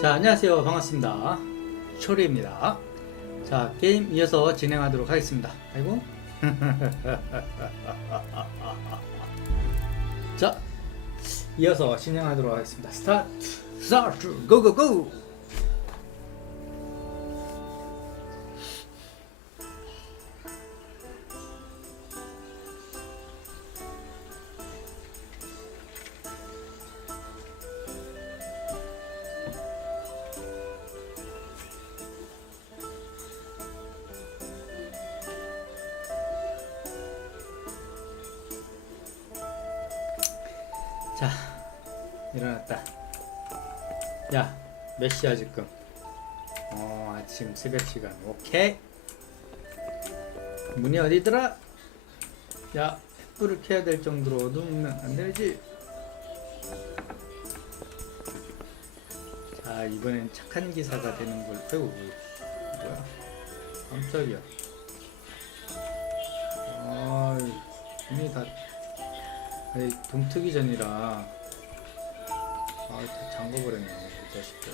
자, 안녕하세요. 반갑습니다. 초리입니다. 자, 게임 이어서 진행하도록 하겠습니다. 아이고. 자, 이어서 진행하도록 하겠습니다. 스타트, 고고고! 자, 일어났다. 야, 몇 시야 지금? 아침 새벽 시간. 오케이. 문이 어디더라? 야, 불을 켜야 될 정도로 누우면 안 되지. 자, 이번엔 착한 기사가 되는 걸. 아이고, 뭐야? 깜짝이야. 문이 다. 아니, 돈 트기 전이라 다 잠궈버렸네 이 자식들.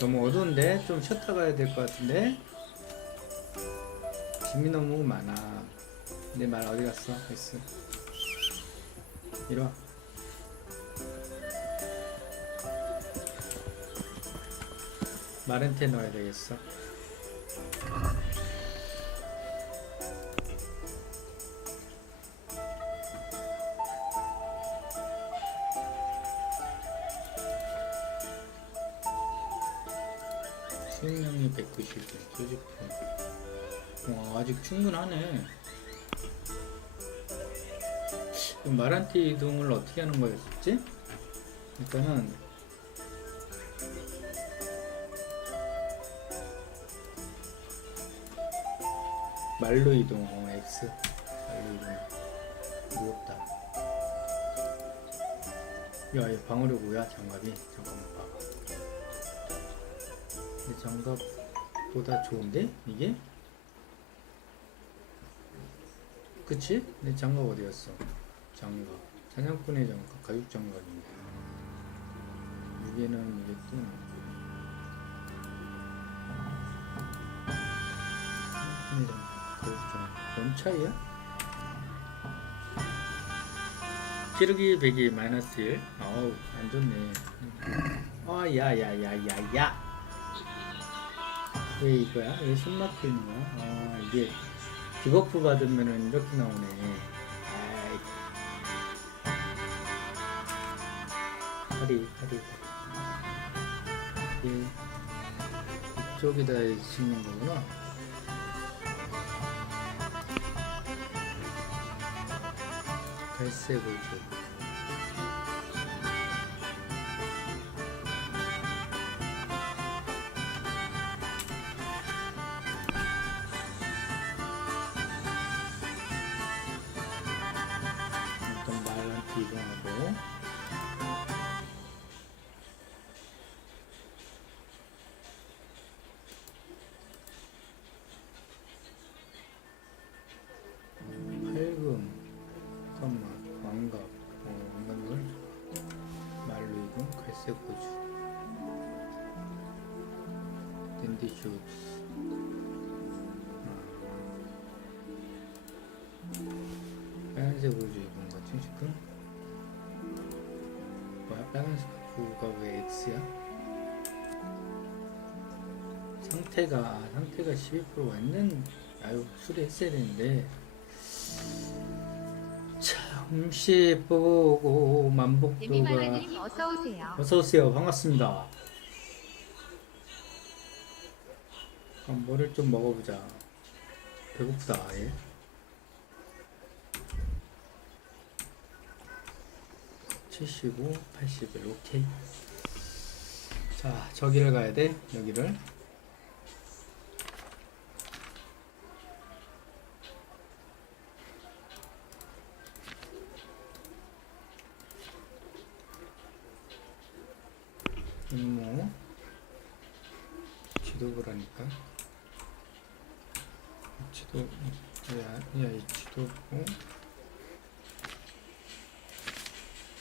너무 어두운데 좀 쉬었다 가야 될 것 같은데. 짐이 너무 많아. 내 말 어디 갔어? 됐어. 이리와. 마렌테 넣어야 되겠어. 수익량이 190원, 소지품. 와, 아직 충분하네. 마란티 이동을 어떻게 하는 거였지? 일단은 말로 이동, X. 말로 이동. 무겁다. 야, 이 방어력 뭐야, 장갑이? 잠깐만 봐봐. 내 장갑보다 좋은데? 이게? 그치? 내 장갑 어디였어? 장갑. 사냥꾼의 장갑, 가죽 장갑인데. 무게는 이게 또. 사냥꾼의 장갑, 가죽 장갑. 뭔 차이야? 찌르기 100이 마이너스 1. 어우, 안 좋네. 야야야야야. 왜 이거야? 왜 숨 막히는 거야? 이게 디버프 받으면은 이렇게 나오네. 파리. 이게 이쪽에다 짓는 거구나. 갈색 올줄. 이동하고 활금, 잠깐만, 왕갑, 왕갑을 말로 이동, 갈색 호주, 댄디 슈즈, 빨간색 호주 입은 거 지금. 빨간 스카프가 왜 X야? 상태가 12% 완전. 수리했어야 되는데. 잠시 보고 만복도가. 어서오세요. 어서오세요. 반갑습니다. 뭐를 좀 먹어보자. 배고프다. 예. 75, 81. 오케이. 자, 저기를 가야 돼. 여기를. 임무 지도부라니까. 지도. 이 지도부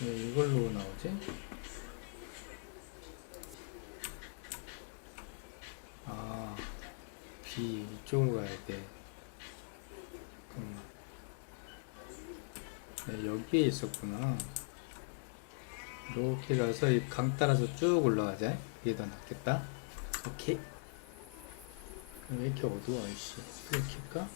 왜 이걸로 나오지? 아, B 이쪽으로 가야 돼. 네, 여기에 있었구나. 이렇게 가서 이 강 따라서 쭉 올라가자. 이게 더 낫겠다. 오케이. 왜 이렇게 어두워, 이씨. 이렇게 할까?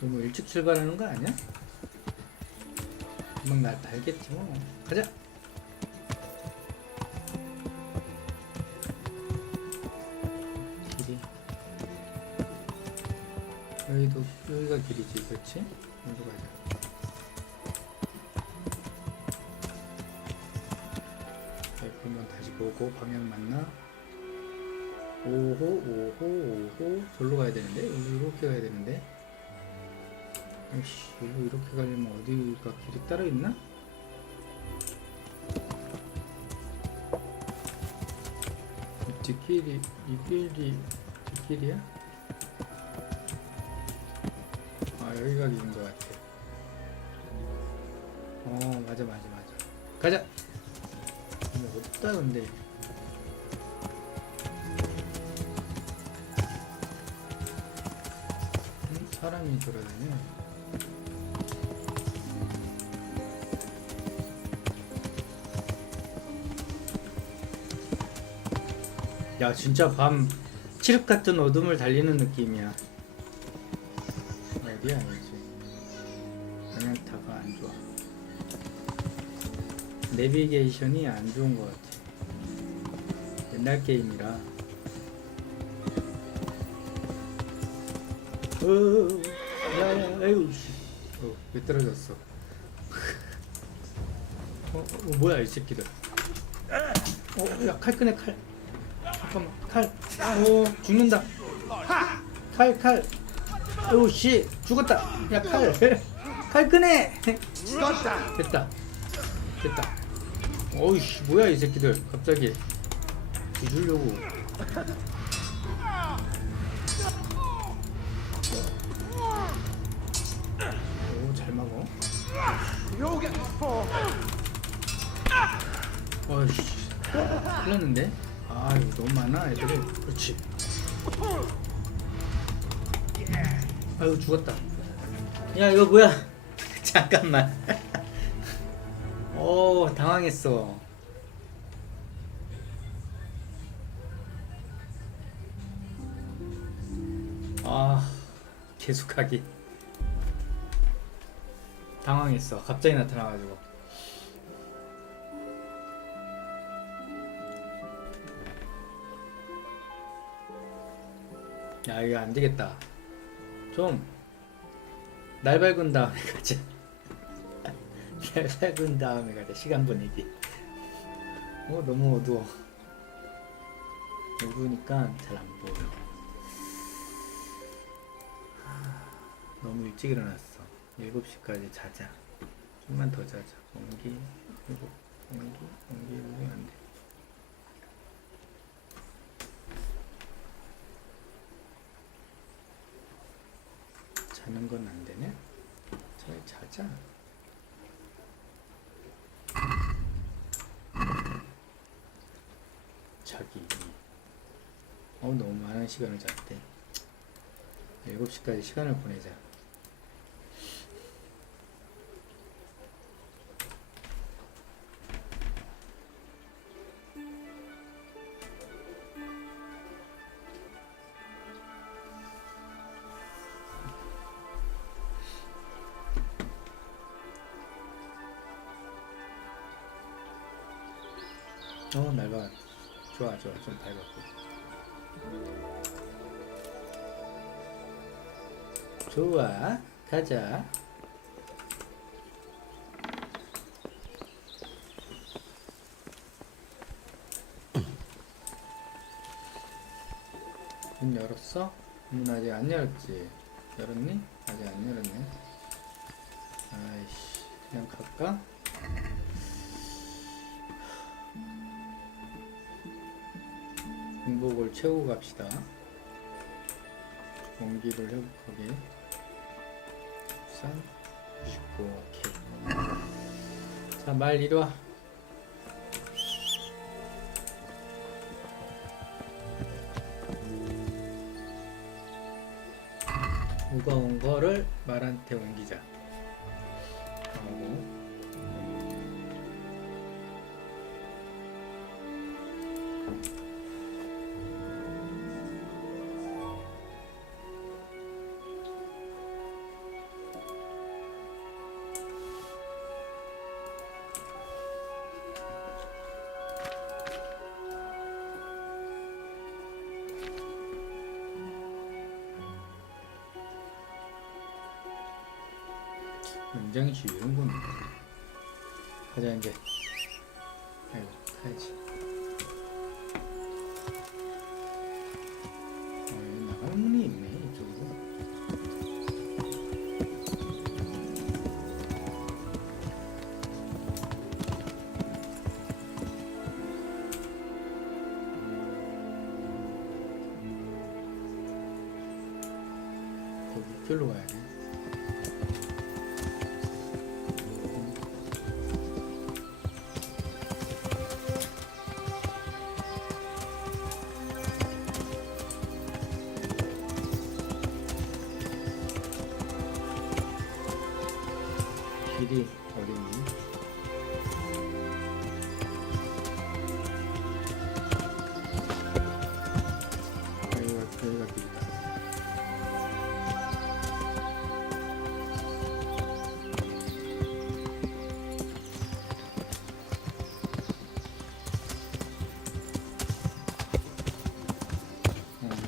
너무 일찍 출발하는 거 아니야? 금방 날 달겠지 뭐. 가자! 길이. 여기가 길이지, 그렇지? 여기로 가자. 그러면 다시 보고 방향 맞나? 오호 절로 가야 되는데? 이렇게 가야 되는데? 아이씨, 이렇게 가려면 어디가 길이 따로 있나? 뒷길이, 이 길이 뒷길이야? 아, 여기가 길인 것 같아. 맞아. 가자! 없다, 근데. 사람이 돌아다녀. 야, 진짜 밤 칠흑 같은 어둠을 달리는 느낌이야. 어디 아니지? 방향타가 안 좋아. 내비게이션이 안 좋은 것 같아. 옛날 게임이라. 아유, 씨. 왜 떨어졌어? 뭐야, 이 새끼들. 야, 칼 꺼내, 칼. 잠깐만, 칼. 죽는다. 칼. 오우, 씨. 죽었다. 야, 칼. 칼 꺼내. 됐다. 어이씨, 뭐야, 이 새끼들. 갑자기. 뒤주려고. 잘 막어. 어이씨, 흘렀는데? 아, 이거 너무 많아, 애들이. 그렇지. 아유, 죽었다. 야, 이거 뭐야? 잠깐만. 당황했어. 계속하기. 당황했어. 갑자기 나타나가지고. 야, 이거 안 되겠다. 좀 날 밝은 다음에 가자. 날 밝은 다음에 가자. 시간 보내기. 너무 어두워. 어두우니까 잘 안 보여. 너무 일찍 일어났어. 7시까지 자자. 좀만 더 자자. 공기 안 돼. 자는 건 안 되네. 잘 자자. 자기. 너무 많은 시간을 잤대. 7시까지 시간을 보내자. 날봐. 좋아. 좀 밝았고. 좋아. 가자. 문 열었어? 문 아직 안 열었지? 열었니? 아직 안 열었네. 아이씨, 그냥 갈까? 공복을 채우고 갑시다. 공기를 회복하게. 산 19. 오케이. 자, 말 이리와. 무거운 거를 말한테 옮기자. 하고. 굉장히 이런 건 가자 이제. 아이고 타야지. 여기 나갈 문이 있네 이쪽으로. 거기 길로 가야 돼. 길이 어딨니? 여기가 길이다.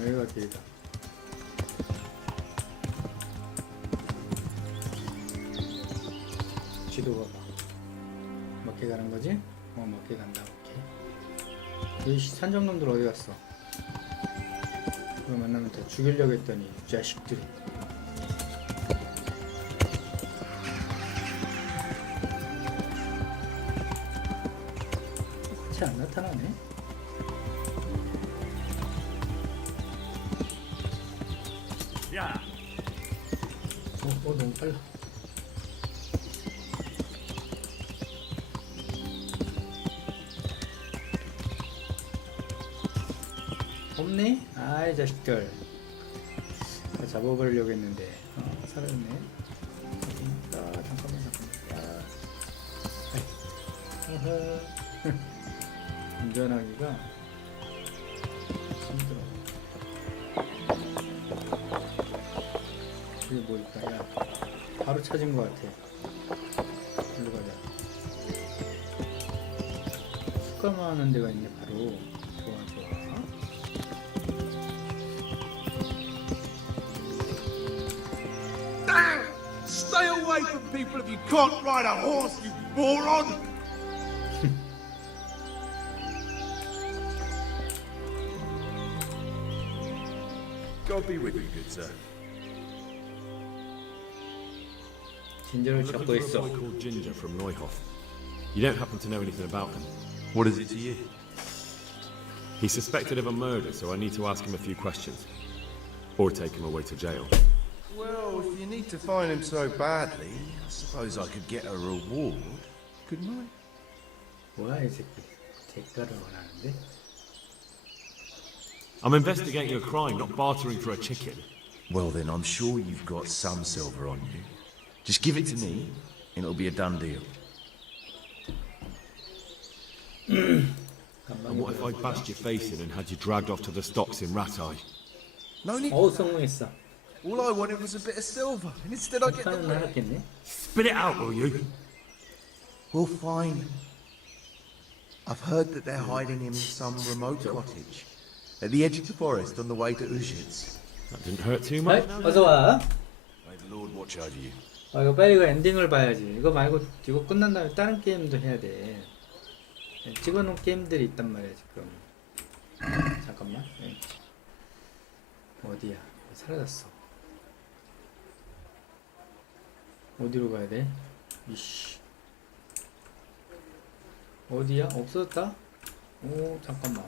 여기가 길이다. 지도 봐봐. 맞게 가는 거지? 맞게 간다. 오케이. 이 산정놈들 어디 갔어? 그거 만나면 다 죽이려고 했더니 이 자식들이. 같이 안 나타나네? 야! 너무 빨라. 없네? 아이 자식들. 다 잡아버리려고 했는데 살아있네. 잠깐만. 운전하기가 힘들어. 여기 뭐 있다. 야, 바로 찾은 것 같아. 일로 가자. 숙감하는 데가 있네. 바로. 좋아. Stay away from people if you can't ride a horse, you moron! God be with you, good sir. 진저를 Looking 잡고 for a 있어. boy called Ginger from Neuhoff. You don't happen to know anything about him? What is it to you? He's suspected of a murder, so I need to ask him a few questions. Or take him away to jail. Well, if you need to find him so badly, I suppose I could get a reward, couldn't I? 뭐야 이 새끼. 대가를 원하는데? I'm investigating a crime, not bartering for a chicken. Well then, I'm sure you've got some silver on you. Just give it to me, and it'll be a done deal. And what if I bashed your face in and had you dragged off to the stocks in Ratai? No need. 성공했어. All I wanted was a bit of silver, and instead I get the 판은 money. 알았겠네. Spit it out, will you? We'll find him. I've heard that they're hiding him in some remote cottage at the edge of the forest on the way to Uzhitz. That didn't hurt too 아이, much. 어서 와. May the Lord watch over you. 이거 빨리 이거 엔딩을 봐야지. 이거 말고 이거 끝난 다음에 다른 게임도 해야 돼. 찍어놓은 게임들이 있단 말이야 지금. 잠깐만. 어디야? 사라졌어. 어디로 가야 돼? 이씨. 어디야? 없어졌다? 오 잠깐만.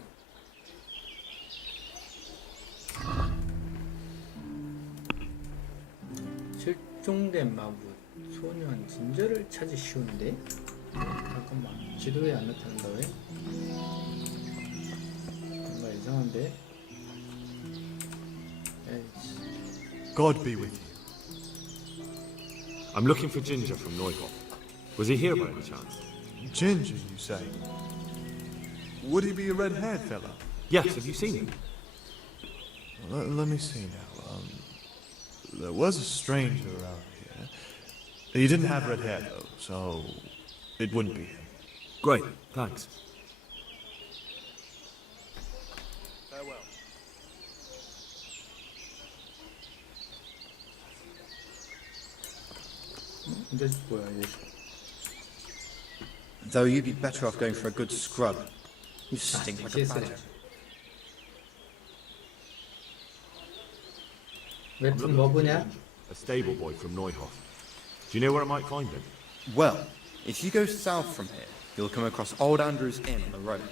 실종된 마부 소년 진저를 찾으시오는데? 잠깐만, 지도에 안 나타난다 왜? 뭔가 이상한데? 에이씨. God be with you. I'm looking for Ginger from Neuhoff. Was he here by any chance? Ginger, you say? Would he be a red-haired fellow? Yes, have you seen him? Let me see now. There was a stranger around here. He didn't have red hair, though, so it wouldn't be him. Great, thanks. 이제 뭐야 얘? Though you'd be better off going for a good scrub. You stink like a 실수래. badger. 웹툰 뭐 보냐? A stable boy from Neuhoff. Do you know where I might find him? Well, if you go south from here, you'll come across Old Andrew's Inn on the road.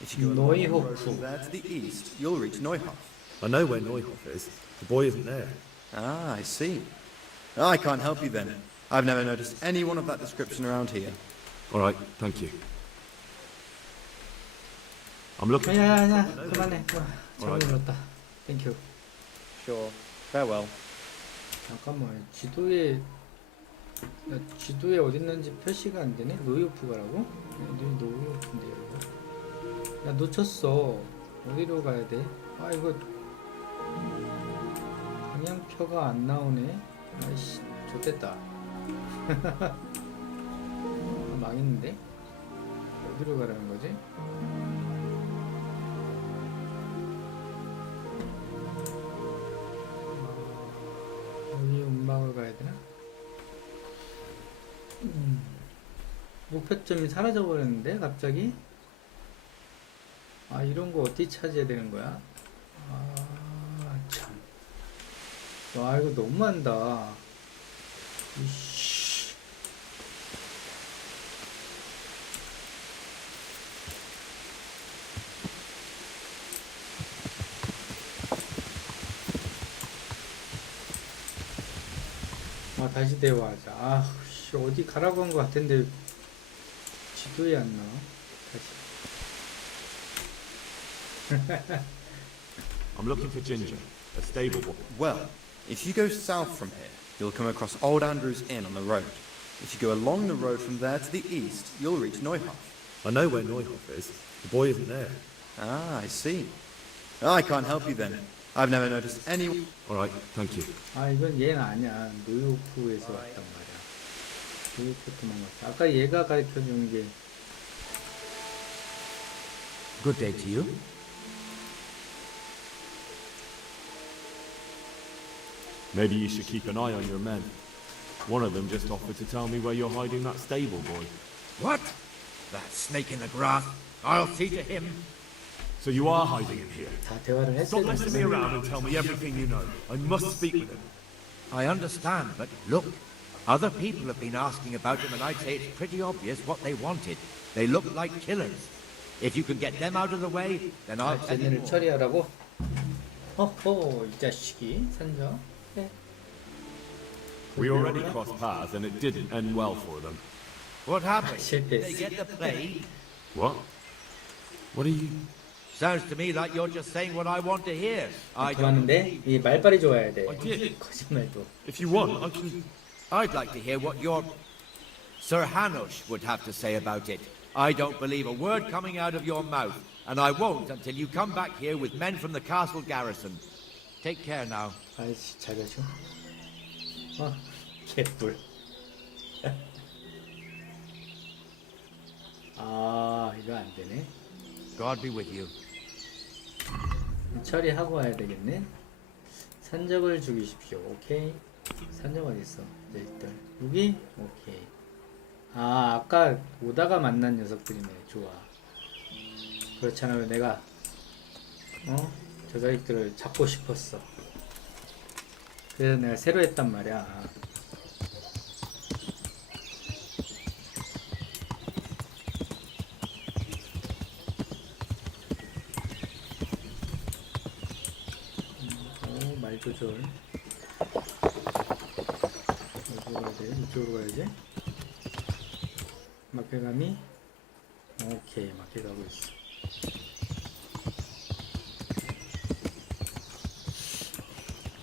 If you go along the road from there to the east, you'll reach Neuhoff. I know where Neuhoff is. The boy isn't there. Ah, I see. I can't help you then. I've never noticed anyone of that description around here. All right, thank you. I'm looking. 야야야 그만해. 잘못 Alright. 눌렀다. 땡큐. Sure. Farewell. 잠깐만 지도에 어디 있는지 표시가 안 되네. 노이오프 가라고? 어디 노이오프인데 이거? 야 놓쳤어. 어디로 가야 돼? 아 이거 방향표가 안 나오네. 아이씨 좋됐다. 아, 망했는데? 어디로 가라는 거지? 여기 음악을 가야 되나? 목표점이 사라져 버렸는데 갑자기? 아 이런 거 어떻게 찾아야 되는 거야? 아 참. 와 이거 너무한다. 이씨. 아 다시 대화하자. 아 씨, 어디 가라고 한 거 같은데 지도에 안 나와. 다시. I'm looking for Ginger, a stable boy. Well, if you go south from here, you'll come across Old Andrew's Inn on the road. If you go along the road from there to the east, you'll reach Neuhoff. I know where Neuhoff is. The boy isn't there. Ah, I see. I can't help you then. I've never noticed any. All right, thank you. 아 이건 얘는 아니야. 노이오프에서 왔단 말이야. 노이오프 도망갔어. 아까 얘가 가르쳐 준 게 Good day to you. Maybe you should keep an eye on your men. One of them just offered to tell me where you're hiding that stable boy. What? That snake in the grass? I'll see to him. So you are hiding him here. 다 대화를 했어야 Stop messing me 되는데. around and tell me everything you know. I must speak with him. I understand, but look. Other people have been asking about him, and I'd say it's pretty obvious what they wanted. They look like killers. If you can get them out of the way, then I'll tell you 쟤네를 more. 처리하라고? 허허 이 자식이 산적. 네. We already crossed paths and it didn't end well for them. What happened? 실패했어. Did they get the plague? What? What are you... Sounds to me like you're just saying what I want to hear. I don't 좋았는데 이 말빨이 좋아야 돼. I did. 거짓말도. If you want, I can... I'd like to hear what your Sir Hanush would have to say about it. I don't believe a word coming out of your mouth, and I won't until you come back here with men from the castle garrison. Take care now. 아이씨 잘가죠. 개뿔. 아 이거 안 되네. God be with you. 처리하고 와야 되겠네. 산적을 죽이십시오. 오케이. 산적 어디 있어? 일단 여기. 오케이. 아 아까 오다가 만난 녀석들이네. 좋아. 그렇잖아요. 내가 저 자식들을 잡고 싶었어. 그래서 내가 새로 했단 말이야. 말 조절. 가야지. 이쪽으로 가야지. 막혀감이 오케이, 막혀가고 있어.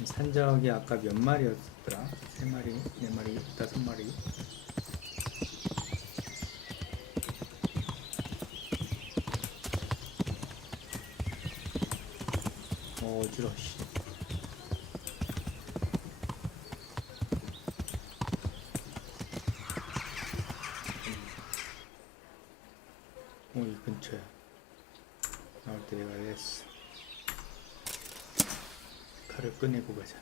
산적이 아까 몇 마리였더라? 3마리, 4마리, 5마리. 어지러워, 씨. 이 근처야. 나올 때 내가 했어. 칼을 꺼내고 가자.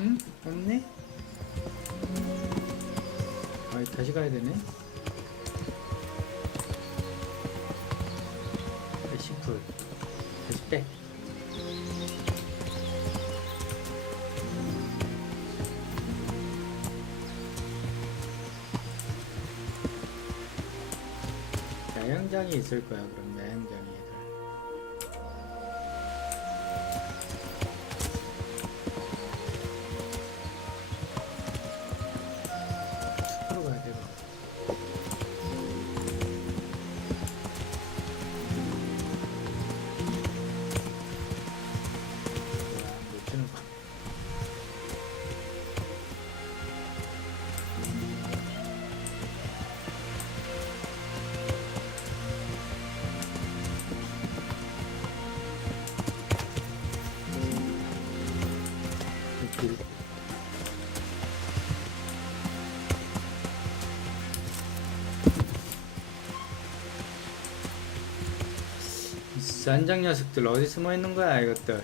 응? 없네? 다시 가야 되네. 10풀 다시 백. 야영장이 있을 거야. 그럼 야영장이 애들. 숲으로 가야 돼. 못 주는 거. 길. 이 싼장 녀석들 어디 숨어 있는 거야, 이것들.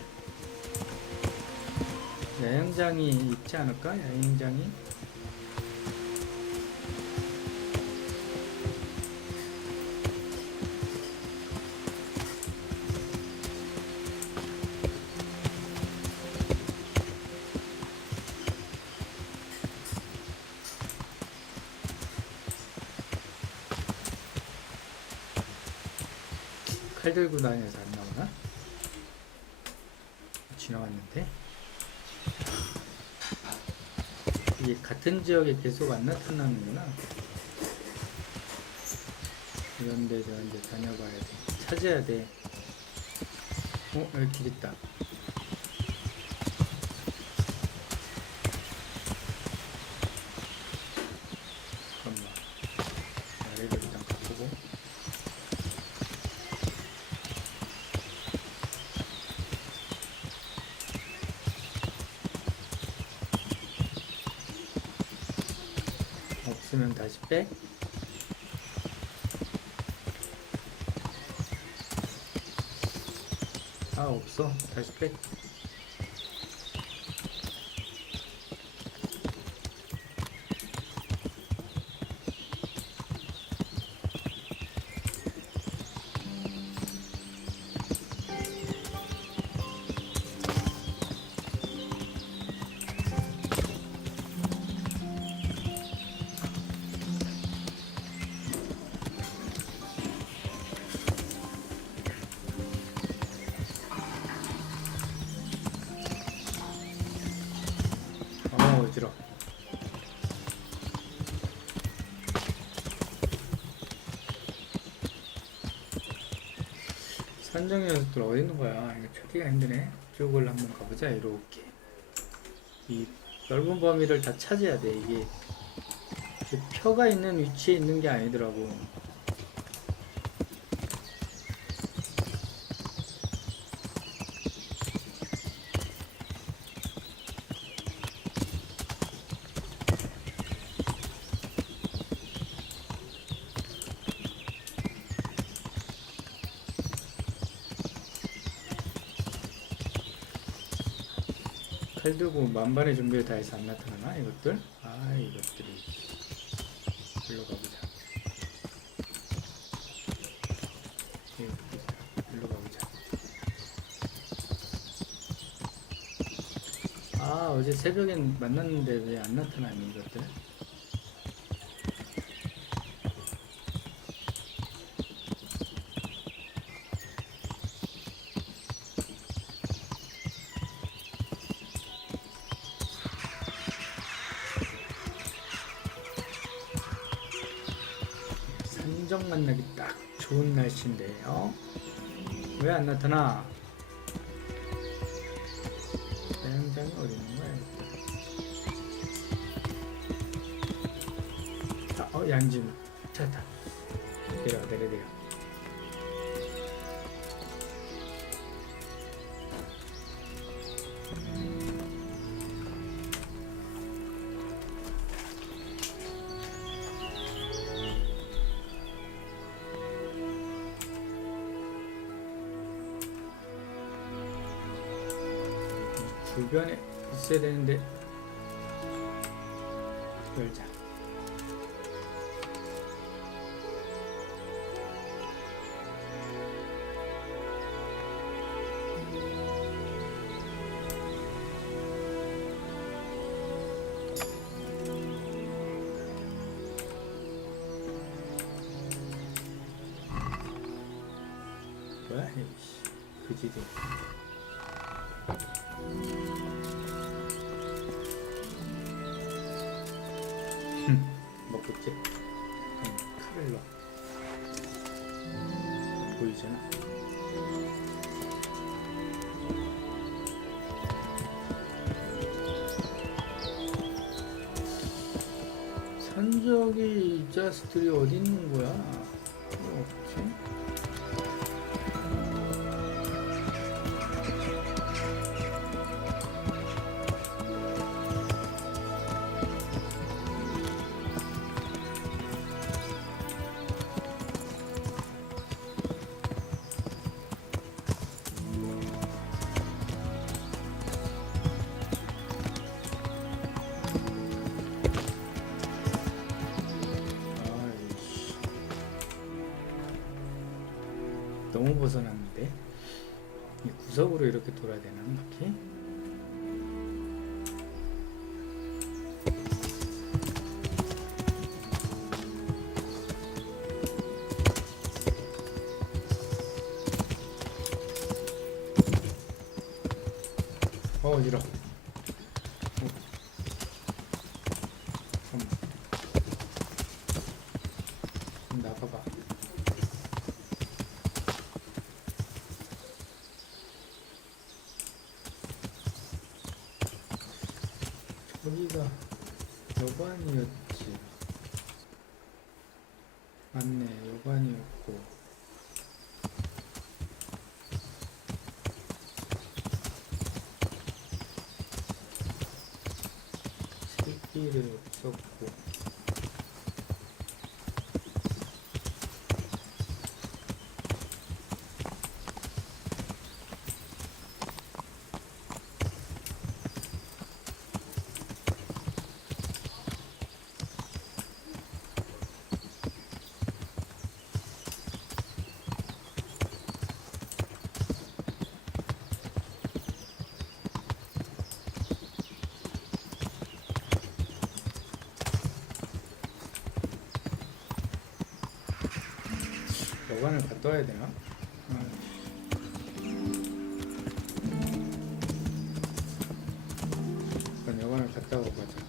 야영장이 있지 않을까? 야영장이? 칼 들고 다녀서 안 나오나? 지나왔는데? 이게 같은 지역에 계속 안 나타나는구나. 이런데 저런데 다녀봐야 돼. 찾아야 돼. 여기 길 있다. 잠깐만. 아래를 일단 가보고. 없으면 다시 빼. 없어. 다시 빼. 어지러. 산정 녀석들 어디 있는 거야? 이거 찾기가 힘드네. 이쪽을 한번 가보자. 이렇게 이 넓은 범위를 다 찾아야 돼. 이게 표가 있는 위치에 있는 게 아니더라고. 칼 들고 만반의 준비를 다해서 안 나타나나 이것들? 이것들이. 일로 가보자. 일로 가보자. 어제 새벽엔 만났는데 왜 안 나타나니 이것들? 산적 만나기 딱 좋은 날씨인데 왜 안 나타나? 대장장이 어디 있는 거야? 양지무 찾았다. 내려가. 주변에 있어야 되는데 열자. 뭐야 이씨 그지도. 먹겠지? 칼을 넣어. 보이잖아. 산적이 이 자식들이 어디 있는 거야? 왜 없지? 너무 벗어났는데? 이 구석으로 이렇게 돌아야 되나 바퀴? 어지러워. 나가봐. 여기가 여관이었지. 맞네, 여관이었고. 새끼를 없었고. 여관을 갔다 와야 되나? 그럼 여관을 갔다 오고 가자.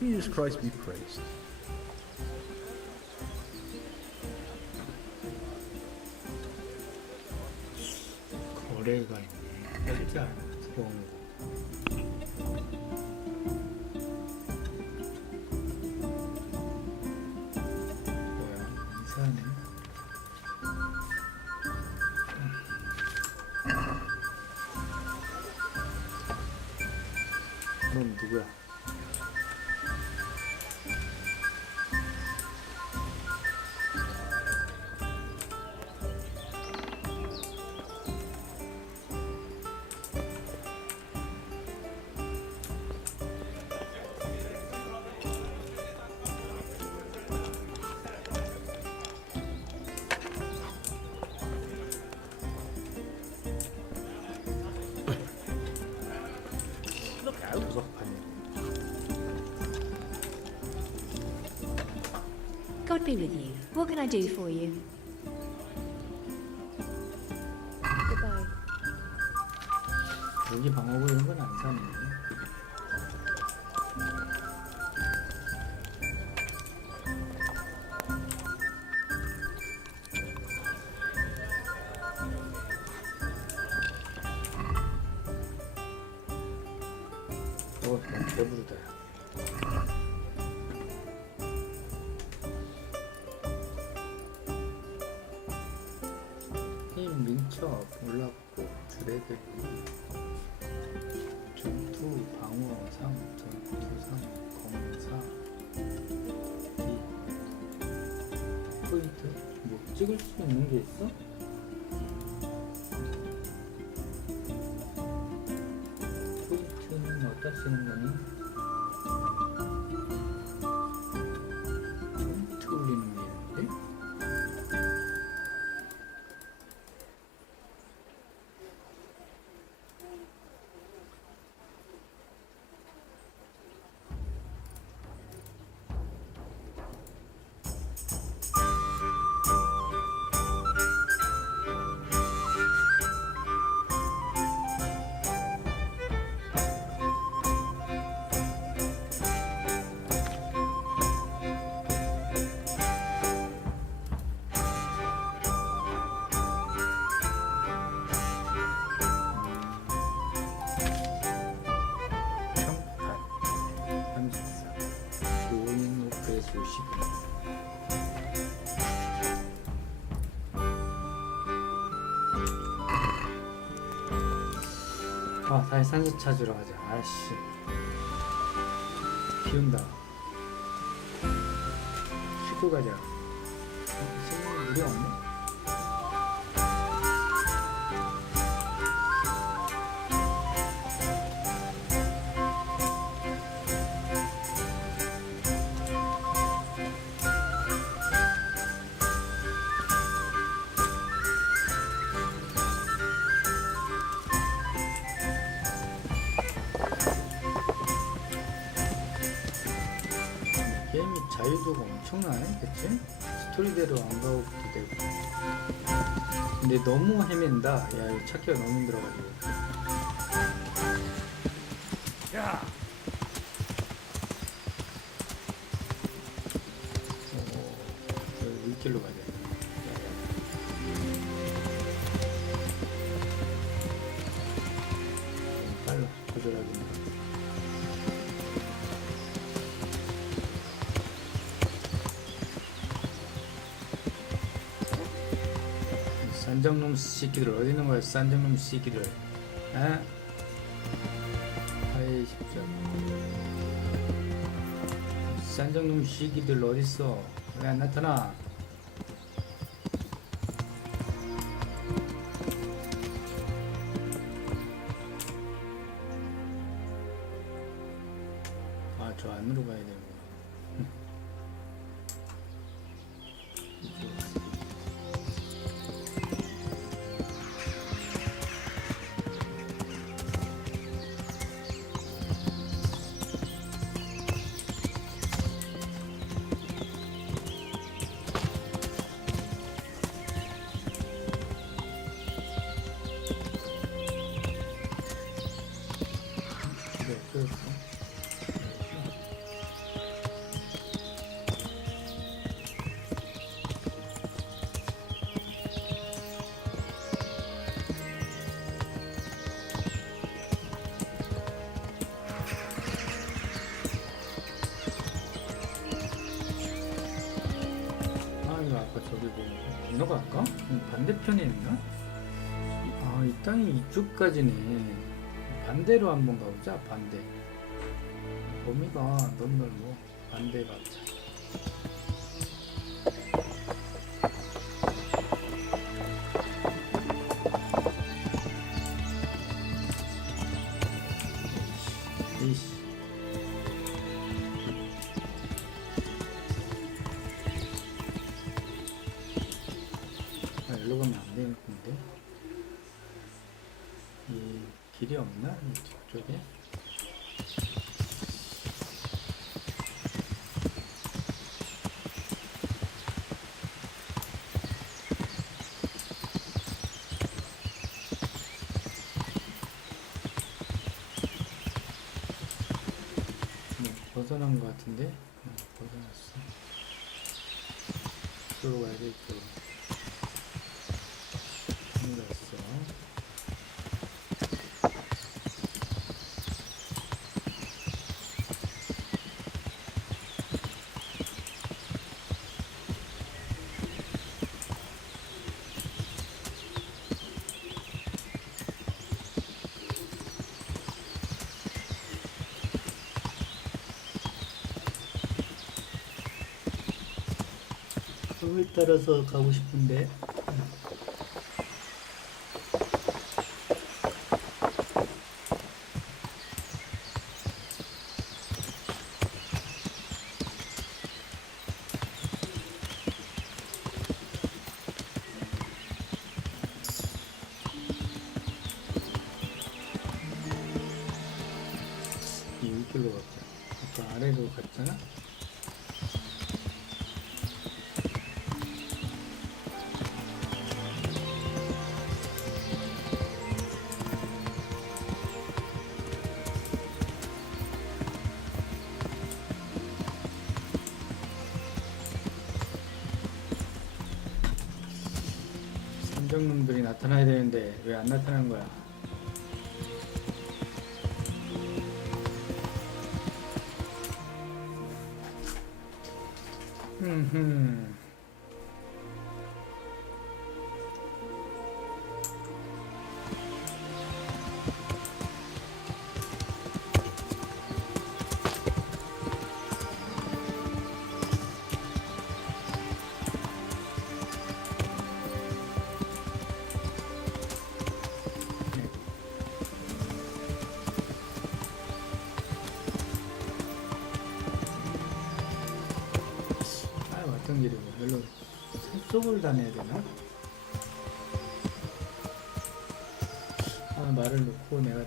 Jesus Christ be praised. 거래가 있네. 헬자 들어오는 거. 이상하네. 넌 누구야? God be with you. What can I do for you? Goodbye. 여기 방어구 이런 건 안 사네. 너무 배부르다. 힘 민첩 올라갔고 드래그 전투 방어 3 전투 3 검사 D 포인트 뭐 찍을 수 있는 게 있어? 포인트는 어디다 쓰는 거니? 포인트 올리는 게 있는데? 다시 산소 찾으러 가자. 아씨 비온다. 씻고 가자. 씻는 물이 없네? 게임이 자유도가 엄청나네, 그치? 스토리대로 안 가도 되고. 근데 너무 헤맨다. 야, 이거 찾기가 너무 힘들어가지고. 여기 위길로 가자. 빨라, 조절하기. 싼정놈 새끼들 어디 있는 거야? 싼정놈 새끼들. 아? 아이 진짜. 싼정놈 새끼들 어디 있어? 왜 안 나타나? 아, 저 안으로 가야 되는 거야. 저기 뭐 건너갈까? 반대편에 있나? 아, 이 땅이 이쪽까지네. 반대로 한번 가보자. 반대. 범위가 너무 넓어. 반대 가보자. 이씨. 아, 일로 가면 안 되는 건데. 이 길이 없나? 이 뒤쪽에? 벗어난 것 같은데? 벗어났어. 이쪽으로 가야 돼, 이쪽으로. 들어갔어. 섬에 따라서 가고 싶은데. 이 위길로 갔다. 아까 아래로 갔잖아? 삼정놈들이 나타나야 되는데 왜 안 나타나는 거야? 흠흠. 왔던 길이고 별로 산속을 다녀야 되나? 아, 말을 놓고 내가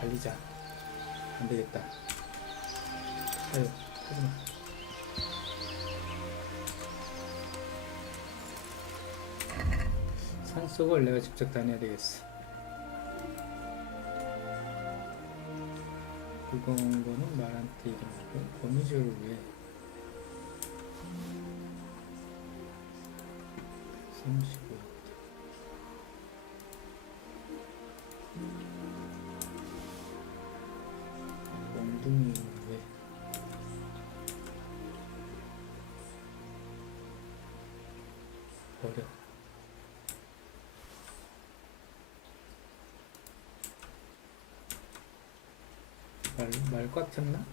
달리자. 안 되겠다. 아유, 하지마. 산속을 내가 직접 다녀야 되겠어. 그거는 말한테 이름하고 거미줄을 왜 35. 몽둥이 왜 버려. 말 꽉 찼나?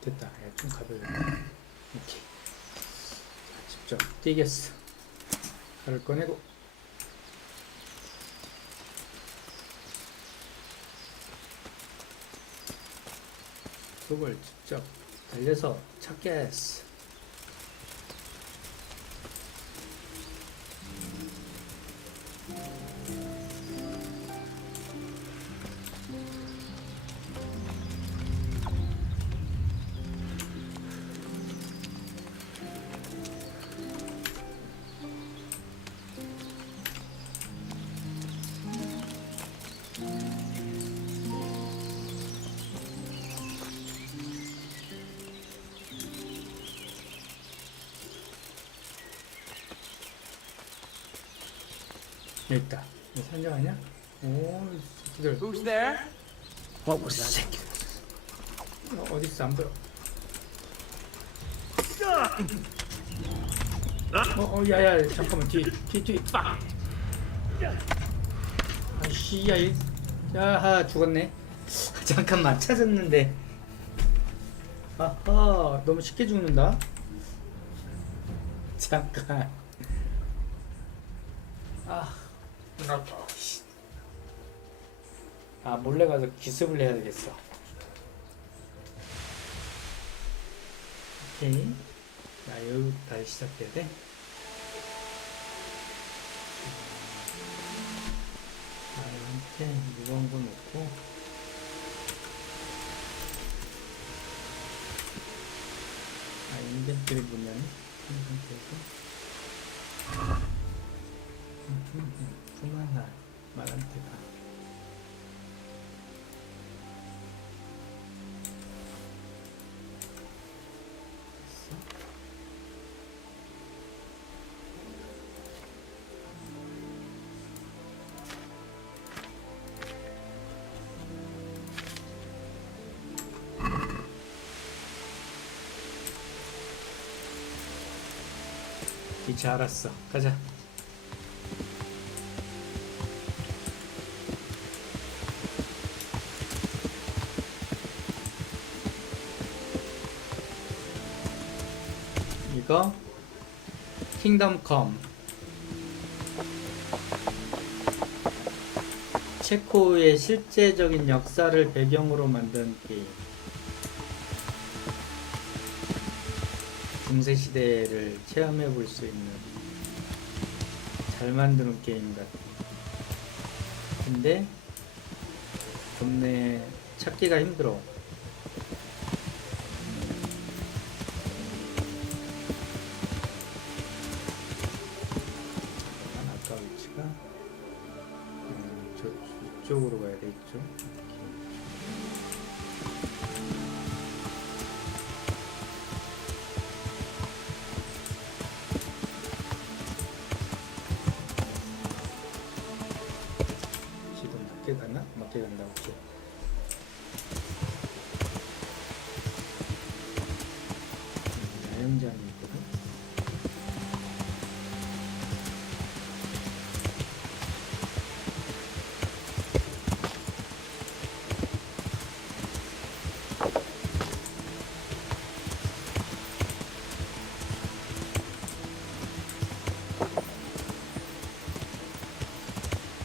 됐다. 야, 좀 가벼워. 오케이. 자, 직접 뛰겠어. 칼을 꺼내고. 속을 직접 달려서 찾겠어. 여기 있다. 이거 산적 아니야? 오, 이 새끼들. Who's there? What was that? 새끼들. 어디 있어? 안 보여. 야야, 잠깐만, 뒤, 빡. 아이씨, 야, 죽었네. 잠깐만, 찾았는데. 아하, 너무 쉽게 죽는다. 잠깐. 몰래 가서 기습을 해야 되겠어. 오케이. 여기 다시 시작해야 돼. 이렇게 무거운 거 놓고. 인벤토리 보면 그만할 말한 때가. 이제 알았어. 가자. 이거 킹덤 컴. 체코의 실제적인 역사를 배경으로 만든 게임. 중세 시대를 체험해 볼 수 있는 잘 만드는 게임 같아. 근데 겁내 찾기가 힘들어. 아까 위치가 이쪽으로 가야 돼. 이쪽. 맞게 가나? 맞게 간다. 오케이. 야영장이 있거든.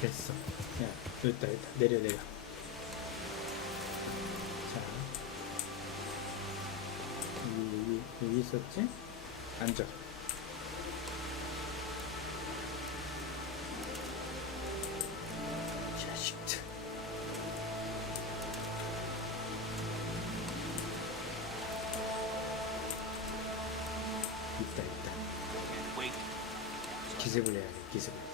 됐어. 야, 여기다 내려. 자, 여기 있었지? 앉아. 자식들. 있다. 기습을 해야 돼. 기습을.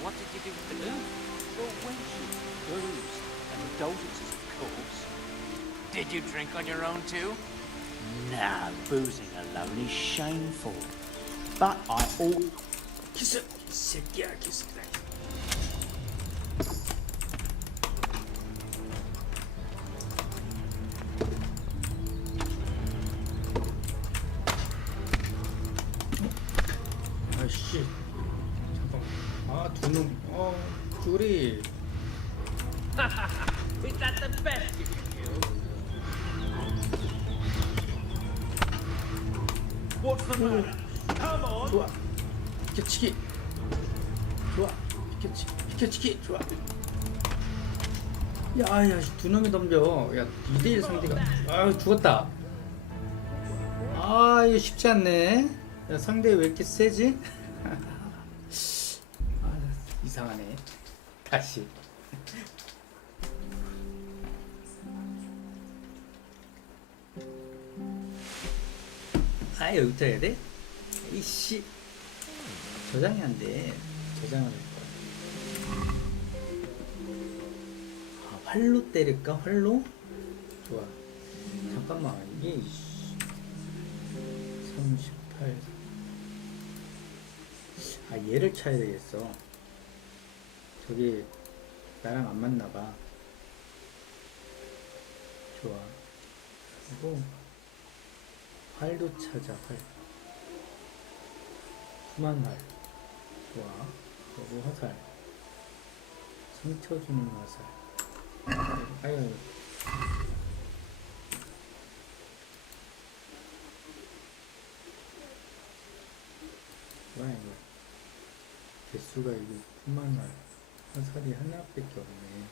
What did you do with the booze? Well, when she boozed and indulgences, of course. Did you drink on your own too? Nah, boozing alone is shameful. But I ought... 기습! 이 새끼야, 기습이다. 아이씨. 잠깐만. 두 놈. 둘이. Is that the best you can do? What's the matter? Come on! 좋아. 비켜치기. 좋아. 비켜치기. 좋아. 야, 두 놈이 덤벼. 야, 2대1 상대가. 아유, 죽었다. 이거 쉽지 않네. 야, 상대 왜 이렇게 세지? 이상하네. 다시. 여기부터 해야 돼? 이씨. 저장이 안 돼. 저장을 할 거야. 활로 때릴까? 활로? 좋아. 잠깐만, 이게 38. 아, 얘를 차야 되겠어. 저기 나랑 안 맞나봐. 좋아. 그리고 활도 찾아. 활. 푸만 활. 좋아. 그리고 화살. 상처 주는 화살. 아유. 뭐야 이거. 개수가 이거 푸만 활. 화살이 하나밖에 없네.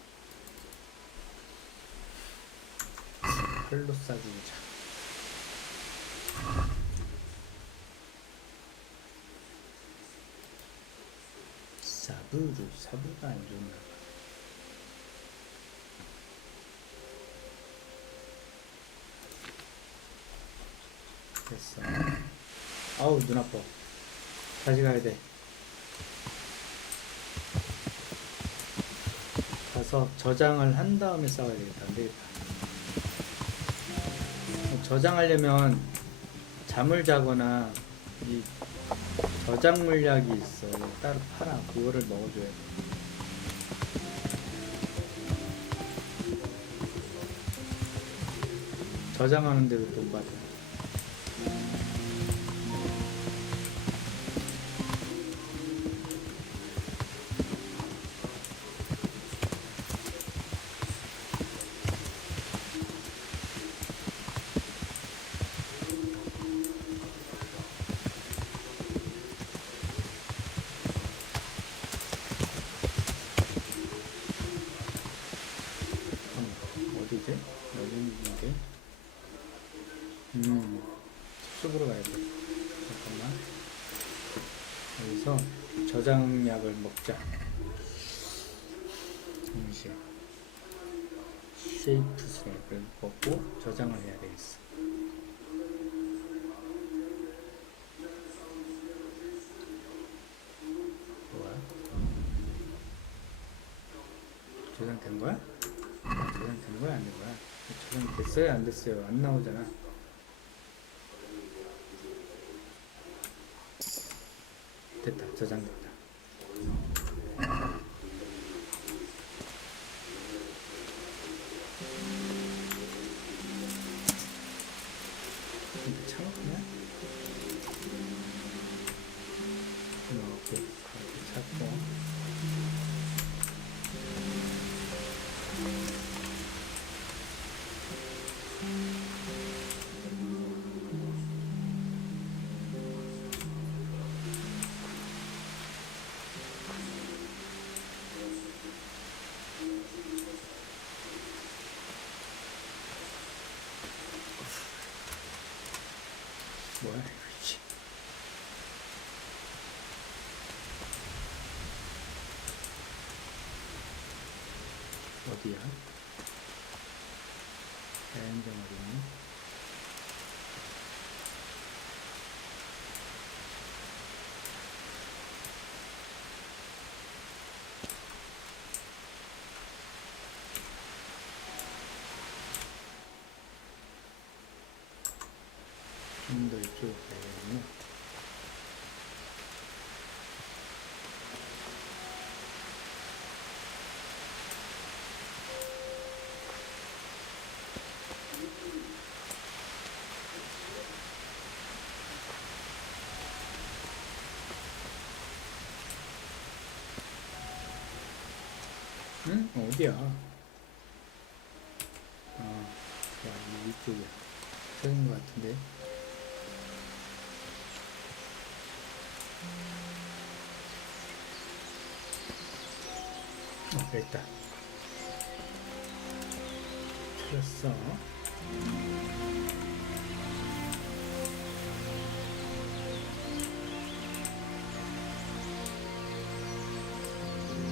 활로 쏴주자. 사부가 안 좋나 봐. 됐어. 아우, 눈 아파. 다시 가야 돼. 가서 저장을 한 다음에 싸워야 되겠다. 안 되겠다. 저장하려면 잠을 자거나 이 저장 물약이 있어. 따로 팔아. 그거를 먹어줘야 돼. 저장하는데도 돈 받아. 어디지? 여기인데? 저쪽으로 가야 돼. 잠깐만. 여기서 저장약을 먹자. 잠시. 쉐이프 스냅을 먹고 저장을 해야 되겠어. 뭐야? 저장된 거야? 저장된 거야? 안 된 거야? 저장 됐어요? 안 됐어요? 안 나오잖아. 됐다. 저장됐다. 창고냐? 이렇게 찾고. 뭐야 이거지? 어디야? 대장장 어디니? 좀 더 이쪽으로 가야겠네. 응? 어디야? 아, 이 위쪽이야. 찾은 것 같은데. 됐다. 찾았어.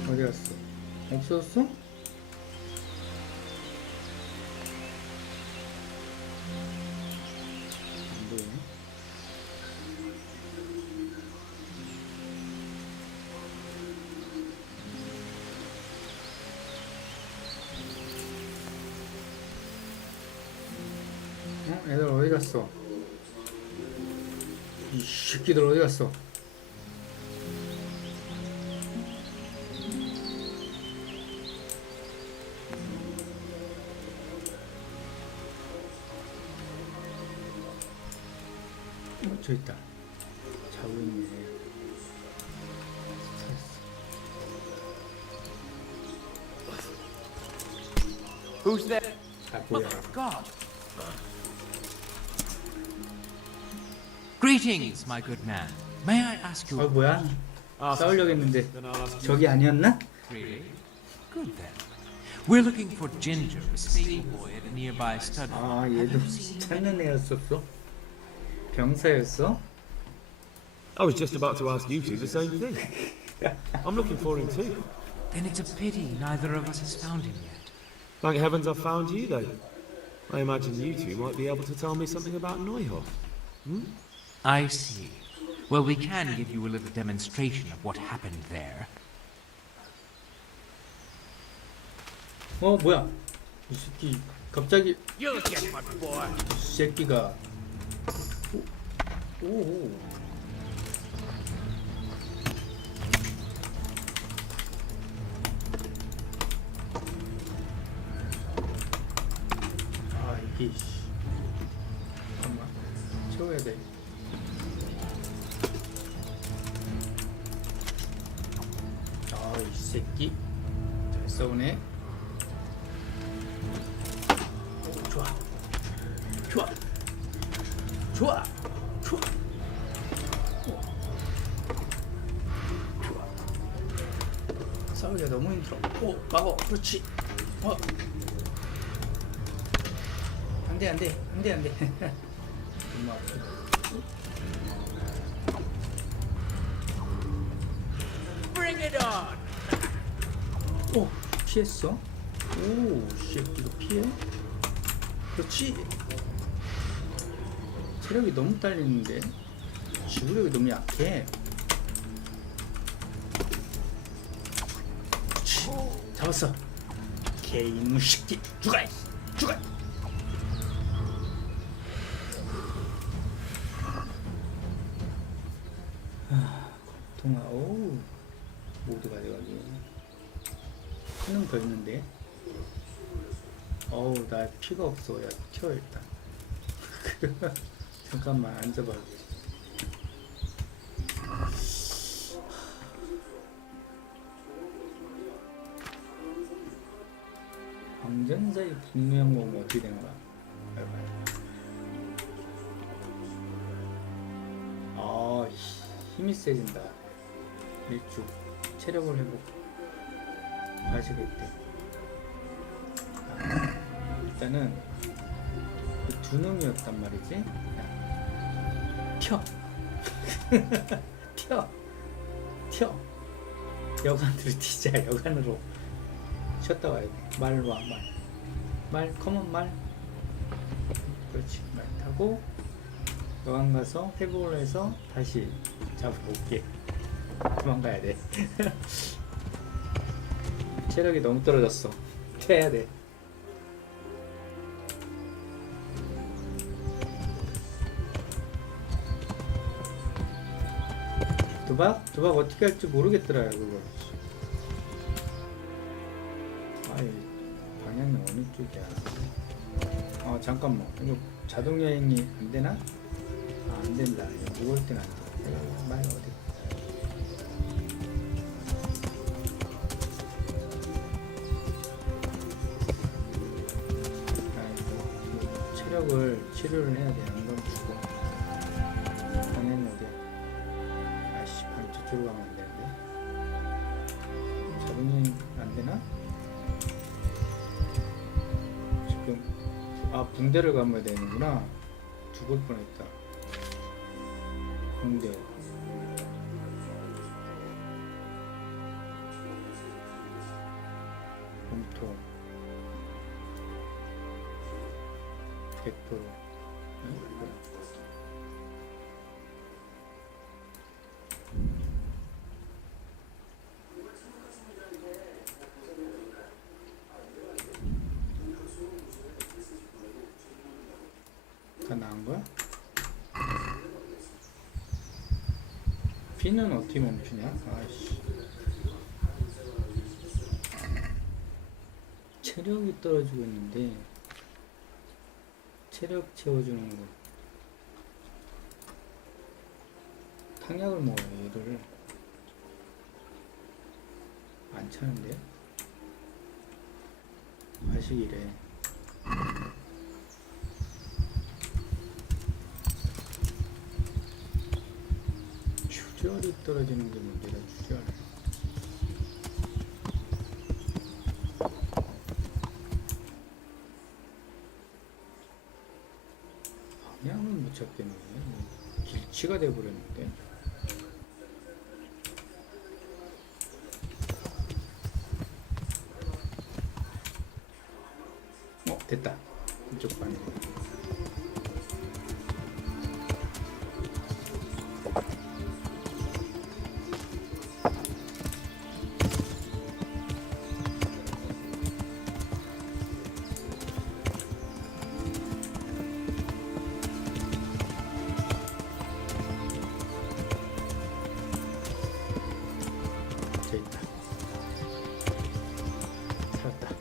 어디 갔어? 없어졌어? 안 보이네. 애들 어디 갔어? 이 새끼들 어디 갔어? 저 있다. 자고 있네. Who's there? 아, 뭐야. God. Greetings, my good man. May I ask you? 뭐야? 싸우려고 했는데 Then I'll ask you. 저기 아니었나? Really? Good then. We're looking for Ginger, a stable boy at a nearby stud. 아, 얘도 찾는 애였었어? 병사였어? I was just about to ask you two the same thing. I'm looking for him too. Then it's a pity neither of us has found him yet. Thank heavens I found you then. I imagine you two might be able to tell me something about Neuhoff. I see. Well, we can give you a little demonstration of what happened there. 뭐야? 이 새끼 갑자기 You'll get my boy. 이 새끼가 오. 아 이게 잠깐만 채워야 돼. 아 이 새끼 잘 싸우네. 오, 좋아. 좋아. 좋아. 좋아. 좋아. 싸우기가 너무 힘들어. 오, 막어. 그렇지. 안 돼, 안 돼. 안 돼, 안 돼. 너무 아프다. Bring it on. 오, 피했어. 오, 씨, 이거 피해? 그렇지. 체력이 너무 딸리는데. 지구력이 너무 약해. 그렇지. 잡았어. 개인무 새끼. 죽어! 죽어! 고통아, 오우. 모두가 돼가지고. 한 명 더 있는데. 어우, 나 피가 없어. 야, 튀어, 일단. 잠깐만, 앉아봐. 광전사의 분노형 먹으면 어떻게 되는 거야? 아, 힘이 세진다. 일주 체력을 회복. 가시겠대. 일단은 그 두 놈이었단 말이지. 야, 튀어. 튀어. 튀어. 여관으로 튀자. 여관으로 쉬었다 와야 돼. 말 와. 말 커먼 말. 그렇지. 말 타고 여관 가서 회복을 해서 다시 잡으러 올게. 도망가야 돼. 체력이 너무 떨어졌어. 튀어야 돼. 도박 어떻게 할지 모르겠더라요 그거. 아이 방향이 어느 쪽이야? 잠깐만 이거 자동 여행이 안 되나? 안 된다. 이거 무거울 땐 안 돼. 말 어디? 아이고 체력을 치료를 해야 돼. 안 그럼 죽어. 방향이 어디야? 저쪽으로 가면 안 되는데. 자동여행 안 되나? 지금 붕대를 감아야 되는구나. 죽을 뻔했다. 붕대. 몸통 100%. 다 나은 거야? 비는 어떻게 멈추냐? 아이씨. 체력이 떨어지고 있는데 체력 채워주는 거. 탕약을 먹어요. 얘를 안 차는데? 과식이래. 주절이 떨어지는 게 문제다. 주절. 방향을 못 찾겠네. 길치가 돼버렸는데. 됐다. 이쪽 방향. 됐다. 찾았다.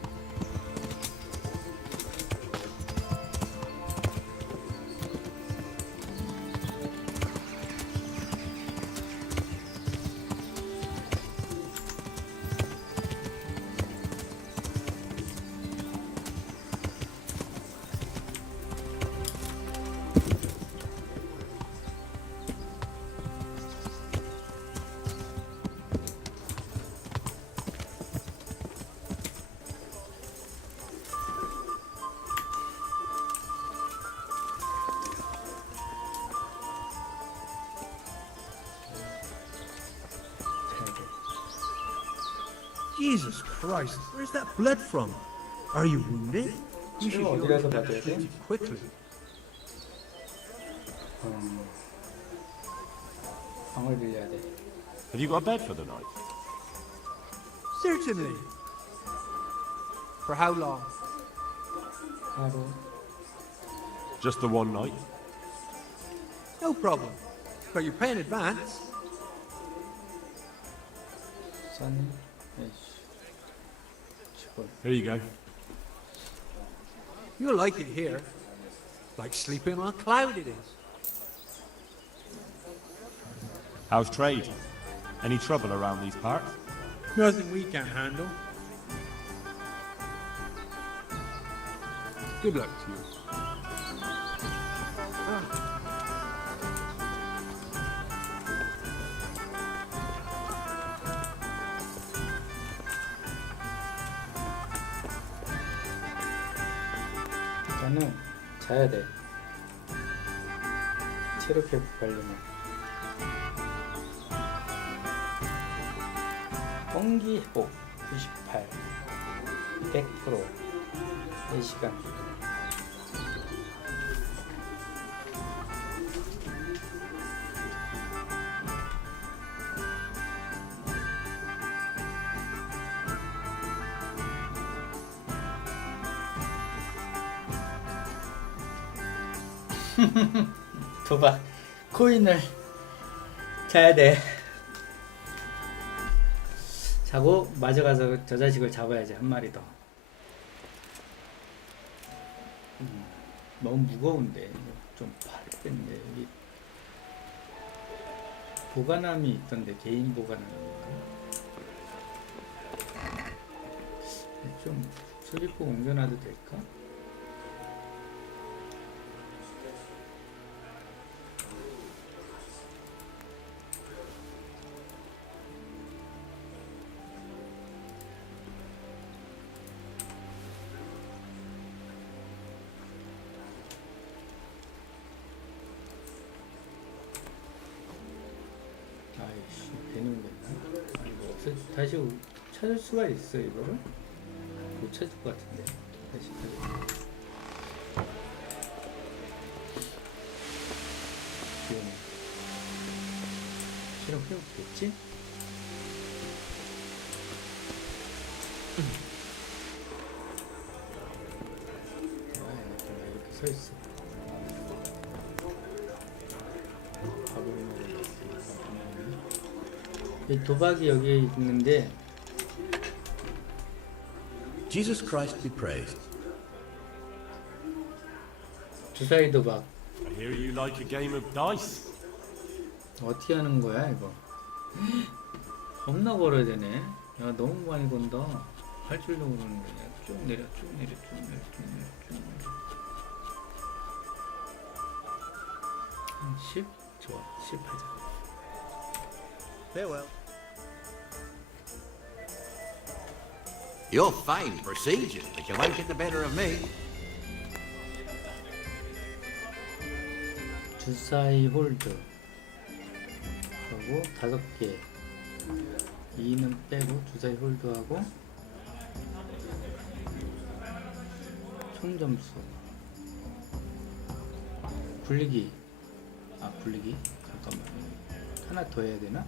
Jesus Christ, where's that blood from? Are you wounded? You should 어디 heal 가서 that 맞아야 돼? pretty quickly. 방을 빌려야 돼. Have you got a bed for the night? Certainly. For how long? 하루. Just the one night? No problem. But you pay in advance. 싸네. 에이씨. 직원. Here you go. You'll like it here. Like sleeping on a cloud it is. How's trade? Any trouble around these parts? Nothing we can't handle. Good luck to you. 일단은 자야 돼. 체력 회복 관리만. 원기 회복 98, 100%, 4시간. 도박 코인을 자야 돼. 자고 마저 가서 저 자식을 잡아야지. 한 마리 더. 너무 무거운데 좀 팔겠는데. 여기 보관함이 있던데. 개인 보관함인가? 좀 수리포 옮겨놔도 될까? 아이씨, 배는 됐나? 아니 뭐 다시 찾을 수가 있어. 이거를 못 찾을 것 같은데. 다시 찾을. 귀여워. 체력 회복됐지? 아, 이렇게 서 있어. 이 도박이 여기에 있는데 Jesus Christ be praised. 주사위 도박 I hear you like a game of dice. 어떻게 하는 거야 이거? 겁나 걸어야 되네. 야 너무 많이 건다. 할 줄도 모르는데 쭉 내려 쭉 내려 쭉 내려 쭉 내려 쭉 내려. 10? 좋아 10 하자. Farewell. Your fine procedure, but you won't get the better of me. 주사위 홀드 하고 5개 2는 빼고 주사위 홀드하고 총 점수 굴리기 굴리기 잠깐만 하나 더 해야 되나?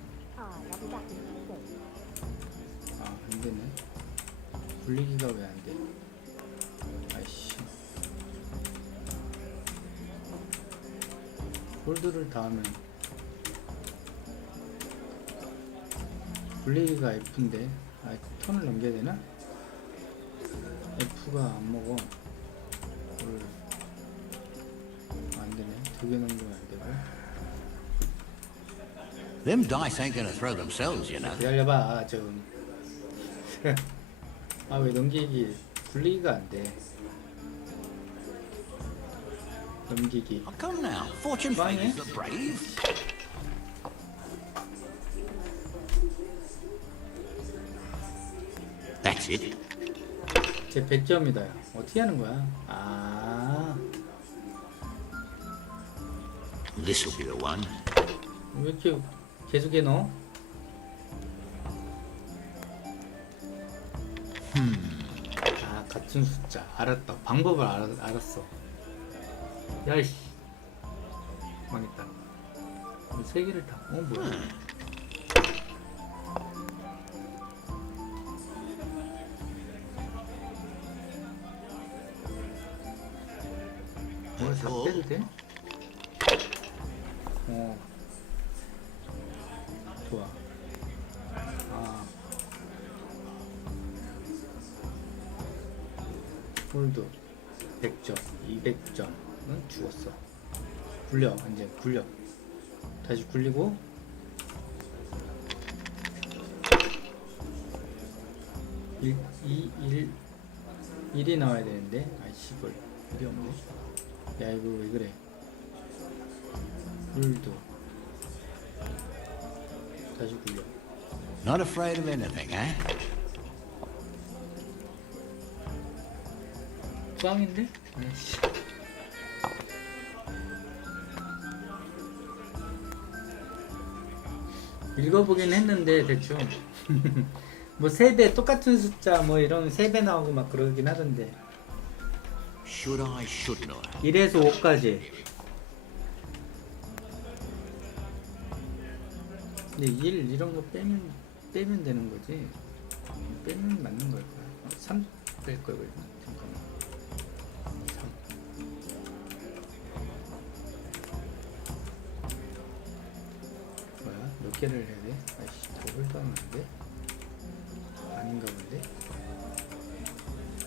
안되네. 굴리기가 왜 안돼? 아이씨 홀드를 다 하면 굴리기가 F인데 턴을 넘겨야 되나? F가 안 먹어. 안되네. 2개 넘기면 안되고. Them dice ain't gonna throw themselves, you know. 기다려봐 좀. 왜 넘기기 굴리기가 안돼. 넘기기 Oh, come now. Fortune favors the brave. That's it. 제 100점이다. 어떻게 하는 거야? This'll be the one. 왜 이렇게 계속해 넣어? 같은 숫자. 알았다. 방법을 알았어. 야이씨. 망했다. 3개를 다. 뭐야? 다 빼도 돼? 좋아. 홀드 100점, 200점은 죽었어. 굴려, 이제 굴려. 다시 굴리고 일 1이 나와야 되는데 아이씨발 1이 없네. 야 이거 왜 그래? 홀드 다시 굴려. Not afraid of anything, eh? 꽝인데? 아이씨. 읽어보긴 했는데 대충 뭐 3배 똑같은 숫자 뭐 이런 3배 나오고 막 그러긴 하던데. Should I, shouldn't I? 1에서 5까지. 근데 1 이런 거 빼면 되는 거지. 빼면 맞는 걸까? 3 뺄 걸 그랬나? 잠깐만. 3. 뭐야? 몇 개를 해야 돼? 아이씨, 더블 도 하면 안 돼? 아닌가 본데?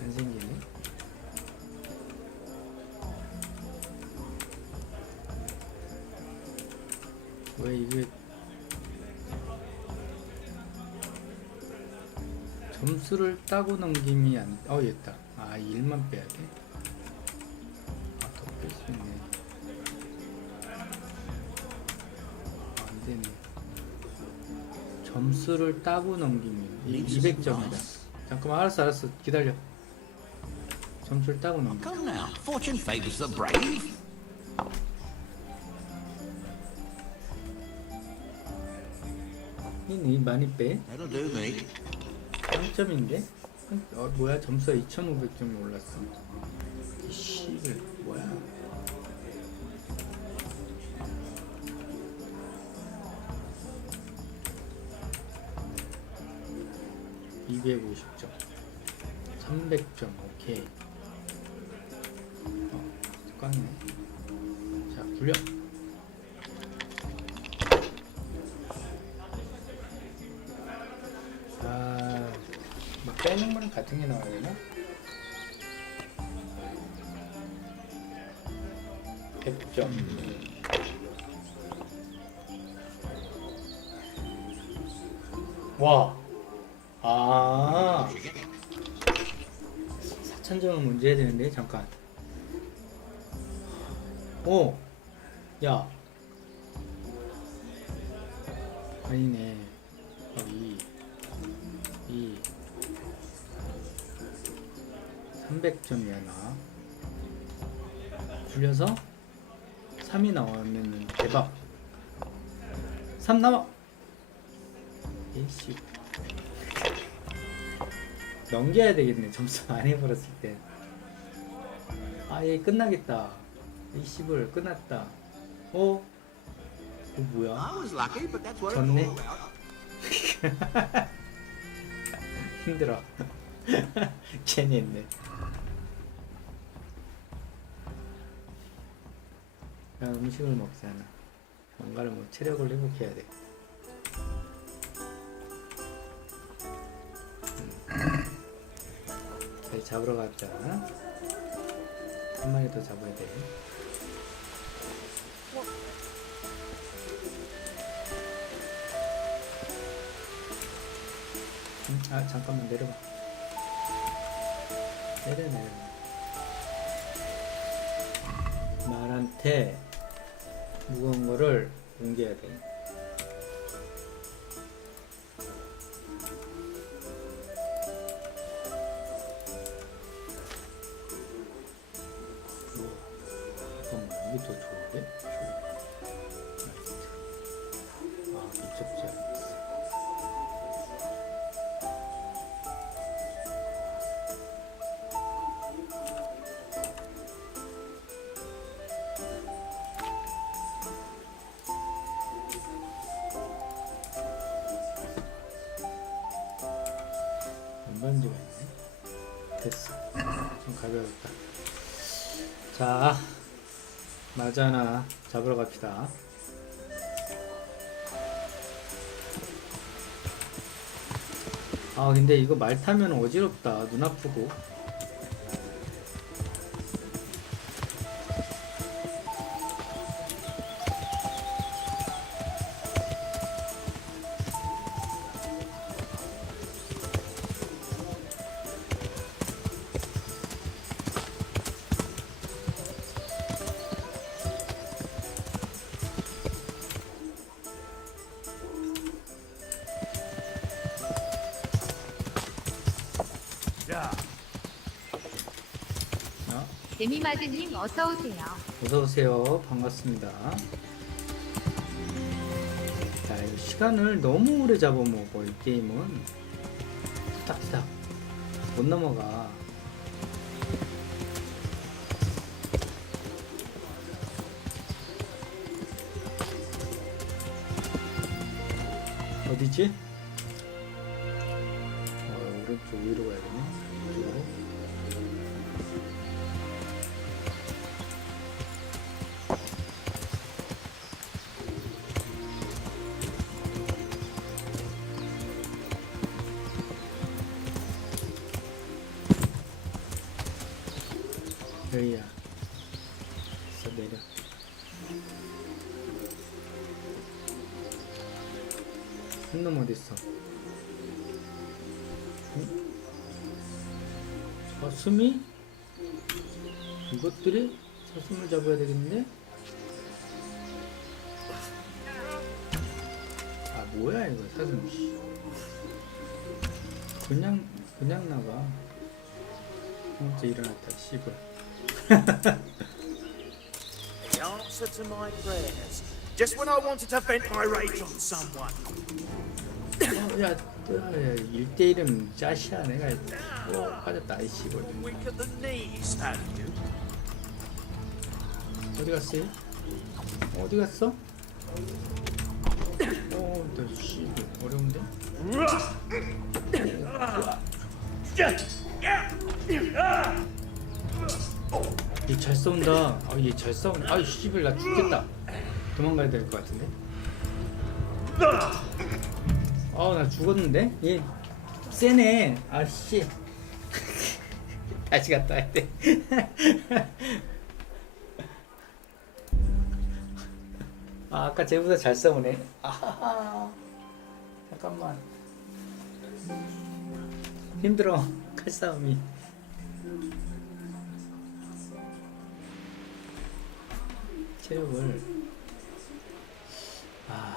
안 생기네? 왜 이게 점수를 따고 넘김이 안, 얘다. 1만 빼야 돼? 더 뺄 수 있네. 안 되네. 점수를 따고 넘김이 200점이다. 잠깐만, 알았어. 기다려. 점수를 따고 넘김. Come now. Fortune favors the brave. 이 많이 빼? That'll do me. 3점인데? 뭐야, 점수가 2500점이 올랐어. 이 씨를 뭐야? (250점) 300점 오케이. 꽝이네. 자, 굴려. 같은 게 나와야 되나? 100점. 와. 아. 4,000점은 먼저 해야 되는데 잠깐. 오. 야. 아니네. 300점이야 나. 굴려서 3이 나오면 대박. 3 남아. 에이씨. 넘겨야 되겠네. 점수 많이 벌었을 때. 아, 얘 끝나겠다. 에이씨불 끝났다. 어? 뭐야? 졌네. 힘들어. 괜히 했네. 야, 음식을 먹잖아. 뭔가를 뭐 체력을 회복해야 돼. 자, 잡으러 가자. 한 마리 더 잡아야 돼. 아, 잠깐만 내려봐. 내려. 말한테 무거운 거를 옮겨야 돼. 잠깐만, 이게 더 좋은데? 아, 미쳤지 않았어. 반지가 있네. 됐어. 좀 가벼웠다. 자, 마자나 잡으러 갑시다. 아, 근데 이거 말 타면 어지럽다. 눈 아프고. 데미마드님 어서오세요. 어서오세요. 반갑습니다. 자, 이거 시간을 너무 오래 잡아먹어. 이 게임은 투닥투닥 못 넘어가. 어디지? 오른쪽 위로 가야 되나? 이쪽으로. 여기야. 있어, 내려. 한 놈 어딨어? 응? 사슴이? 이것들이 사슴을 잡아야 되겠는데? 아, 뭐야 이거 사슴. 그냥 나가. 진짜 일어났다. 씨발. The answer to my prayers. Just when I wanted to vent my rage on someone. 야, 1대1은 짜시야. 내가 빠졌다. 아이씨. Weak at the knees, have you? 어디 갔어? 어디 갔어? 너 씨, 어려운데? 얘 잘 싸운다. 아, 얘 잘 싸운다. 아이 씨발, 나 죽겠다. 도망가야 될 것 같은데? 아, 나 죽었는데? 얘 세네. 아 씨. 다시 갔다 와야 돼. 아, 아까 쟤보다 잘 싸우네. 아하하. 잠깐만. 힘들어. 칼싸움이. 체력을. 아.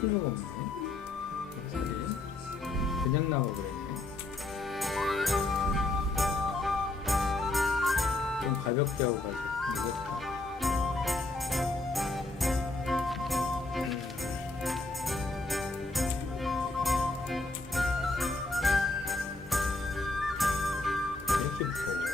쓸모가 없네. 그냥 나가 그랬네. 좀 가볍게 하고 가자. 무겁다. 이렇게 무거워.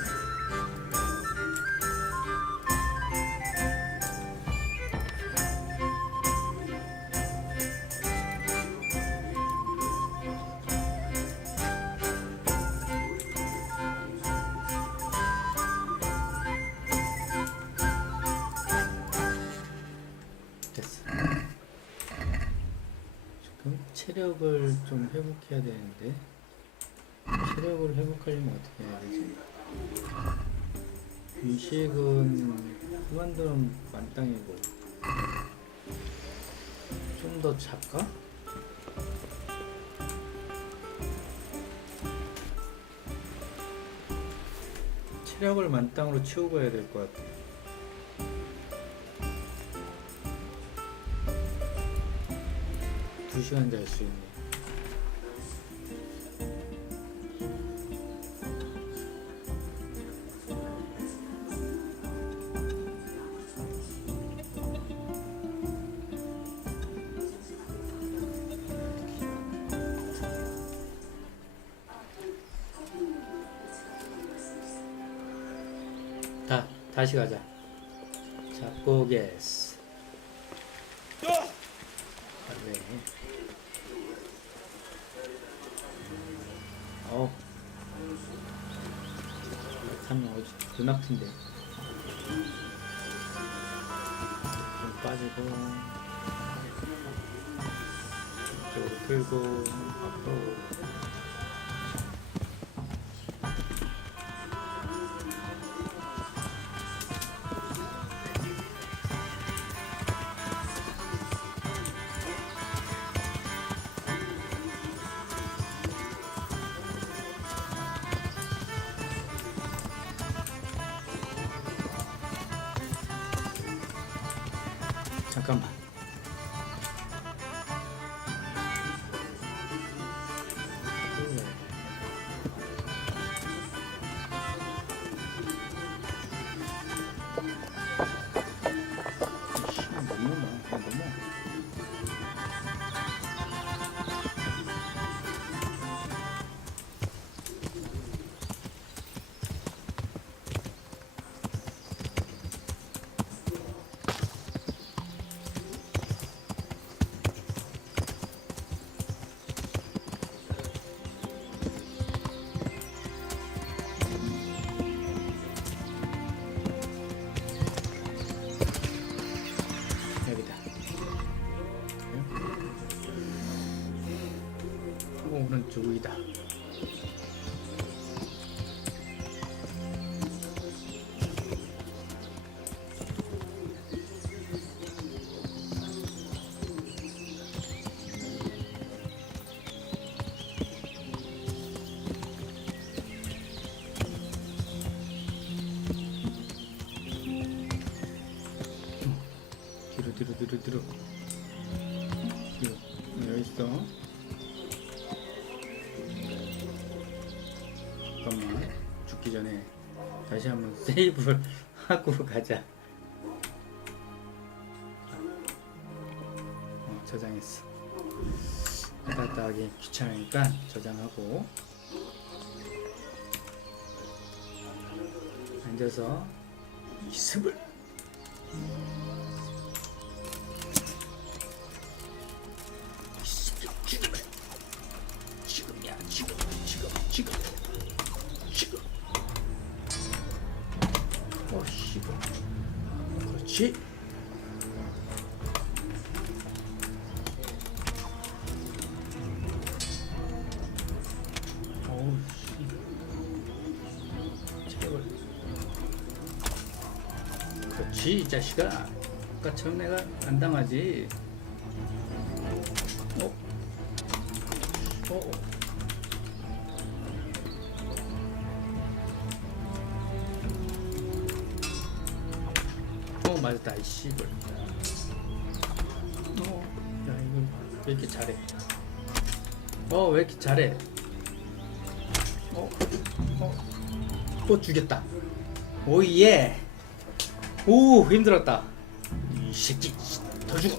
체력을 좀 회복해야 되는데 체력을 회복하려면 어떻게 해야 되지? 의식은 그만두면 만땅이고 좀 더 작가? 체력을 만땅으로 치우고 해야 될 것 같아. 두 시간 잘 수 있네. 다시 가자. 잡고겠어. 왜? 참 눈앞인데. 좀 빠지고 이쪽으로 끌고 앞으로. 잠깐만. 오른쪽이다. 뒤로. 여기 있어. 잠깐만. 죽기 전에 다시 한번 세이브를 하고 가자. 저장했어. 갔다 하기 귀찮으니까 저장하고 앉아서 이습을 지금이야. 지금 씨발. 그렇지. 어우 씨. 제발. 그렇지 이 자식아. 아까처럼 내가 안 당하지. 맞았다 이 씨발. 야 이거 왜 이렇게 잘해? 왜 이렇게 잘해? 죽였다. 오예. 오 힘들었다. 이 새끼 더 죽어.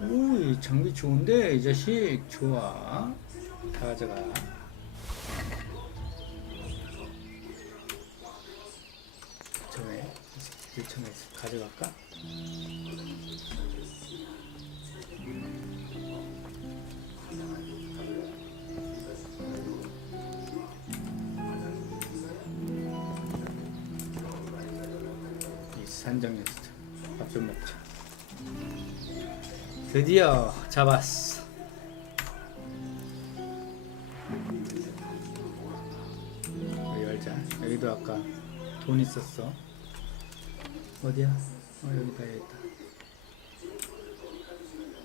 오 장비 좋은데 이 자식 좋아. 다 가져가. 처음에 가져갈까? 이 산정리스트 밥 좀 먹자. 드디어 잡았어. 여기 열자. 여기도 아까 돈 있었어. 어디야? 여기다.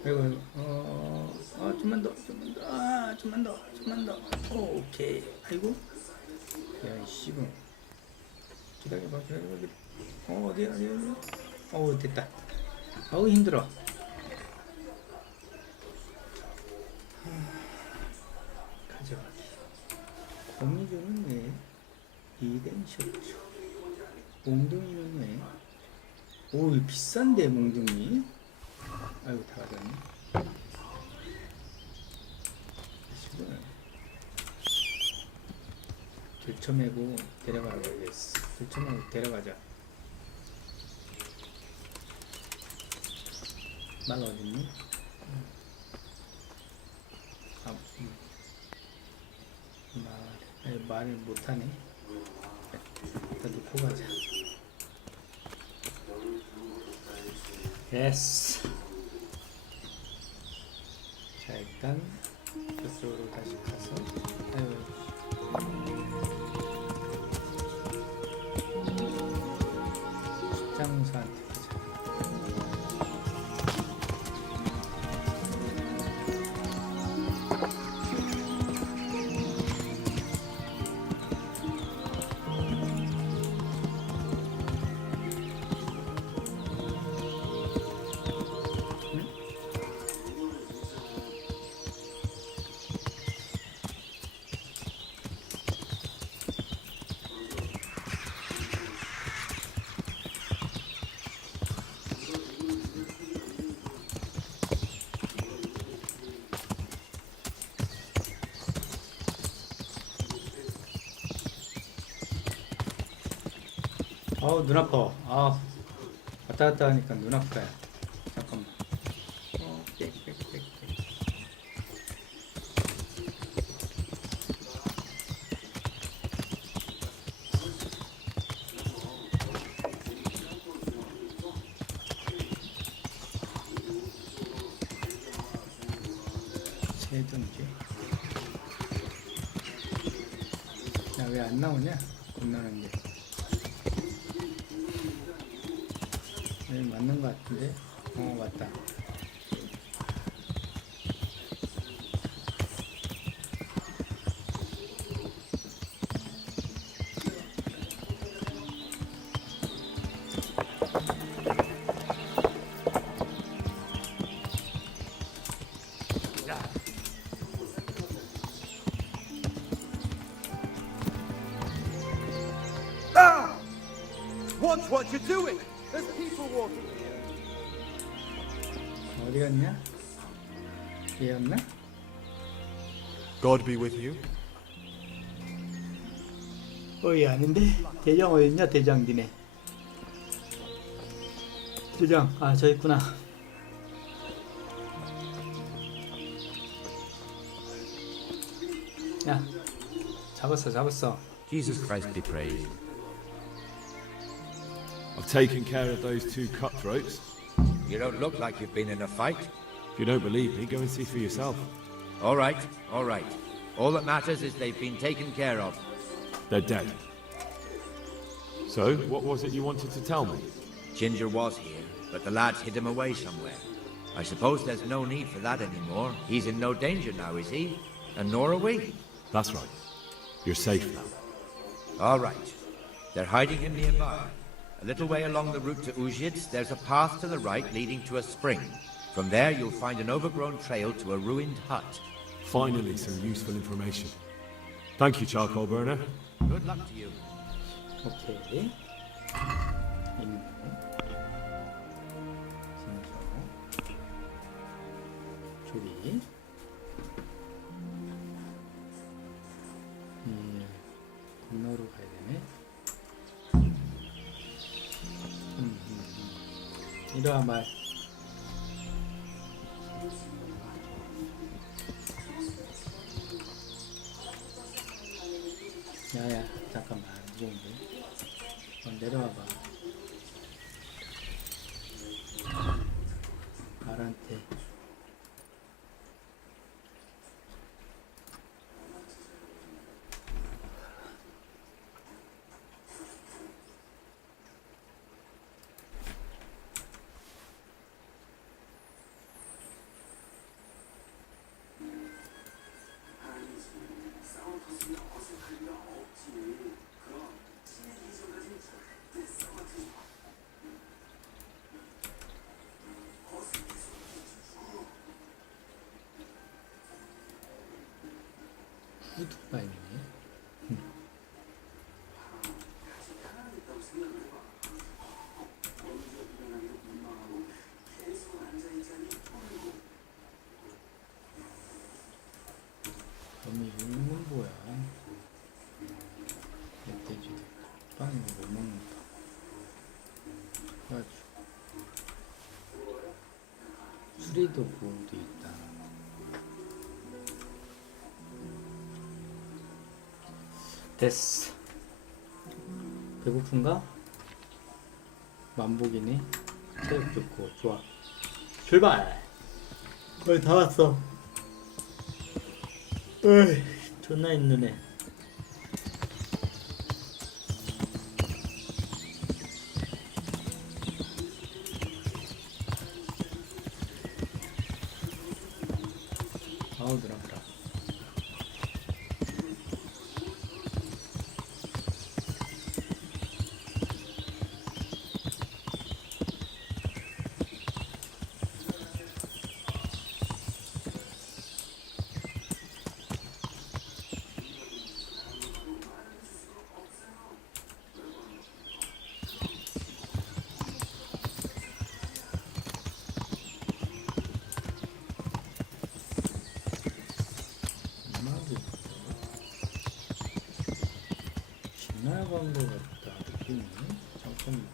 아이고, 좀만 더. 오케이. 아이고. 야, 이 씨발. 기다려봐. 어디야? 됐다. 힘들어. 가져가기. 거미줄은 왜? 이덴 셔츠. 몽둥이는 왜? 오, 비싼데 몽둥이. 아이고 다 가져갔네. 들쳐매고 데려가야겠어. 들쳐매고 데려가자. 말 어딨니? 말을 못하네. 일단 놓고 가자. 예스. 자 일단 저쪽으로 다시 가서 장사한테 가자. 눈 아파. 왔다 갔다 하니까 눈 아프다. 잠깐만. 빽. 세든지. 야, 왜 안 나오냐? 겁나는데. 맞는 것 같은데? 맞다. Watch what you're doing. There's people walking here. 어디 갔냐? 얘였나? God be with you. 어이 아닌데? 대장 어딨냐? 대장디네. 대장, 아 저 있구나. 야, 잡았어. Jesus Christ be praised. I've taken care of those two cutthroats. You don't look like you've been in a fight. If you don't believe me, go and see for yourself. All right, all right. All that matters is they've been taken care of. They're dead. So, what was it you wanted to tell me? Ginger was here, but the lads hid him away somewhere. I suppose there's no need for that anymore. He's in no danger now, is he? And nor are we. That's right. You're safe now. All right. They're hiding him nearby. A little way along the route to Uzhitz, there's a path to the right leading to a spring. From there, you'll find an overgrown trail to a ruined hut. Finally, some useful information. Thank you, charcoal burner. Good luck to you. 오케이. 임무. 진서. 조리. 건너로 가야 되네. 이리와 말. 야야 잠깐만 무서운데. 내려와봐. 말한테. 후드가 있네. 범인은 뭐야? 멧돼지도 빵이 못 먹는다. 가지고 수리도 구도 있다. 됐어. 배고픈가? 만복이네. 체력 좋고 좋아. 출발. 거의 다 왔어. 으이, 존나 힘드네. 아우 들어가라. 지나간 것 같다. 느낌이 잠깐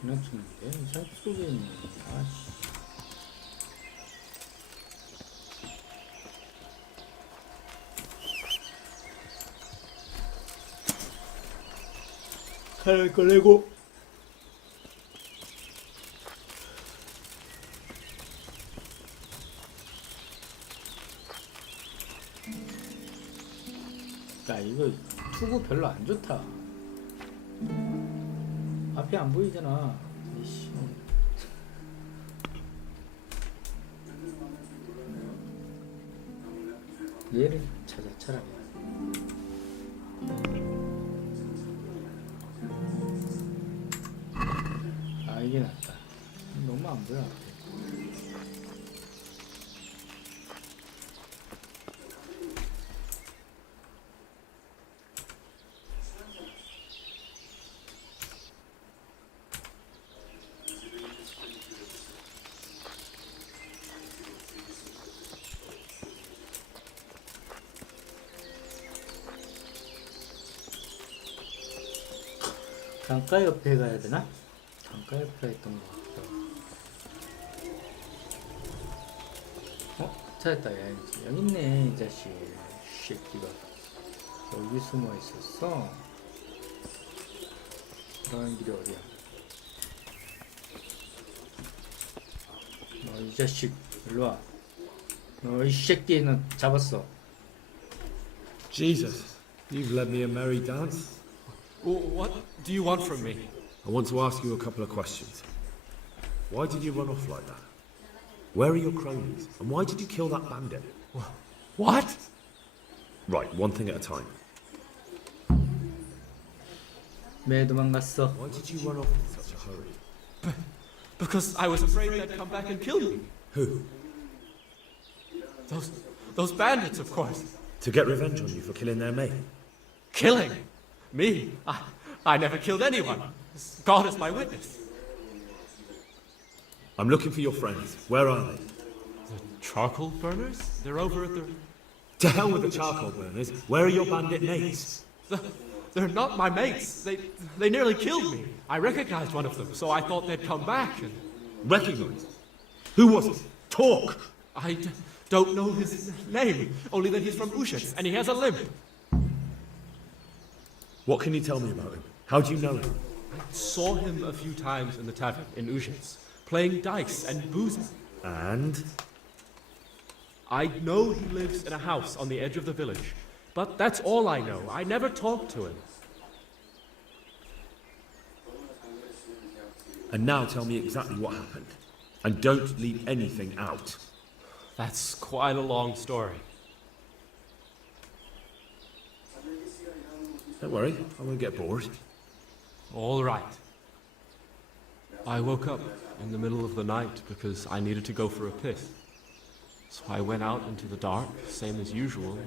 지나치는데 산 속에 있네. 아씨. 칼을 꺼내고 야 이거 투구 별로 안 좋다. 앞이 안 보이잖아. 이씨. 얘를 찾아 차라리. 아 이게 낫다. 너무 안 보여. 앞에. 강가 옆에 가야 되나? 강가 옆에 있던 것 같기도 하고. 찾았다. 야, 여기 있네, 이 자식. 새끼가. 여기 숨어 있었어. 들어가는 길이 어디야? 너 이 자식, 일로 와. 너 이 새끼, 너 잡았어. Jesus, you've led me a merry dance. What do you want from me? I want to ask you a couple of questions. Why did you run off like that? Where are your cronies? And why did you kill that bandit? What? Right, one thing at a time. 왜 도망갔어? Why did you run off in such a hurry? Because I was afraid they'd come back and kill me. Who? Those bandits, of course. To get revenge on you for killing their mate? Killing? Me? I never killed anyone. God is my witness. I'm looking for your friends. Where are they? The charcoal burners? They're over at the... To hell with the charcoal burners. Where are your bandit mates? They're not my mates. They nearly killed me. I recognized one of them, so I thought they'd come back and... Recognized? Who was it? Talk! I don't know his name, only that he's from Ushets, and he has a limp. What can you tell me about him? How do you know him? I saw him a few times in the tavern in Ushets, playing dice and boozing. And? I know he lives in a house on the edge of the village, but that's all I know. I never talked to him. And now tell me exactly what happened. And don't leave anything out. That's quite a long story. Don't worry, I won't get bored. All right. I woke up in the middle of the night because I needed to go for a piss. So I went out into the dark, same as usual,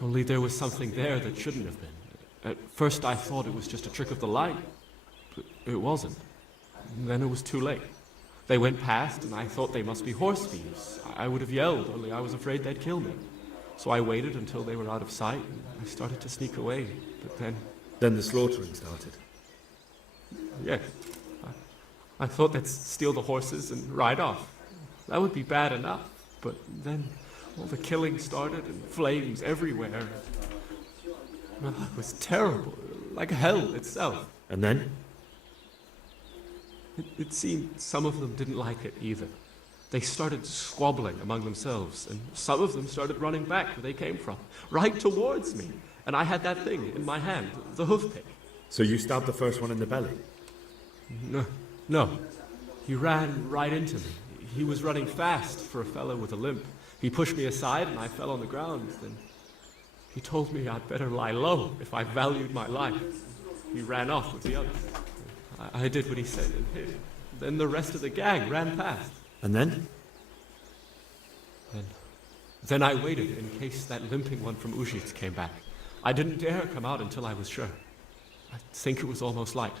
only there was something there that shouldn't have been. At first I thought it was just a trick of the light, but it wasn't. And then it was too late. They went past and I thought they must be horse thieves. I would have yelled, only I was afraid they'd kill me. So I waited until they were out of sight and I started to sneak away, but then... Then the slaughtering started. Yeah. I thought they'd steal the horses and ride off. That would be bad enough, but then all the killing started and flames everywhere. Well, it was terrible, like hell itself. And then? It seemed some of them didn't like it either. They started squabbling among themselves, and some of them started running back where they came from, right towards me. And I had that thing in my hand, the hoof pick. So you stabbed the first one in the belly? No. He ran right into me. He was running fast for a fellow with a limp. He pushed me aside and I fell on the ground. Then he told me I'd better lie low if I valued my life. He ran off with the others. I did what he said and hid. Then the rest of the gang ran past. And then? Then I waited in case that limping one from Ujits came back. I didn't dare come out until I was sure. I think it was almost light.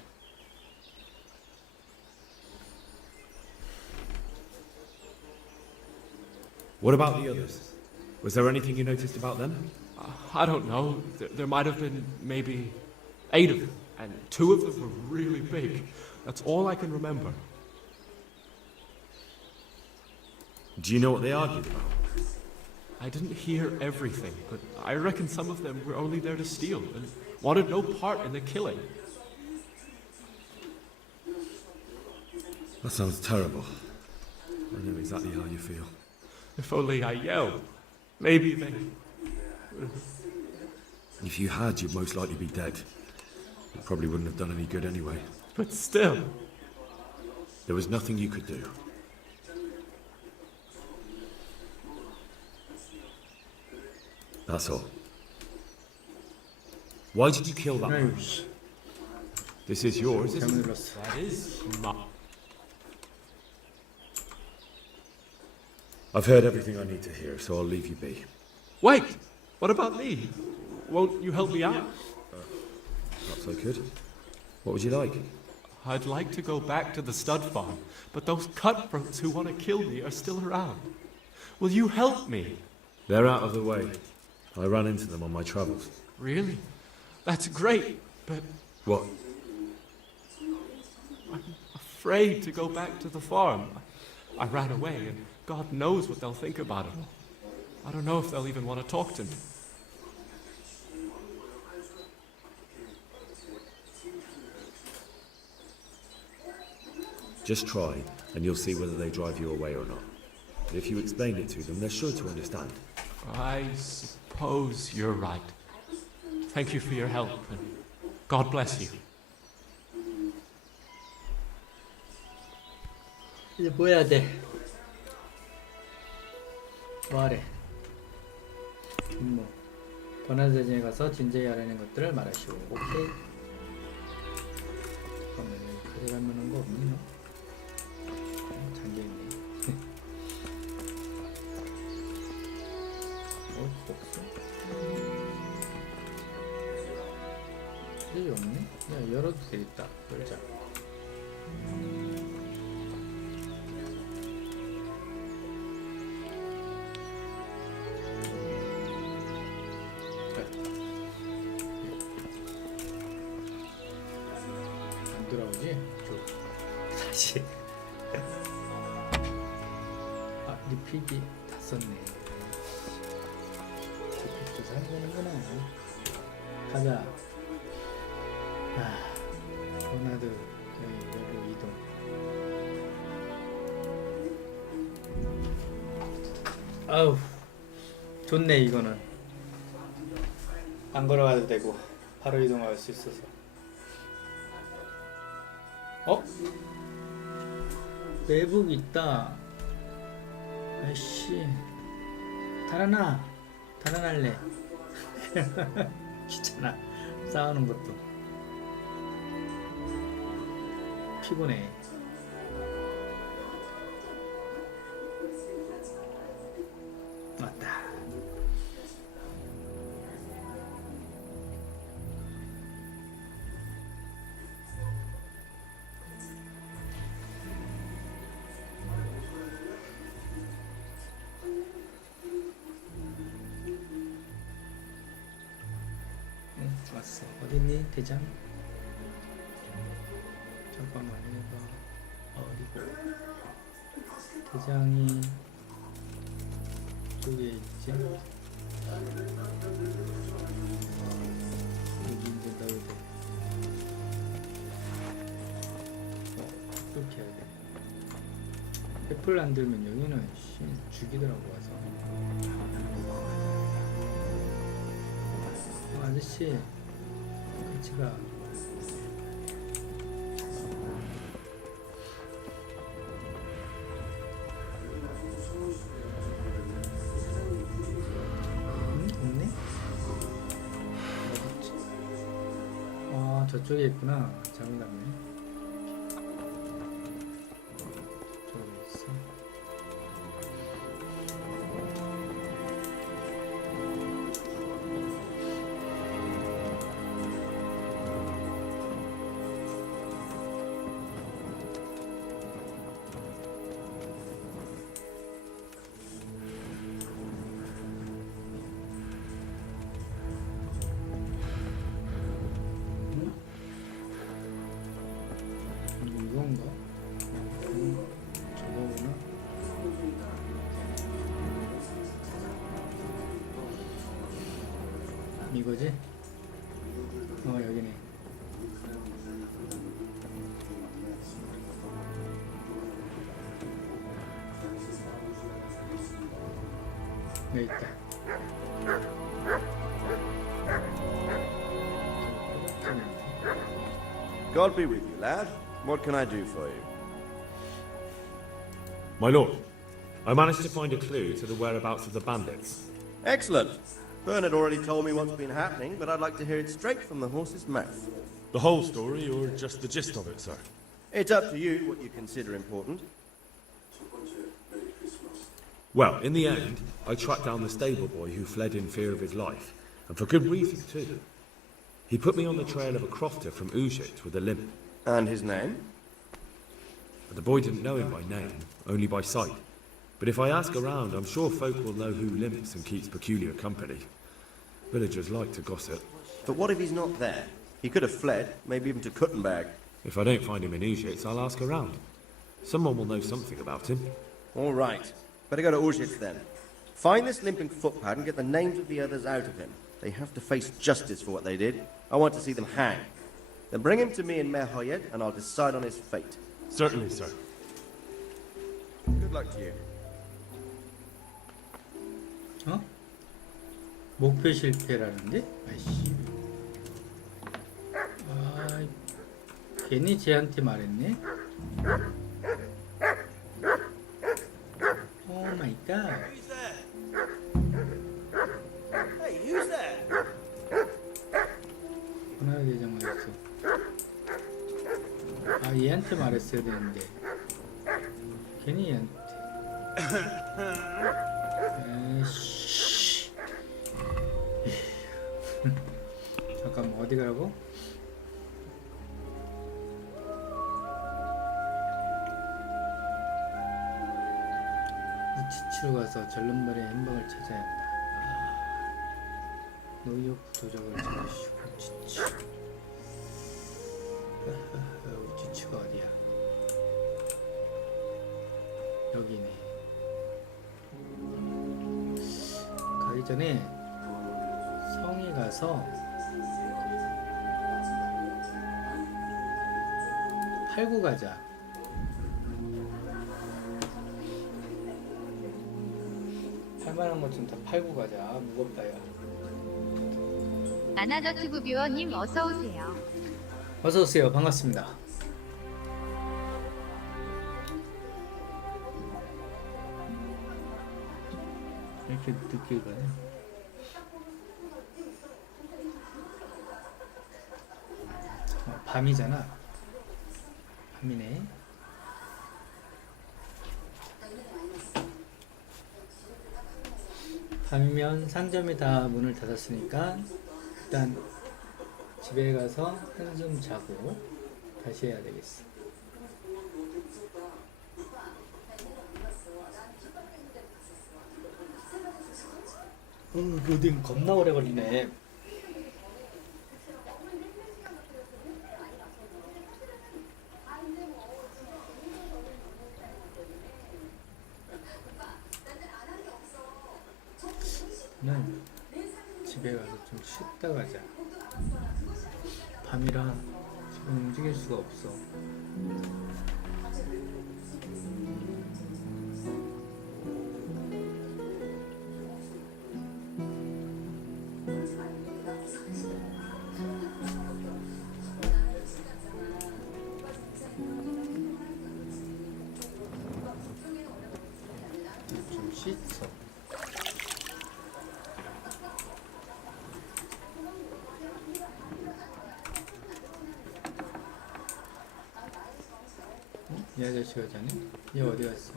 What about the others? Was there anything you noticed about them? I don't know. There might have been maybe 8 of them, and 2 of them were really big. That's all I can remember. Do you know what they argued about? I didn't hear everything, but I reckon some of them were only there to steal and wanted no part in the killing. That sounds terrible. I know exactly how you feel. If only I yelled. Maybe they... If you had, you'd most likely be dead. It probably wouldn't have done any good anyway. But still... There was nothing you could do. That's all. Why did you kill that man? This is yours, isn't it? That is mine. I've heard everything I need to hear, so I'll leave you be. Wait! What about me? Won't you help me out? Perhaps I could. What would you like? I'd like to go back to the stud farm, but those cutthroats who want to kill me are still around. Will you help me? They're out of the way. I ran into them on my travels. Really? That's great, but... What? I'm afraid to go back to the farm. I ran away, and God knows what they'll think about it all. I don't know if they'll even want to talk to me. Just try, and you'll see whether they drive you away or not. But if you explain it to them, they're sure to understand. I suppose you're right. Thank you for your help, and God bless you. 이제 뭐 해야 돼? 뭐하래? 번화대장에 가서 진작에 알아낸 것들을 말하시오. 오케이. 잠깐만, 가져갈 만한 거 없니 너? 잠겨있네. 없어? 여기 없네? 야, 열어도 되겠다. 열자. 안 돌아오지? 다시. 아, 리필기 다 썼네. 리필도 사야 되는구나. 가자. 아, 로나드 여기 이동. 아우, 좋네 이거는. 안 걸어가도 되고 바로 이동할 수 있어서. 어? 매북 있다. 아이씨, 달아날래. 귀찮아. 싸우는 것도 피곤해. 맞다. 왔어. 어딨니 대장? 잠깐만 해봐. 어디고? 대장이 쪽에 있지? 여기 이제 넣어야 돼. 어떻게 해야 돼? 애플 안 들면 여기는 죽이더라고 와서. 아저씨 같이 가. 없네? 어딨지? 아, 저쪽에 있구나. 잘못 났네. 저기 있어. 이건가? 저거구나. 이거지? 여기네. 여기 있다. God be with you, lad. What can I do for you? My lord, I managed to find a clue to the whereabouts of the bandits. Excellent. Bernard already told me what's been happening, but I'd like to hear it straight from the horse's mouth. The whole story, or just the gist of it, sir? It's up to you what you consider important. Well, in the end, I tracked down the stable boy who fled in fear of his life, and for good reason too. He put me on the trail of a crofter from Ujit with a limp. And his name? But the boy didn't know him by name, only by sight. But if I ask around, I'm sure folk will know who limps and keeps peculiar company. Villagers like to gossip. But what if he's not there? He could have fled, maybe even to Kuttenberg. If I don't find him in Uzhitz, I'll ask around. Someone will know something about him. All right. Better go to Uzhitz then. Find this limping footpad and get the names of the others out of him. They have to face justice for what they did. I want to see them hang. Then bring him to me in Merhoyed and I'll decide on his fate. Certainly, sir. Good luck to you. 어? 목표 실패라는데? 아이씨. 아, 괜히 쟤한테 말했네. 오 마이 갓. Hey, who's there? 하나의 대장 말했어. 아, 얘한테 말했어야 되는데. 괜히 얘한테. 에이씨. 잠깐만, 어디 가라고? 우치치로 가서 절름발의 행방을 찾아야 한다. 노이오프 도적을 찾으시고 우치치. 우치치가 어디야? 여기네. 가기 전에 성에 가서 팔고 가자. 할만한 것 좀 다 팔고 가자. 아, 무겁다 야. 나나더튜브 뷰어님 어서오세요. 어서오세요. 반갑습니다. 이렇게 늦게 가네. 밤이잖아. 밤이네. 밤이면 상점이 다 문을 닫았으니까 일단 집에 가서 한숨 자고 다시 해야 되겠어. 로딩 겁나 오래 걸리네. 난 집에 가서 좀 쉬다 가자. 밤이라 지금 움직일 수가 없어. 좀 씻어. 이 아저씨가 자네? 얘 어디 갔어?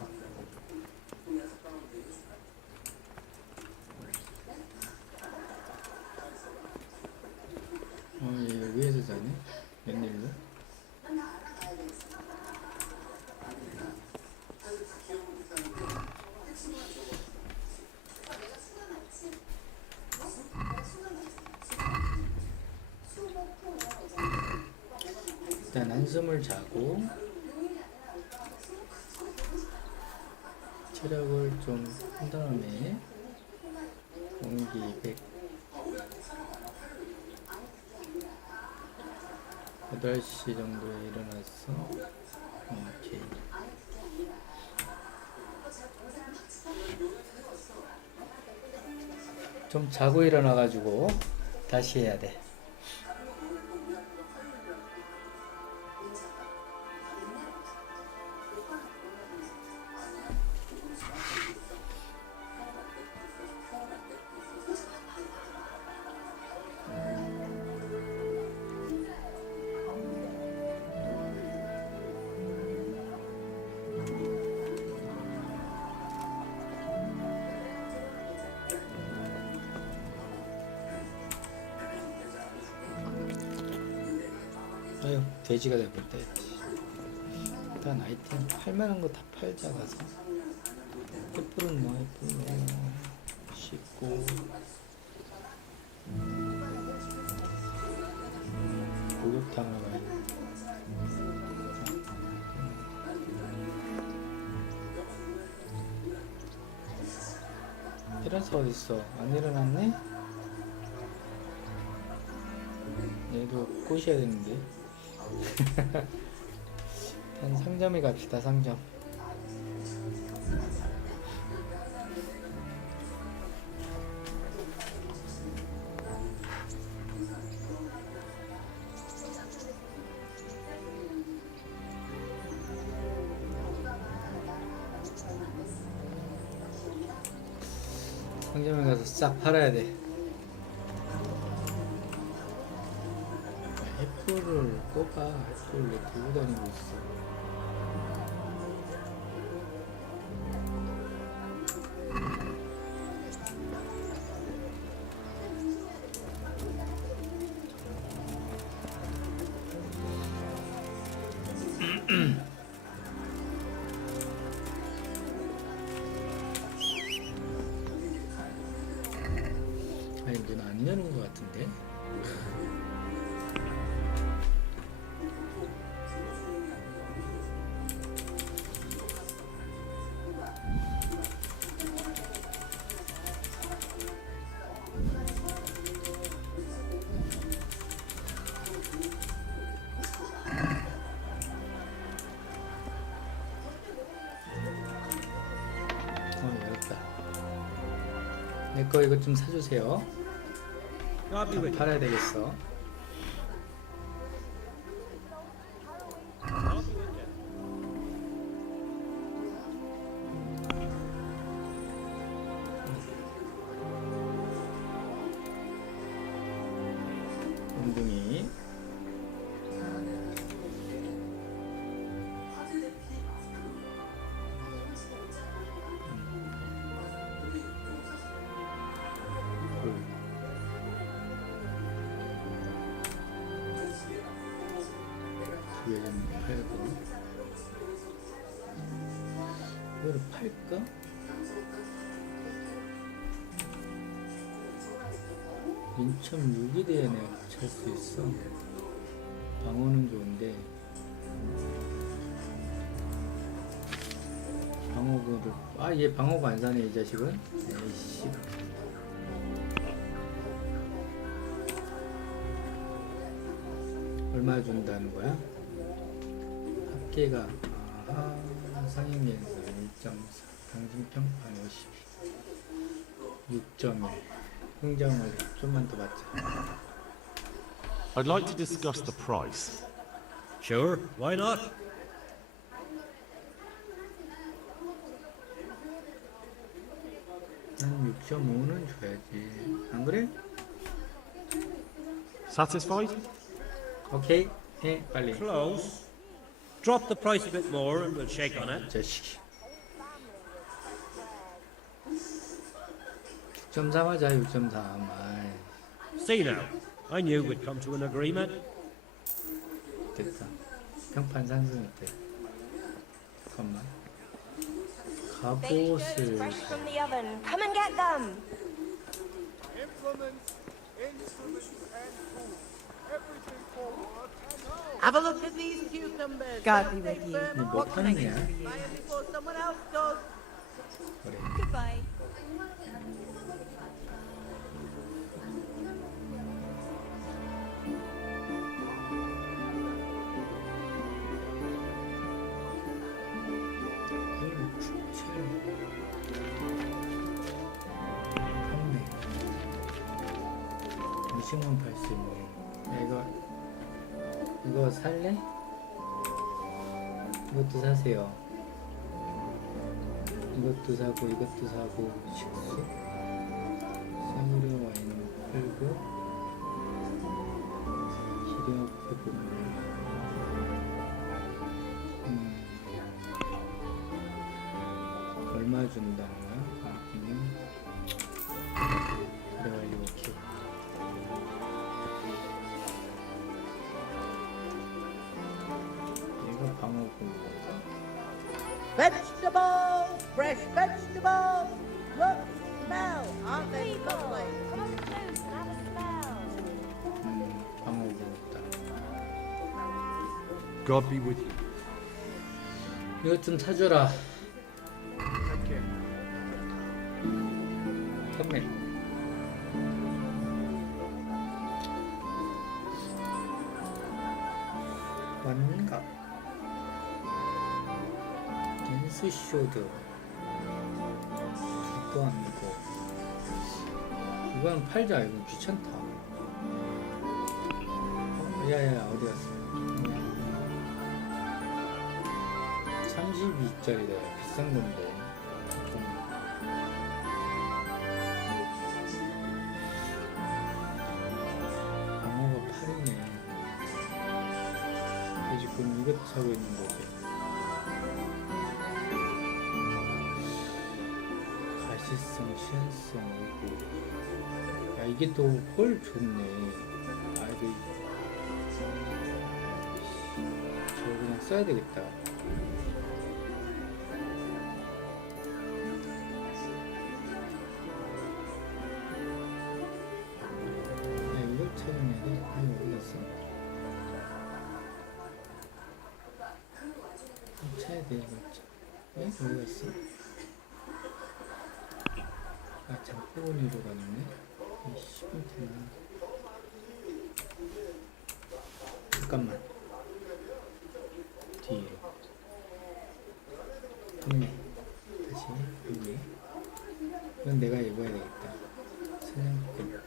얘 위에서 자네? 웬일로? 일단 한숨을 자고 체력을 좀 한 다음에 공기 200 8시 정도에 일어나서 오케이. 좀 자고 일어나가지고 다시 해야 돼. 아유, 돼지가 돼버렸다. 일단 아이템 팔만한 거 다 팔자 가서. 횃불은 뭐, 횃불은 뭐 씻고 목욕탕으로 가야 돼. 테라스 어딨어? 안 일어났네? 얘도 꼬셔야 되는데. 한 상점에 갑시다. 상점. 상점에 가서 싹 팔아야 돼. 횃불을 꼽아. 횃불을 왜 들고 다니고 있어? 아니 문 안 여는 것 같은데? 열었다. 내 거 이거 좀 사주세요. 다 팔아야 되겠어. 엉덩이. 두개 좀 팔고. 이거를 팔까? 인천 6일에 내가 찰 수 있어. 방어는 좋은데 방어구를 얘 방어구 안 사네 이 자식은. 에이씨. 얼마 준다는 거야? 합계가 상임연사 1.4 당진평판 52 6.1 흥정을 좀만 더 받자. I'd like to discuss the price. Sure, why not? 한 6.5는 줘야지. 안 그래? Satisfied? 오케이. 해 빨리. Close. Drop the price a bit more and we'll shake on it. 자식이. 6.3 하자. 6.3. See now, I knew we'd come to an agreement. 됐다. 평판 상승했대. 잠깐만. 갑옷을 Fresh from the oven. Come and get them. Implements, instruments, and tools. Everything for work and home. Have a look at these cucumbers. God be with you. 뭐 파는 거야? Buy them before someone else does. 그래. Goodbye. 음식만 팔 수 있네. 이거 살래? 이것도 사세요. 이것도 사고 이것도 사고 식수 사무료 와인 팔고 기력 회복. 얼마 준다는 거야? 그래 이렇게. 얘가 방어구. Vegetables, fresh vegetables. Look, smell. Aren't they lovely? Come on close and have a smell. 방어구 없다. God be with you. 이것 좀 사줘라. 완갑 댄스쇼드 두꺼운 거 이건 팔자. 이건 귀찮다. 야야야 어디 갔어? 32짜리다. 비싼 건데. 방어가 8이네. 지금 이것도 사고 있는 거지. 가시성, 시한성, 이거. 야, 이게 또 헐 좋네. 아, 이거. 저거 그냥 써야 되겠다. 야, 이걸 찾았네. 이거 어디 갔어? 쳐야 돼, 이거. 에? 어디 갔어? 아, 장포원이로 가는데? 이 시멘트나. 잠깐만. 뒤로. 없네. 다시, 여기. 이건 내가 입어야 되겠다. 사냥꾼.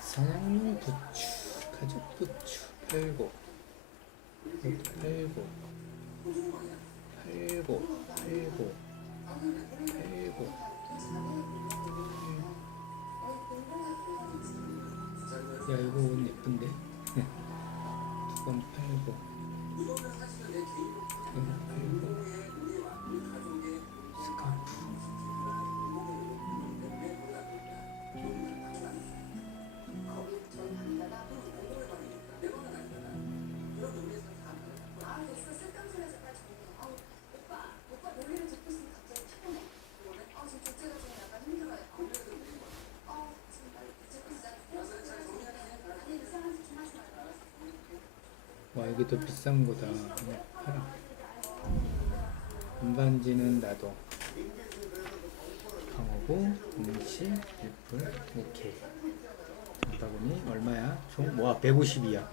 사냥용 부추, 가죽 부추 팔고, 이것도 팔고, 팔고, 팔고, 팔고. 야, 이거 옷 예쁜데? 두 번 팔고, 이거 팔고, 스카프. 와, 이게 더 비싼 거다. 그냥 팔아. 운반지는 나도. 강호구, 공시, 일불, 오케이. 장바구니 얼마야? 총, 와, 150이야.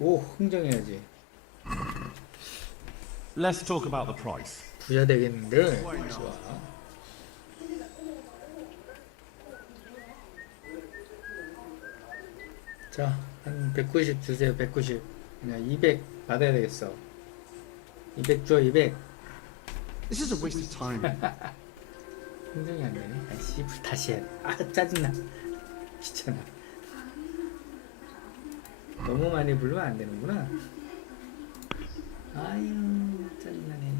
오, 흥정해야지. Let's talk about the price. 부자 되겠는데. 좋아. 자, 한 190 주세요. 190. 그냥 200 받아야 되겠어. 200 줘. 200. This is a waste of time. 흥정이 안 되네. 아이씨, 다시 해. 아, 짜증나. 귀찮아. 너무 많이 부르면 안 되는구나. 아유, 짜증나네.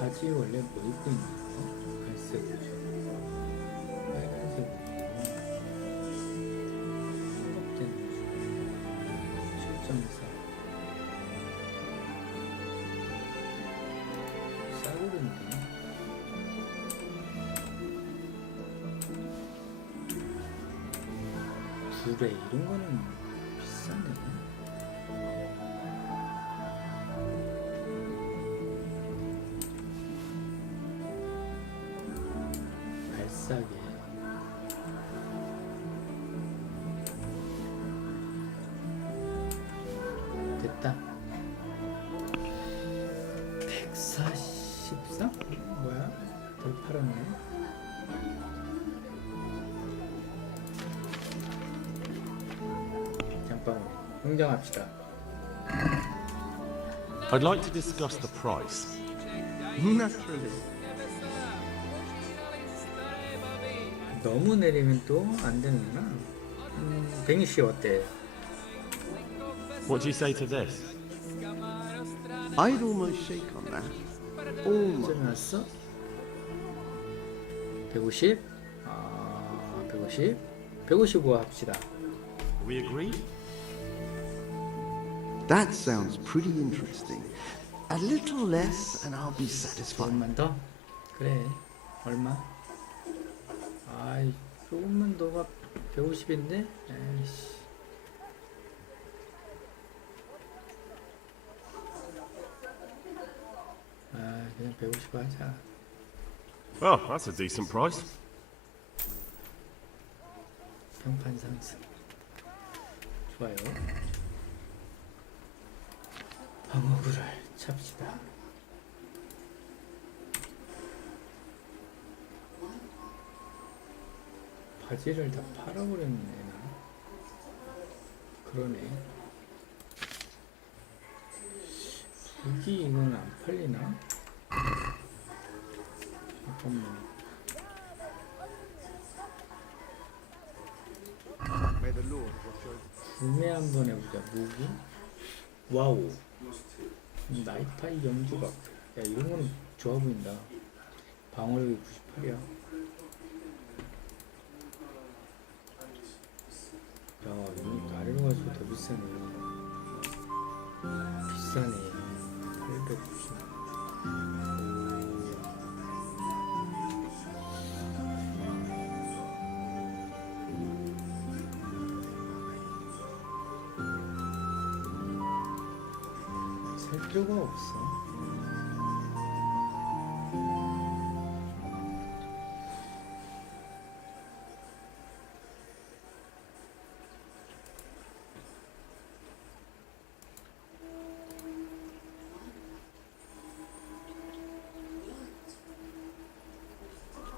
바지 원래 뭐 입고 있는 거? 갈색 옷, 빨간색 옷, 흑된 옷, 7.4. 싸구려인데? 구레 이런 거는 비싼데? 싸게. 됐다. 143? 뭐야? 덜 팔았네. 장바구니 흥정합시다. I'd like to discuss the price. Naturally. 너무 내리면 또 안 되는구나. 160 어때? What do you say to this? I'd almost shake on that. Almost. 좀 왔어? 150? 아, 150? 155 합시다. We agree? That sounds pretty interesting. A little less and I'll be satisfied. 조금만 더? 그래. 얼마? 아이, 조금만 더가 150인데? 에이씨. 아, 그냥 150 하자. Oh, that's a decent price. 평판 상승. 좋아요. 방어구를 찹시다. 바지를 다 팔아버렸네. 나. 그러네. 무기 이건 안 팔리나? 잠깐만. 구매 한번 해보자. 무기? 와우. 나이파이 영주각. 야, 이런 거는 좋아 보인다. 방어력이 98이야. 야, 이거 아래로 갈수록 더 비싸네. 비싸네. 890. 살 필요가 없어.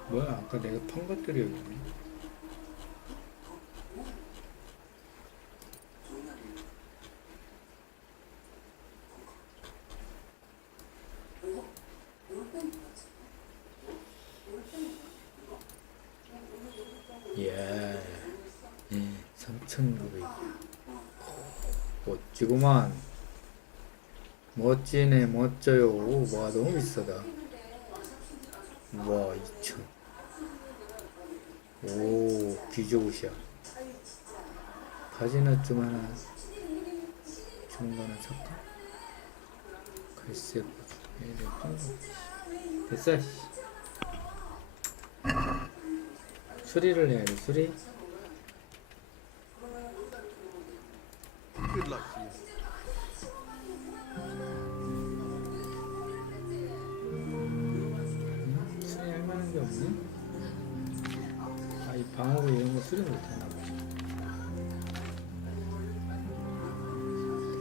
뭐야, 아까 내가 판 것들이 여기 있네. 이야, 3,900. 멋지구만. 멋지네, 멋져요. 와, 너무 비싸다. 와, 2,000. 오, 귀저옷이야. 바지나 좀 하나 좋은 거 하나 살까? 글쎄, 됐어. 수리를 해야 돼. 수리. Good luck to you. 수리할 만한 게 없니? 아, 이 방어구 이런 거 수리 못하나 보지.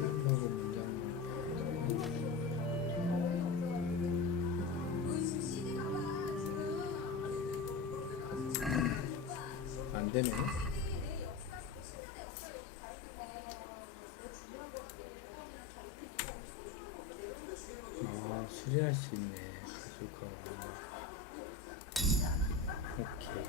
테이블하고 문장. 안 되네. 아, 수리할 수 있네. 가죽하고. 오케이.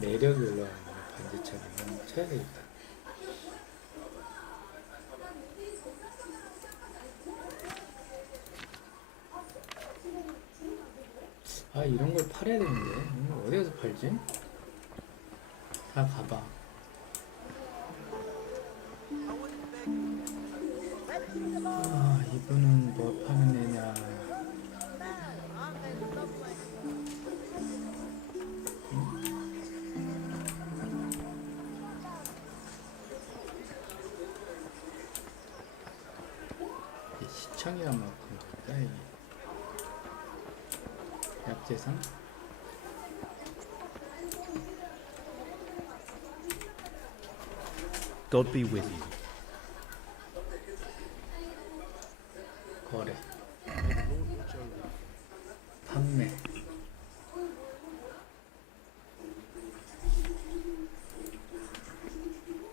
매력이 올라가는 반지차기 한번 쳐야 되겠다. 아, 이런 걸 팔아야 되는데 이거 어디 가서 팔지? 다 가봐. 아, 이분 너는 뭐 파는 애냐? 시청이란 만큼 걸까 이게? 약재상? God be with you. 거래, 판매,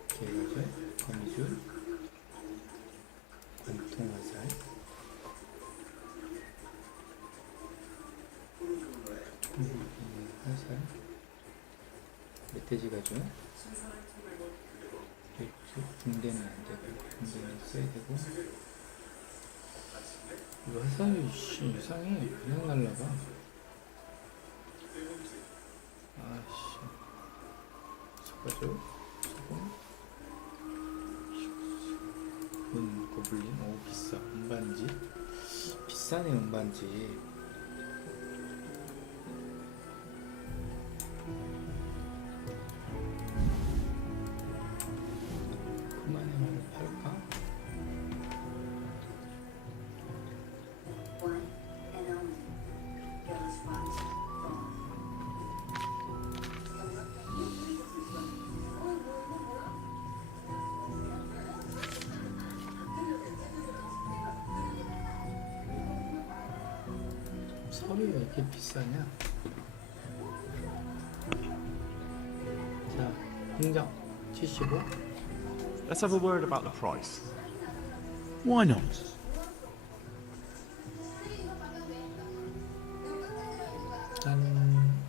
계획을, 거미줄, 관통화살, 화살, 멧돼지 가죽, 붕대는 안 되고, 붕대는 써야 되고. 이거 화살이 이상해. 그냥 날라가. 아씨. 속가죠? 소금. 고블린. 오 비싸. 운반지. 비싸네 운반지. 그만의 말을 팔까? 설이 왜 이렇게 비싸냐? 자, 공장 75. Let's have a word about the price. Why not? 한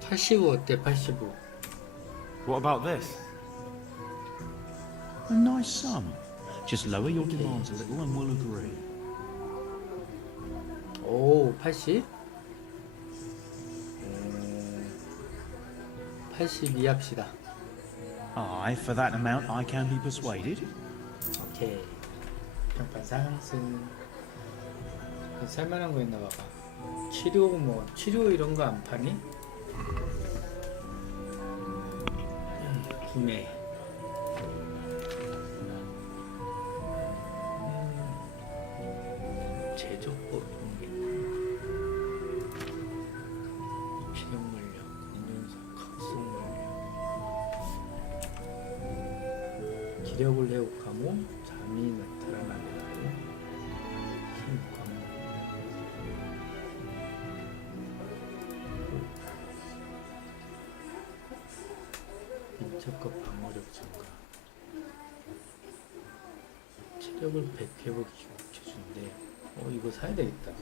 85 어때? 85. What about this? A nice sum. Just lower your demands a little and we'll agree. 오, 80? 82 합시다. Aye, for that amount I can be persuaded. 오케이. 평판 상승. 살만한 거 있나 봐봐. 치료 이런 거 안 파니? 구매. 제조법 이런 게 있나? 필요 물력, 인연석, 각성 물력. 기력을 회복하고 잠이 나타나는 힘 광. 인적과 방어력 증가. 체력을 100 회복시켜주는데 이거 사야 되겠다.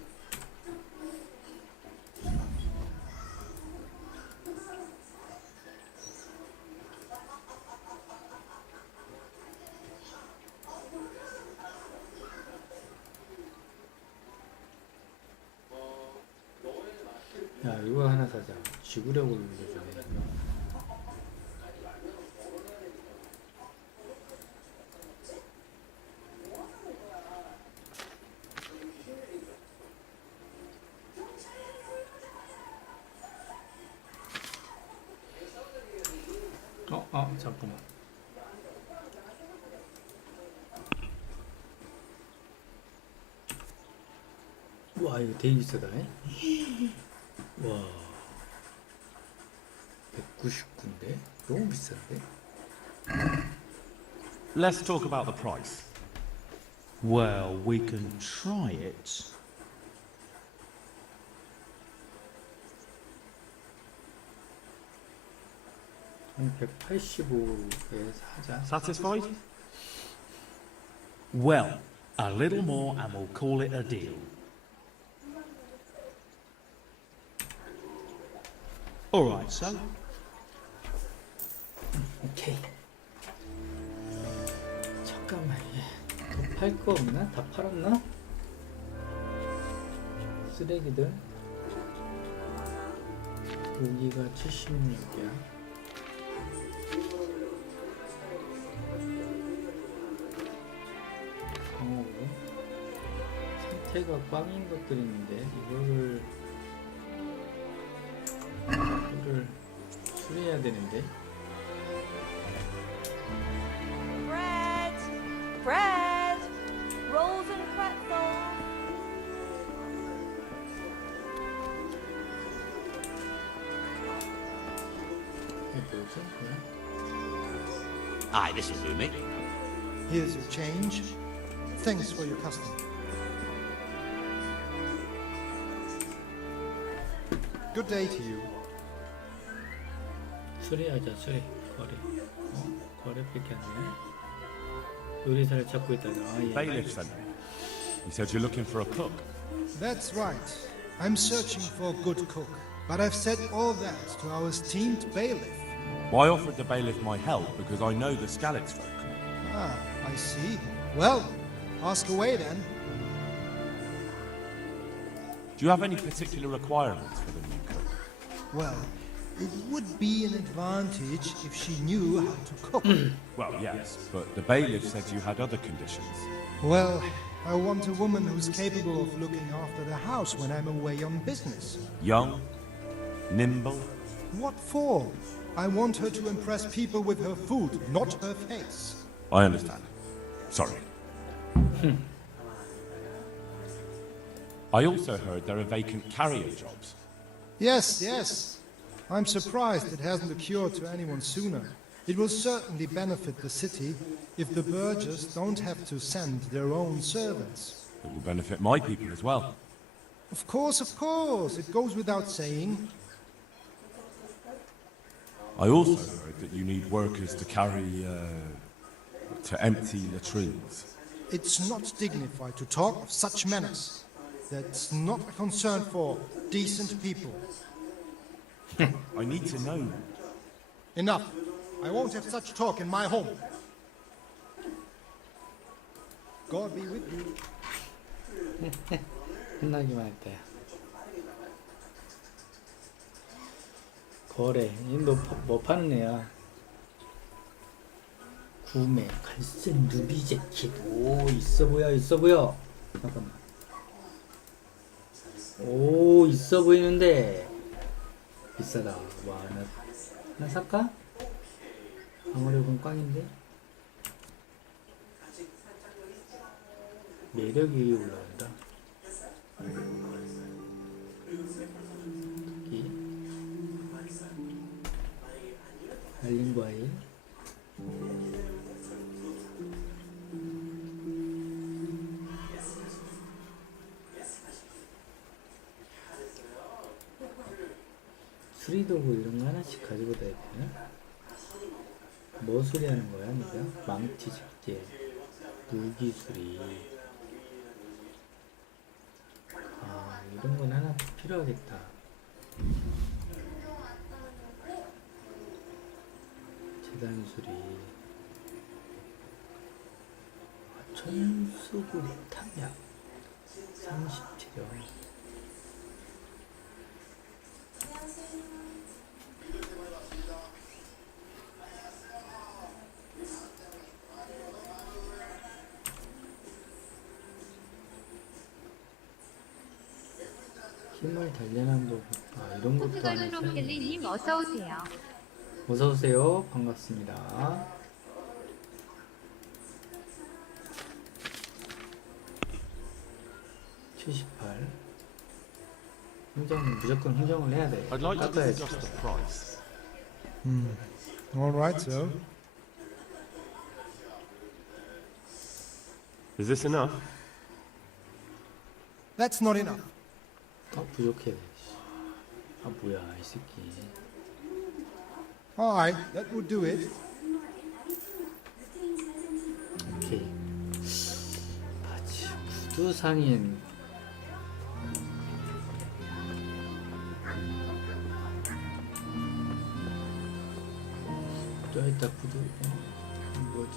야, 이거 하나 사자. 지구력을 올려주네. 잠깐만. 와, 이거 되게 비싸다. 와, 199인데? 너무 비싼데? Let's talk about the price. Well, we can try it. 한 185에 사자. Satisfied? Well, a little more and we'll call it a deal. Alright, so. 오케이. 잠깐만, 더 팔 거 없나? 다 팔았나? 쓰레기들. 여기가 76이야. 강호구. 밑에가 꽝인 것들이 있는데 이거를 수리해야 되는데. Bread! Bread! Rolls and pretzels! 이게 뭐죠? Aye, this'll do me. Here's your change. Thanks for your custom. Good day to you. 수리하자 수리. 거래. 거래밖에 안 되네. 요리사를 찾고 있다가. 아, 예. Bailiff sent me. He said you're looking for a cook. That's right. I'm searching for a good cook. But I've said all that to our esteemed bailiff. Well, I offered the bailiff my help because I know the Scalitz folk. Ah, I see. Well, ask away then. Do you have any particular requirements for the new cook? Well, it would be an advantage if she knew how to cook. Well, yes, but the bailiff said you had other conditions. Well, I want a woman who's capable of looking after the house when I'm away on business. Young, nimble. What for? I want her to impress people with her food, not her face. I understand. Sorry. I also heard there are vacant carrier jobs. Yes, yes. I'm surprised it hasn't occurred to anyone sooner. It will certainly benefit the city if the burghers don't have to send their own servants. It will benefit my people as well. Of course, it goes without saying. I also heard that you need workers to carry, to empty latrines. It's not dignified to talk of such manners. That's not a concern for decent people. I need to know. Enough. I won't have such talk in my home. God be with you. 혼나기만 했다. 거래. 뭐 파는 애야? 구매. 갈색 누비 재킷. 오, 있어 보여. 잠깐만. 오, 있어 보이는데. 비싸다. 와, 하나 살까? 방어력은 꽝인데? 매력이 올라간다. 여기 알린 과일. 수리도구 이런 거 하나씩 가지고 다녀야 되나? 뭐 수리하는 거야, 네가? 망치 집게, 무기 수리. 아, 이런 건 하나 필요하겠다. 재단 수리. 아, 천수구 탐약. 30치료. 힘을 단련한 법. 아, 이런 것도 하나 써야 돼. 님 어서 오세요. 어서 오세요. 반갑습니다. 78. 흥정 무조건 흥정을 해야 돼. I'd like to 깎아야지. discuss the price. All right, sir. Is this enough? That's not enough. 부족해. 아, 뭐야, 이 새끼. All right, that would do it. 오케이. 바지, 구두 상인. 저 있다, 구두. 뭐지?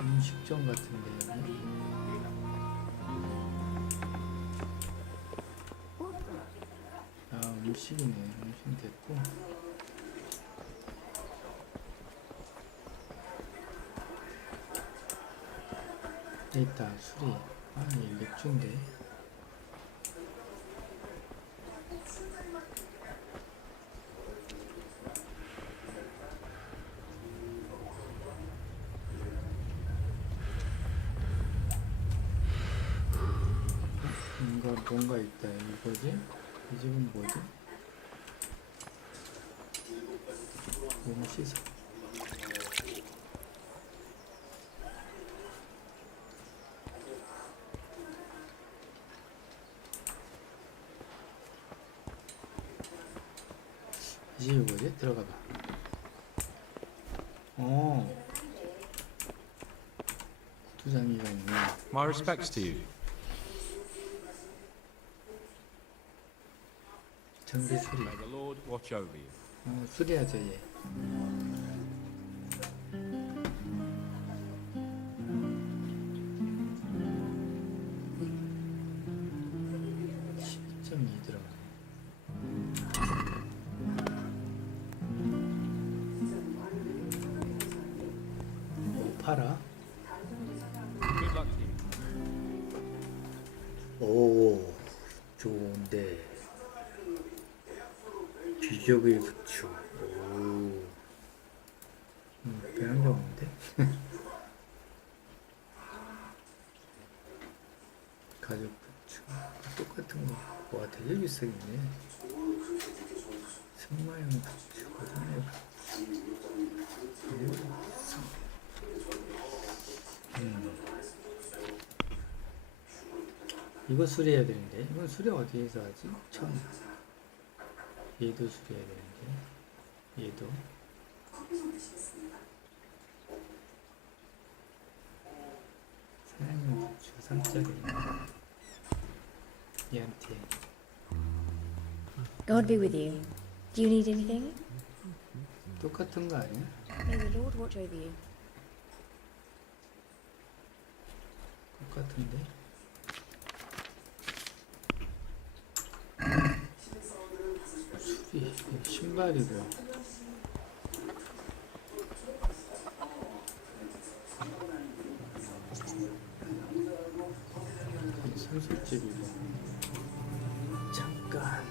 음식점 같은데, 여기? 아, 음식이네. 음식 됐고. 있다 술이. 아, 이 맥주인데. 뭔가 있다. 이거지? 이 집은 뭐지? 몸 씻어. 이 집이 뭐지? 들어가 봐. 구두장이가 있네. My respects to you. 정비 수리. May the Lord watch over you. 수리하죠, 얘. 팔아. 오, 좋은데. 기적의 부추. 오. 배운 게 없는데? 가죽 부추. 똑같은 거. 와, 되게 비싸겠네. 승마용 부추. 고등의 부추. 이거 수리해야 되는데. 이건 수리 어디에서 하지? 천. 얘도 수리해야 되는데. 얘도. 사장님 부추 3짜리. 얘한테. God be with you. Do you need anything? 똑같은 거 아니야? May the Lord watch over you. 똑같은데? 수리, 신발이고. 선술집이고. 잠깐.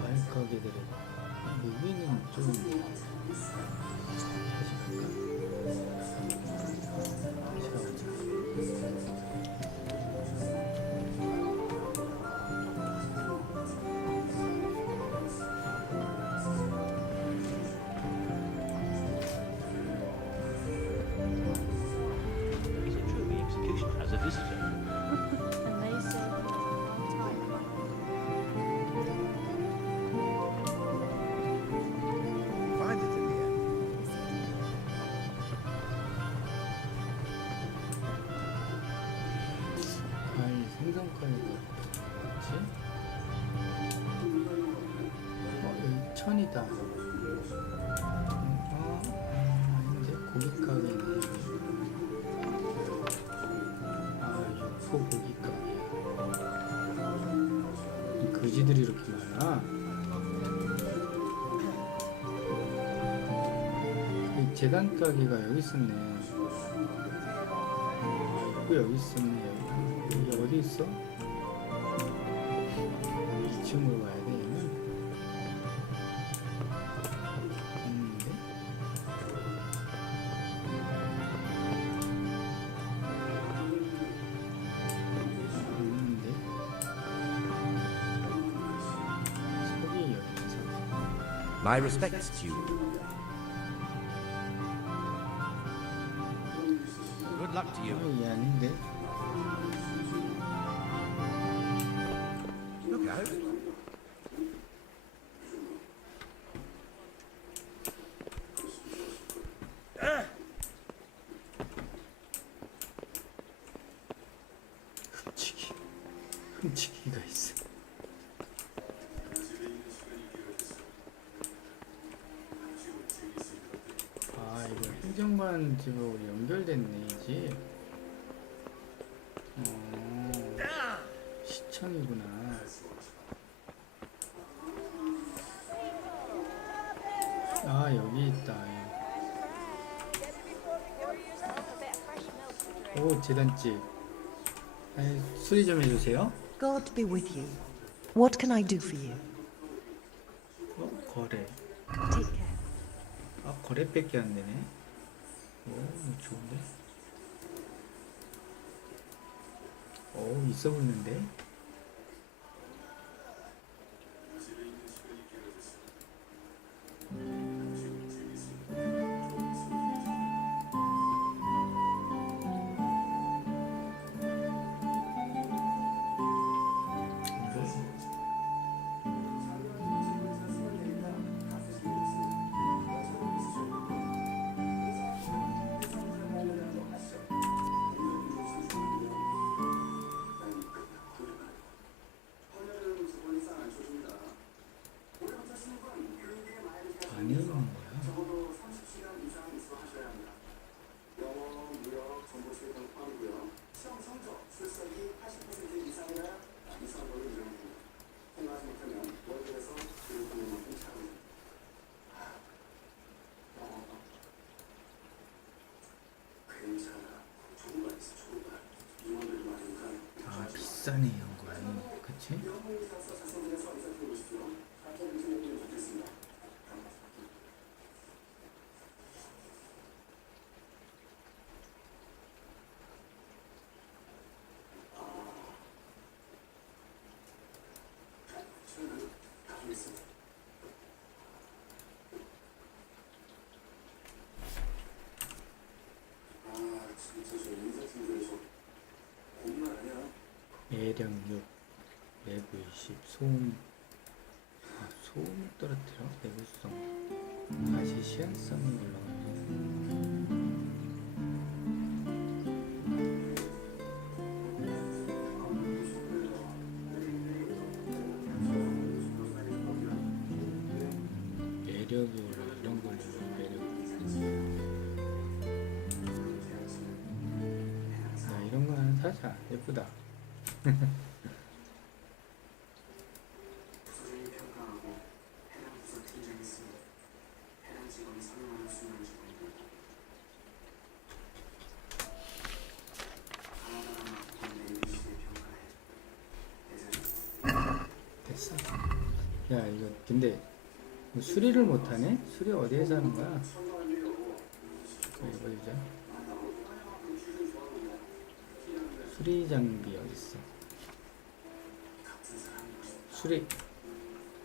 과일 가게들의 무기는 좀 다시 볼까? 다시 가보자. As a visitor. And they say it was a long time. Find it in the end. 과일 생선과일이 뭐지? 여기 천이다. 아닌데 고기 가게네. 육포 고기 가게. 거지들이 이렇게 많아. 이 재단 가게가 여기 있었네. 또 여기 있었네. 여기 어디 있어? 2층으로 가야 돼, 얘는? 없는데? 없는데? 속이 여기 있어. My respects to you. Good luck to you. 얘 아닌데? Look out. 훔치기가 있어. 아, 이거 행정관 집으로 연결됐네, 이 집. 시청이구나. 아, 여기 여기 있다. 오, 재단집. 아니, 수리 좀 해주세요. God be with you. What can I do for you? 거래. Take care. 아, 거래밖에 안 되네. 오, 좋은데? 오, 있어 보이는데? 아니, 있는 거야. 아, 비싸네, 이런 거. 그치? 예령 6, 내부 20, 소음, 아, 소음을 떨어뜨려? 내구성, 다시 시한성이 올라가네. 매력이 올라, 이런 걸로 매력. 나 이런 거 하나 사자. 예쁘다. 됐어. 야, 이거 근데 수리를 못하네? 수리 어디에서 하는 거야? 이거 보자. 수리 장비 어딨어? 수리.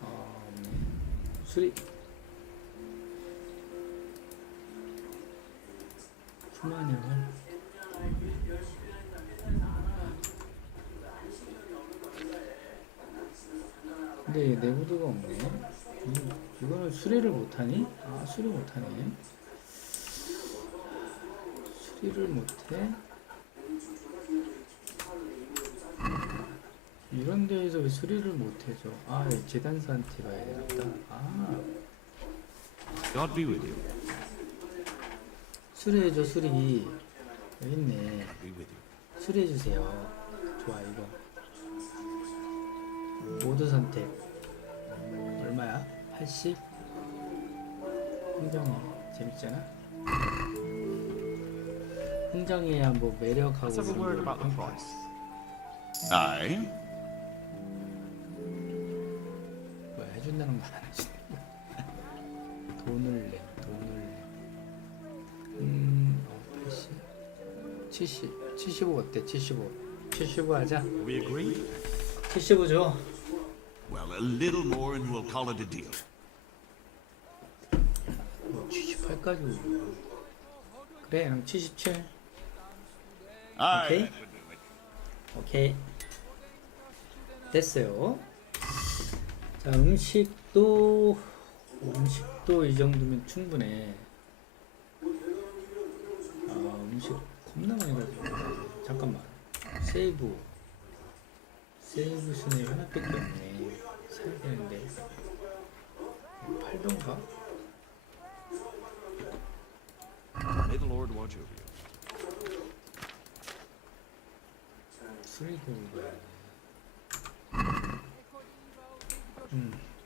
없네. 수리. 휴마뉴얼. 근데 내구도가 없네. 이거는 수리를 못하니? 아, 수리 못하네. 수리를 못해? 이런 데에서 왜 수리를 못해줘? 아, 재단사한테 가야 되겠다. 아. God be with you. 수리해줘, 수리. 여기 있네. 수리해주세요. 좋아, 이거. 모두 선택. 얼마야? 80? 흥정해. 재밌잖아? 흥정해야 뭐 매력하고. Let's have a word about the price. Aye. 뭐 해준다는 말 안 해준다. 돈을 내. 80. 75 어때? 75 하자. We agree? 75 줘. Well, a little more and we'll call it a deal. 78까지. 그래, 그럼 77. Aye. 오케이. 됐어요. 자, 음식도 이 정도면 충분해. 아, 음식 겁나 많이 가지고. 잠깐만. 세이브 순위 하나밖에 없네. 사야 되는데. 팔던가? May the Lord watch over you. 수리도 이거야.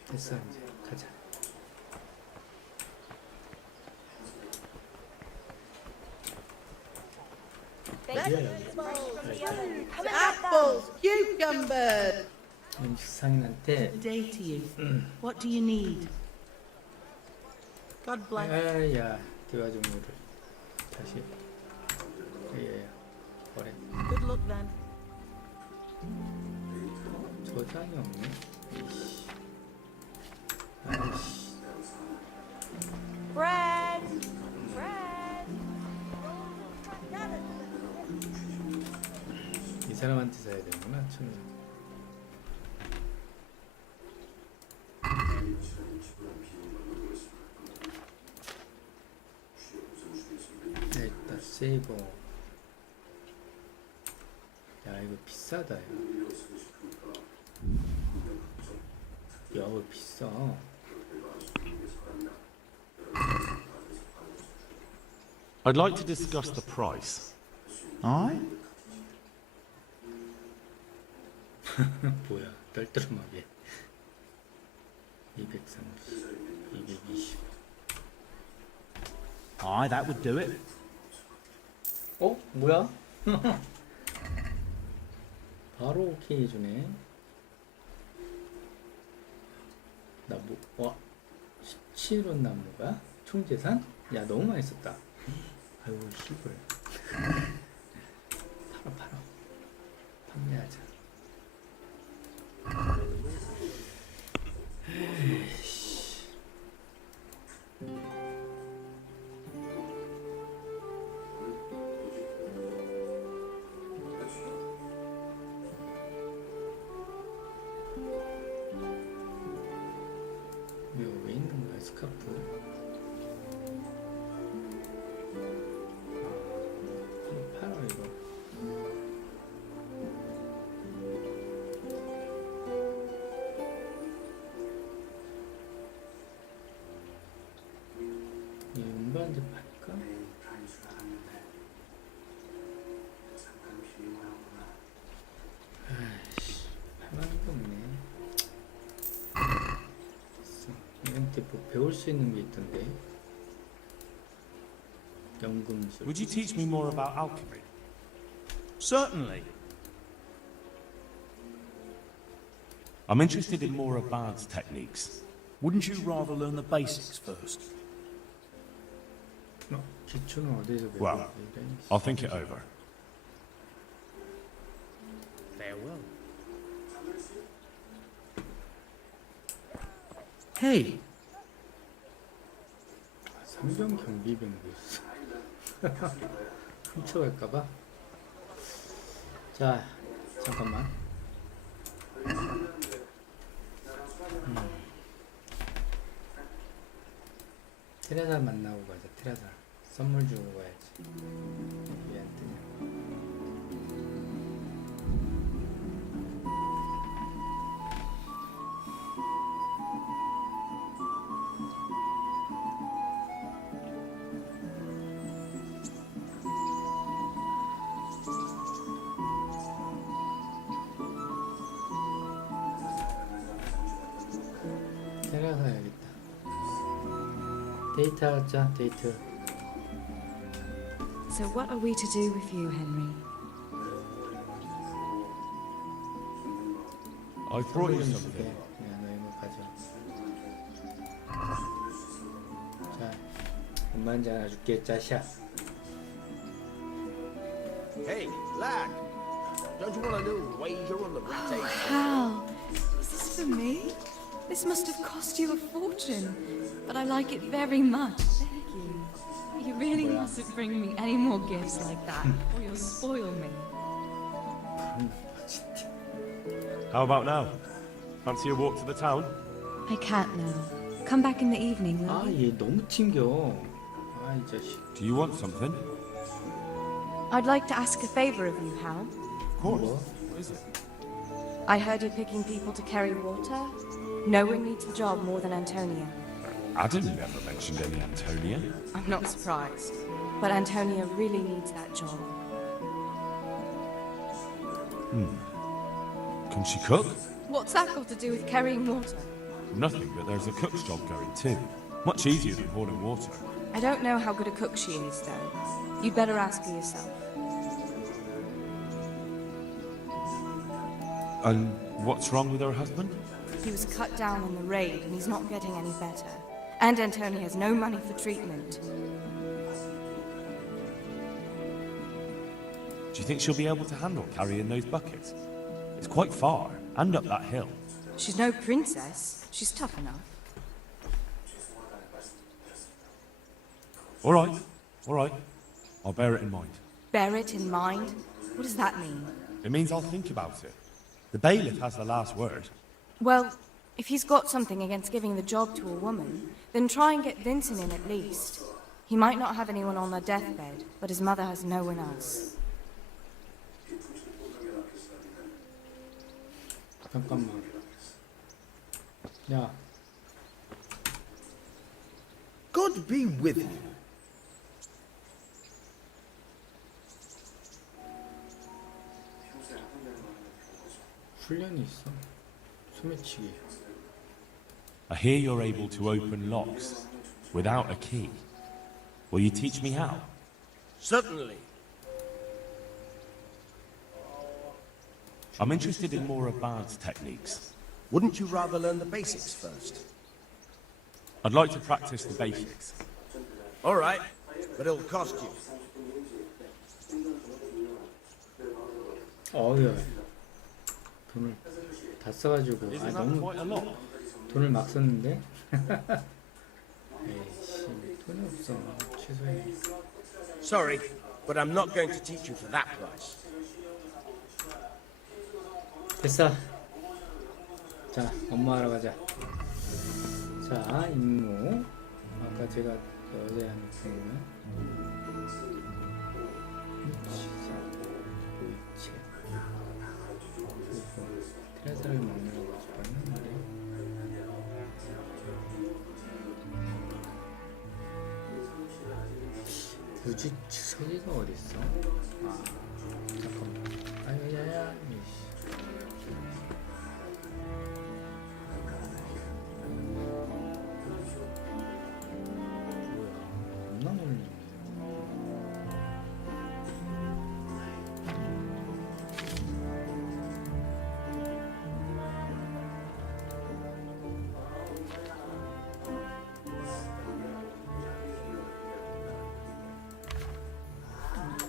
됐어, 이제 가자. Apples, cucumbers. 상인한테 Day to you. What do you need? God bless. 아야 대화종류를 다시 예 버려. Good luck then. 저장이 없네. 이씨. 아이씨. Bread! Bread! 이 사람한테 사야 되는구나. 참. 일단 세이버. 야 이거 비싸다. 야 이거 비싸. I'd like to discuss the price. Aye? 뭐야 떨떠름하게 230, 220. Aye, that would do it. 어? 뭐야? 바로 오케이 해주네. 나 뭐, 와 17원 남는 거야? 총 재산? 야 너무 많이 썼다. 아이고 씨발. 팔아 판매하자. 에이씨. 이거 왜 있는 거야 스카프? 팔아 이거. 이 음반한테 팔까? 아이씨, 8만원도 없네. 이한테 뭐 배울 수 있는 게 있던데. 연금술. Would you teach me more about alchemy? Certainly. I'm interested in more advanced techniques. Wouldn't you rather learn the basics first? 기초는 어디서 배워? Well, I'll think it over. Farewell. Hey. 상병 경비병도 있어. 훔쳐갈까봐. 자, 잠깐만. 테레사 만나고 가자. 테레사 선물 주고 가야지. 왜 안 뜨냐? 테레사 해야겠다. 데이트 하자. 데이트. So what are we to do with you, Henry? I've brought you something. 야, 너 이거 가져. 자, 엄마 한잔 하나 줄게. 짜샤. Hey, lad! Don't you want a little wager on the reputation? Hal, is this for me? This must have cost you a fortune, but I like it very much. Thank you. You really mustn't bring me any more gifts like that, or you'll spoil me. How about now? Fancy a walk to the town? I can't now. Come back in the evening, will 아, you? 얘 너무 튕겨. 아, 이 자식. Do you want something? I'd like to ask a favor of you, Hal. Of course. What is it? I heard you're picking people to carry water. No one needs the job more than Antonia. Adam never mentioned any Antonia. I'm not surprised. But Antonia really needs that job. Can she cook? What's that got to do with carrying water? Nothing, but there's a cook's job going too. Much easier than hauling water. I don't know how good a cook she is, though. You'd better ask her yourself. And what's wrong with her husband? He was cut down in the raid and he's not getting any better. And Antoni has no money for treatment. Do you think she'll be able to handle carrying those buckets? It's quite far, and up that hill. She's no princess. She's tough enough. All right. I'll bear it in mind. Bear it in mind? What does that mean? It means I'll think about it. The bailiff has the last word. Well, if he's got something against giving the job to a woman, then try and get Vincent in at least. He might not have anyone on their deathbed, but his mother has no one else. 잠깐만. 야, God be with you. 훈련이 있어. 소매치기. I hear you're able to open locks without a key. Will you teach me how? Certainly. I'm interested in more advanced techniques. Wouldn't you rather learn the basics first? I'd like to practice the basics. All right, but it'll cost you. 어휴. 돈을 다 써가지고 Isn't that 너무 quite a lot? 돈을 막 썼는데. 에이씨, 돈이 없어. 취소해. Sorry, but I'm not going to teach you for that price. 됐어. 자, 업무하러 가자. 자, 임무. 아까 제가 여자한테 시사, 위치. 그리고 테레사를 만나고 싶었는데. 굳이 서기가 어딨어? 아, 잠깐만. 아야야야. 이씨. 겁나 놀리네.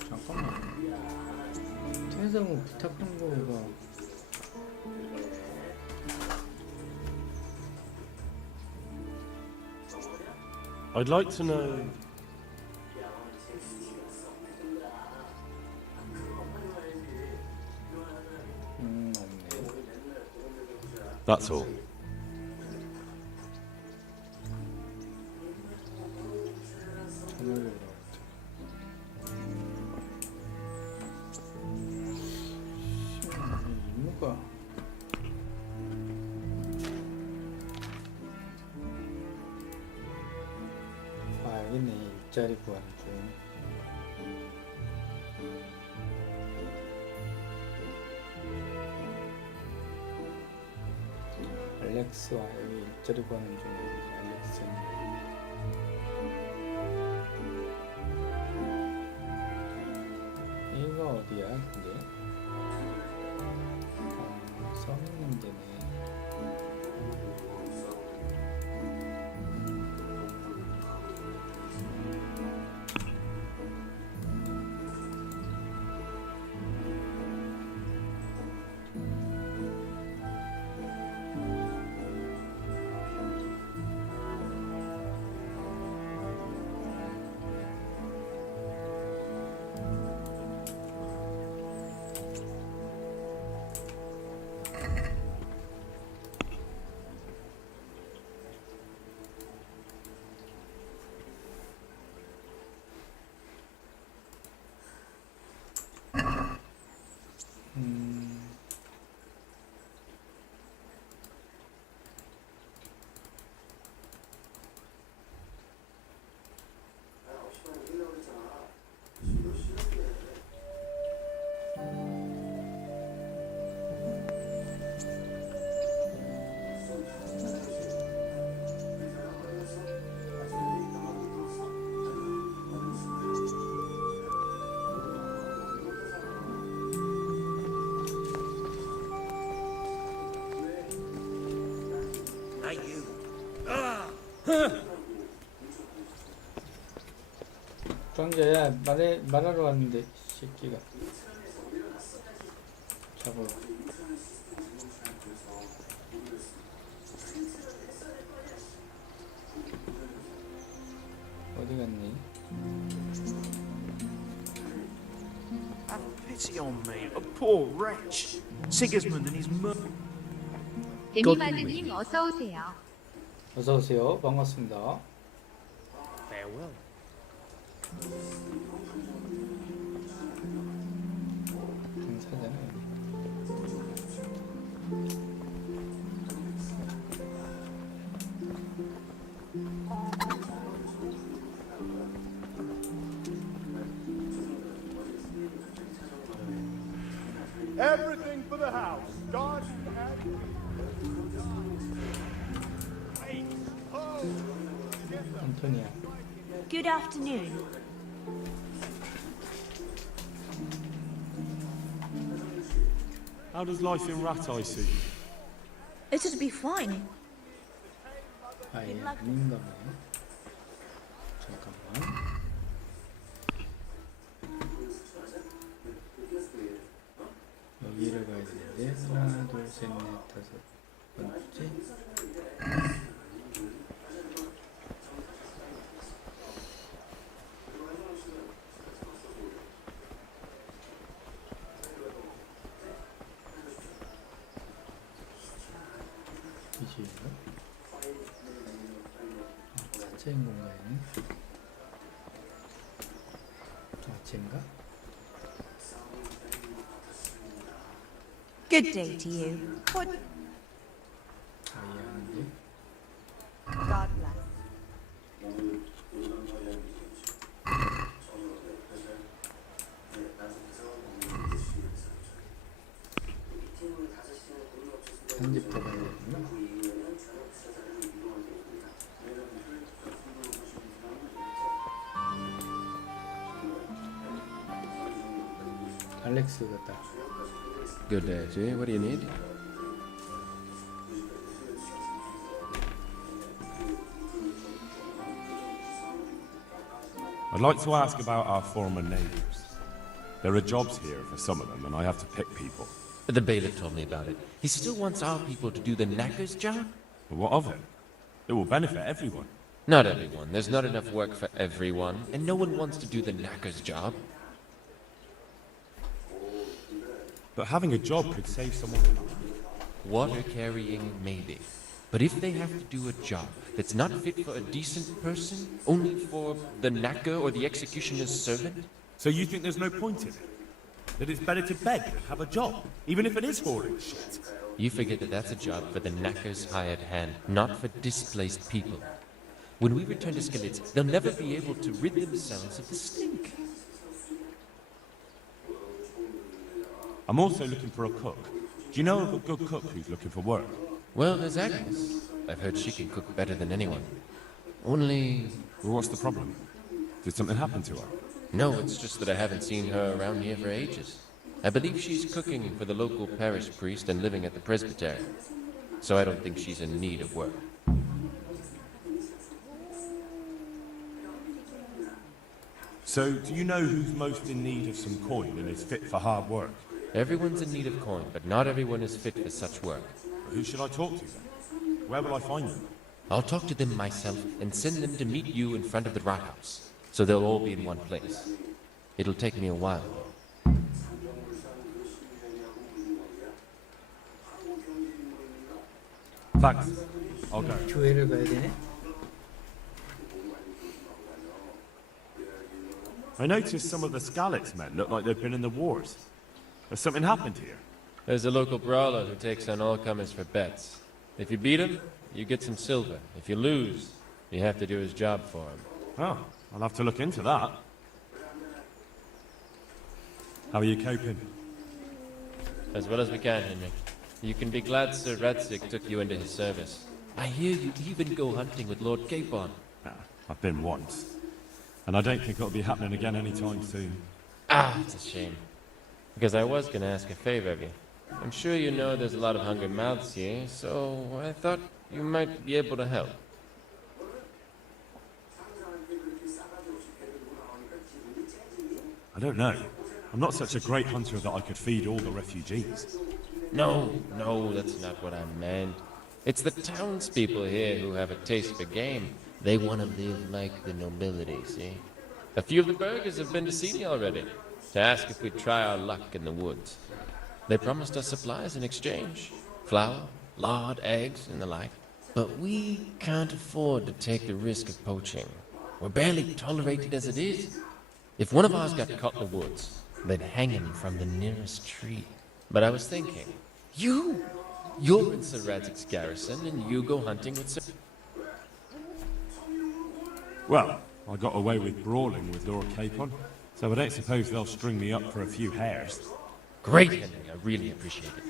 잠깐만. 퇴사 뭐 부탁한 거가 I'd like to know. 없네. That's all. 전화를 임무가 알겠네. 일자리 구하는 중. 알렉스와 여기 일자리 구하는 중. 알렉스. 이거 어디야? 근데 성 있는 데네. 庄자야 말하러 왔는데 새끼가 잡아. 어디 갔니? Have pity on me, a poor wretch. Sigismund and his mother. 데미마드님 어서 오세요. 어서 오세요. 반갑습니다. Farewell. 사잖아. Everything for the house. God and 안토니아. Good afternoon. How does life in Ratai suit you? It'll be fine. 아예 아닌가 보네. 잠깐만. 여기를 가야 되는데 하나 둘셋넷 다섯 번째. 이지인가? 사체인 건가 얘는? 사체인가? Good day to you. What? 아예 아는데? God bless. 편집 더 봐야 되나? 알렉스 같다. Good day to you. What do you need? I'd like to ask about our former neighbours. There are jobs here for some of them, and I have to pick people. The bailiff told me about it. He still wants our people to do the knacker's job? But what of it? It will benefit everyone. Not everyone. There's not enough work for everyone, and no one wants to do the knacker's job. But having a job could save someone. Water carrying, maybe. But if they have to do a job that's not fit for a decent person, only for the knacker or the executioner's servant? So you think there's no point in it? That it's better to beg than have a job, even if it is hoarding shit? You forget that that's a job for the knacker's hired hand, not for displaced people. When we return to Skalitz, they'll never be able to rid themselves of the stink. I'm also looking for a cook. Do you know of a good cook who's looking for work? Well, there's Agnes. I've heard she can cook better than anyone. Only... Well, what's the problem? Did something happen to her? No, it's just that I haven't seen her around here for ages. I believe she's cooking for the local parish priest and living at the presbytery. So I don't think she's in need of work. So, do you know who's most in need of some coin and is fit for hard work? Everyone's in need of coin, but not everyone is fit for such work. Who should I talk to then? Where will I find them? I'll talk to them myself and send them to meet you in front of the Rathaus, so they'll all be in one place. It'll take me a while. Thanks. I'll go. 교회를 가야 되네. I noticed some of the Skalitz men look like they've been in the wars. Has something happened here? There's a local brawler who takes on all comers for bets. If you beat him, you get some silver. If you lose, you have to do his job for him. Oh, I'll have to look into that. How are you coping? As well as we can, Henry. You can be glad Sir Radzig took you into his service. I hear you even go hunting with Lord Capon. I've been once. And I don't think it'll be happening again anytime soon. Ah, it's a shame. Because I was going to ask a favor of you. I'm sure you know there's a lot of hungry mouths here, so I thought you might be able to help. I don't know. I'm not such a great hunter that I could feed all the refugees. No, that's not what I meant. It's the townspeople here who have a taste for game. They want to live like the nobility, see? A few of the burghers have been to see me already, to ask if we'd try our luck in the woods. They promised us supplies in exchange. Flour, lard, eggs, and the like. But we can't afford to take the risk of poaching. We're barely tolerated as it is. If one of ours got caught in the woods, they'd hang him from the nearest tree. But I was thinking, you're in Sir Radzik's garrison, and you go hunting with Sir... Well, I got away with brawling with Lord Capon, so I don't suppose they'll string me up for a few hares. Great, Henry. I really appreciate it.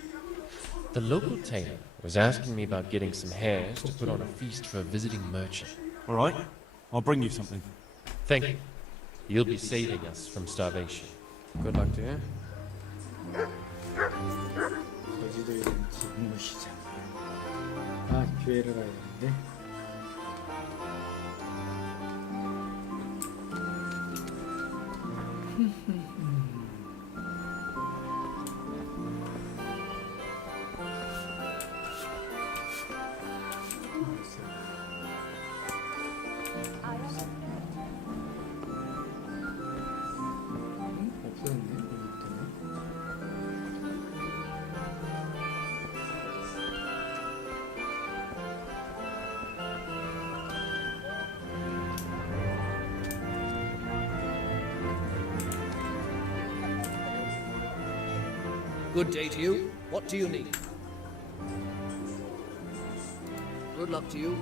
The local tailor was asking me about getting some hares to put on a feast for a visiting merchant. All right, I'll bring you something. Thank you. You'll be saving us from starvation. Good luck to you. 거지도 있는 직무시장. 아, 교회를 가야 되는데. 없었네. Good day to you. What do you need? Good luck to you.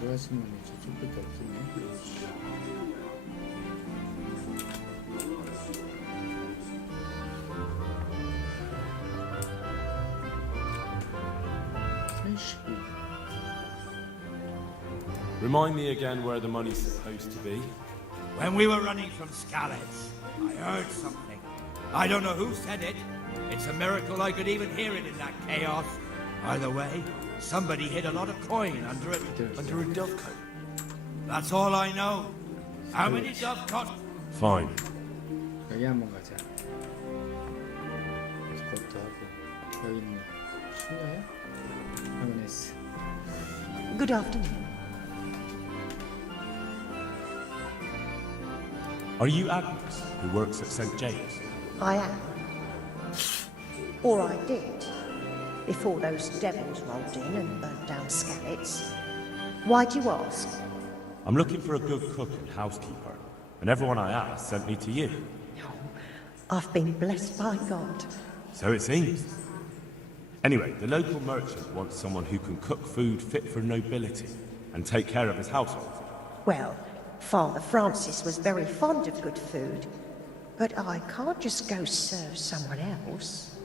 들어가시는 분이 저쪽밖에 없었네. Remind me again where the money's supposed to be. When we were running from Scalets, I heard something. I don't know who said it. It's a miracle I could even hear it in that chaos. Either way, somebody hid a lot of coin under it, under a dovecote. That's all I know. How many dovecotes? Fine. 여기 한번 가자. 그것도 하고 여기 있는 수녀야? 하모네스. Good afternoon. Are you Agnes, who works at St. James? I am. Or I did, before those devils rolled in and burnt down Scalets. Why do you ask? I'm looking for a good cook and housekeeper, and everyone I asked sent me to you. I've been blessed by God. So it seems. Anyway, the local merchant wants someone who can cook food fit for nobility and take care of his household. Well, Father Francis was very fond of good food, but I can't just go serve someone else.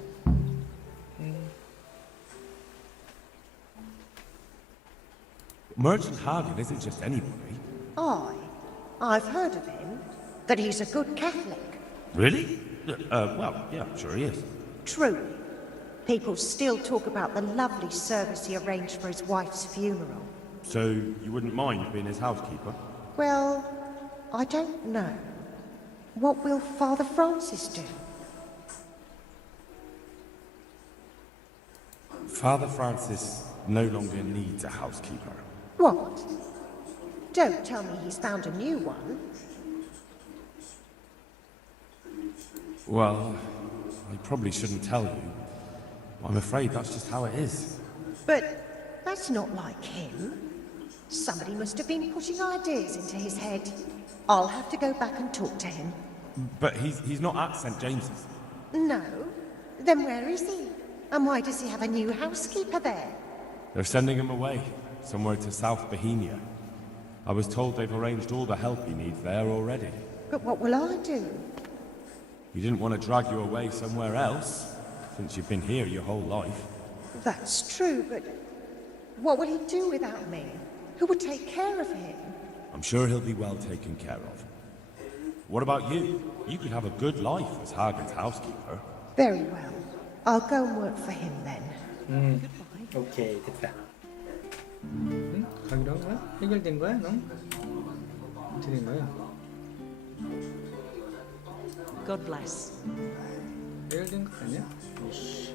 Merchant Hagen isn't just anybody. I've heard of him, that he's a good Catholic. Really? Well, yeah, sure he is. Truly. People still talk about the lovely service he arranged for his wife's funeral. So you wouldn't mind being his housekeeper? Well, I don't know. What will Father Francis do? Father Francis no longer needs a housekeeper. What? Don't tell me he's found a new one. Well, I probably shouldn't tell you. I'm afraid that's just how it is. But that's not like him. Somebody must have been putting ideas into his head. I'll have to go back and talk to him. But he's not at St. James's. No? Then where is he? And why does he have a new housekeeper there? They're sending him away, somewhere to South Bohemia. I was told they've arranged all the help he needs there already. But what will I do? He didn't want to drag you away somewhere else, since you've been here your whole life. That's true, but what will he do without me? Who would take care of him? I'm sure he'll be well taken care of. What about you? You could have a good life as Hagen's housekeeper. Very well. I'll go and work for him then. 오케이 됐다. 응? 가기로 한 거야? 해결된 거야, 너? 어떻게 된 거야? God bless. 해결된 거 아니야? 이씨.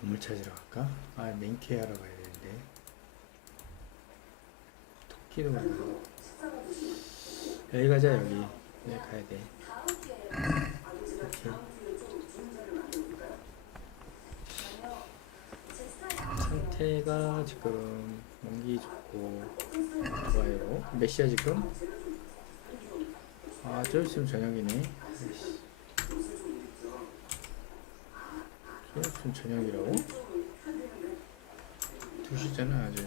보물 찾으러 갈까? 아, 맨케 하러 가야 되는데. 토끼도 가야 돼. 여기 가자, 여기. 여기 가야 돼. 오케이. 상태가 지금 연기 좋고 좋아요. 몇 시야 지금? 아, 좀 있으면 저녁이네. 아이씨. 좀 있으면 저녁이라고? 2시잖아 아주.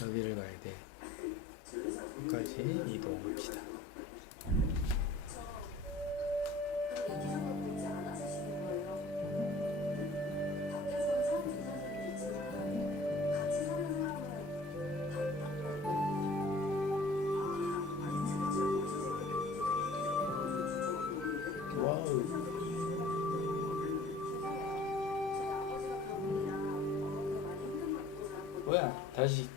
여기를 가야 돼. 여기까지 이동합시다. 와우. 뭐야? 다시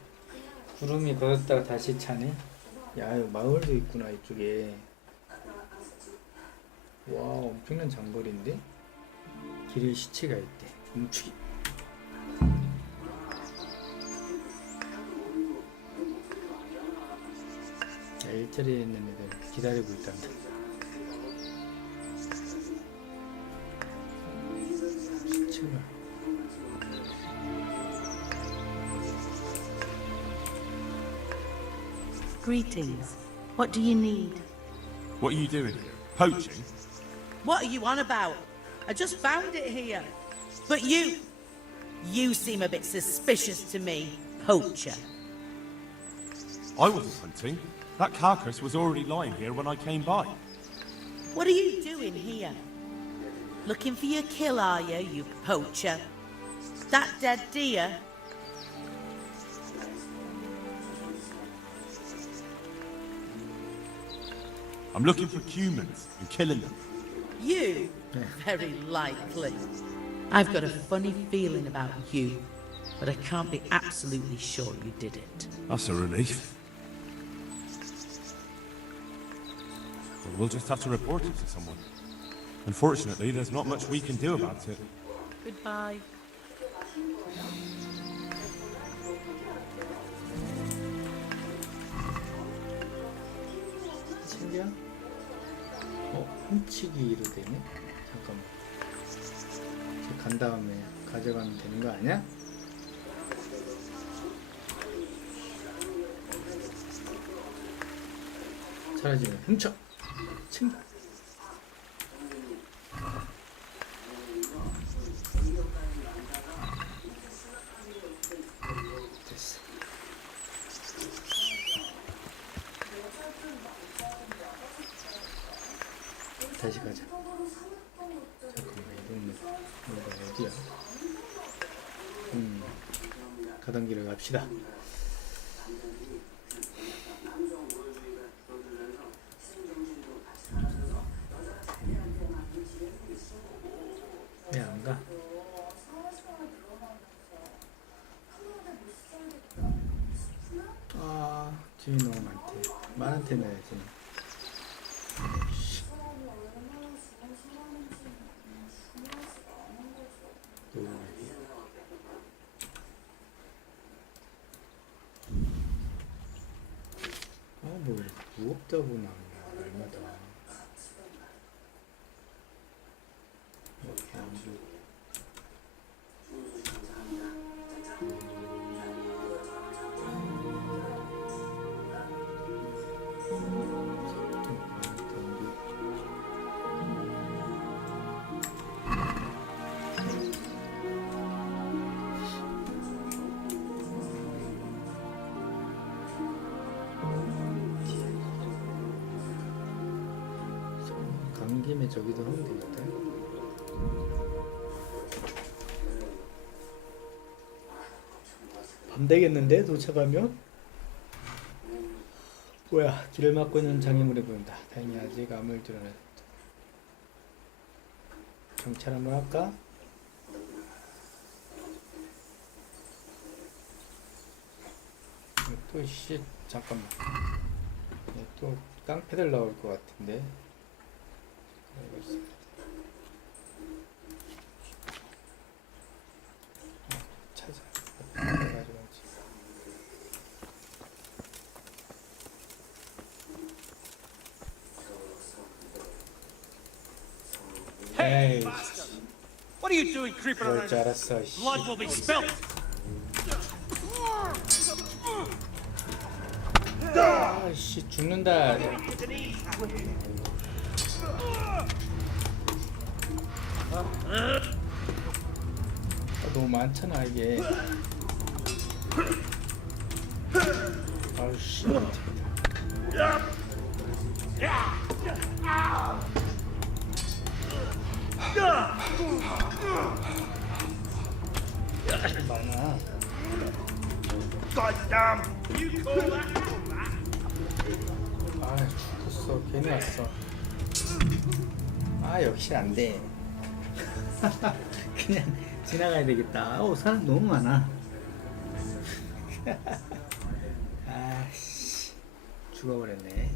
구름이 걷었다가 다시 차네. 야, 여기 마을도 있구나 이쪽에. 와, 엄청난 장거리인데? 길에 시체가 있대. 뭉치기. 야, 일자리에 있는 애들 기다리고 있단다. 시체가. Greetings. What do you need? What are you doing here? Poaching? What are you on about? I just found it here. But you seem a bit suspicious to me, poacher. I wasn't hunting. That carcass was already lying here when I came by. What are you doing here? Looking for your kill, are you poacher? That dead deer? I'm looking for humans and killing them. You? Very likely. I've got a funny feeling about you, but I can't be absolutely sure you did it. That's a relief. Well, we'll just have to report it to someone. Unfortunately, there's not much we can do about it. Goodbye. 챙겨? 훔치기로 되네? 잠깐만. 간 다음에 가져가면 되는 거 아니야? 사라지면 훔쳐! 챙겨! 됐어. 다시 가자. 잠깐만, 이동네 여기가 어디야? 가던 길을 갑시다. 왜 안 가? 아, 짐이 너무 많대. 많한테 넣어야지. 뭐 무겁다고 나오냐, 얼마다. 이렇게 안 주고. 아침에 저기도 하면 되겠다. 밤 되겠는데 도착하면? 뭐야, 길을 막고 있는 장애물이 보인다. 다행히 아직 암을 드러냈다. 정찰 한번 할까? 또 씨, 잠깐만. 또 깡패들 나올 것 같은데. 찾아. Hey, what are you doing creeping 그럴 around? 줄 알았어. Blood will be spilt. 아씨, 죽는다. 너무 많잖아 이게. 아씨. 많아. Goddamn! You call that? 아, 죽었어. 괜히 왔어. 아, 역시 안 돼. 그냥 지나가야 되겠다. 아우, 사람 너무 많아. 아씨, 죽어버렸네.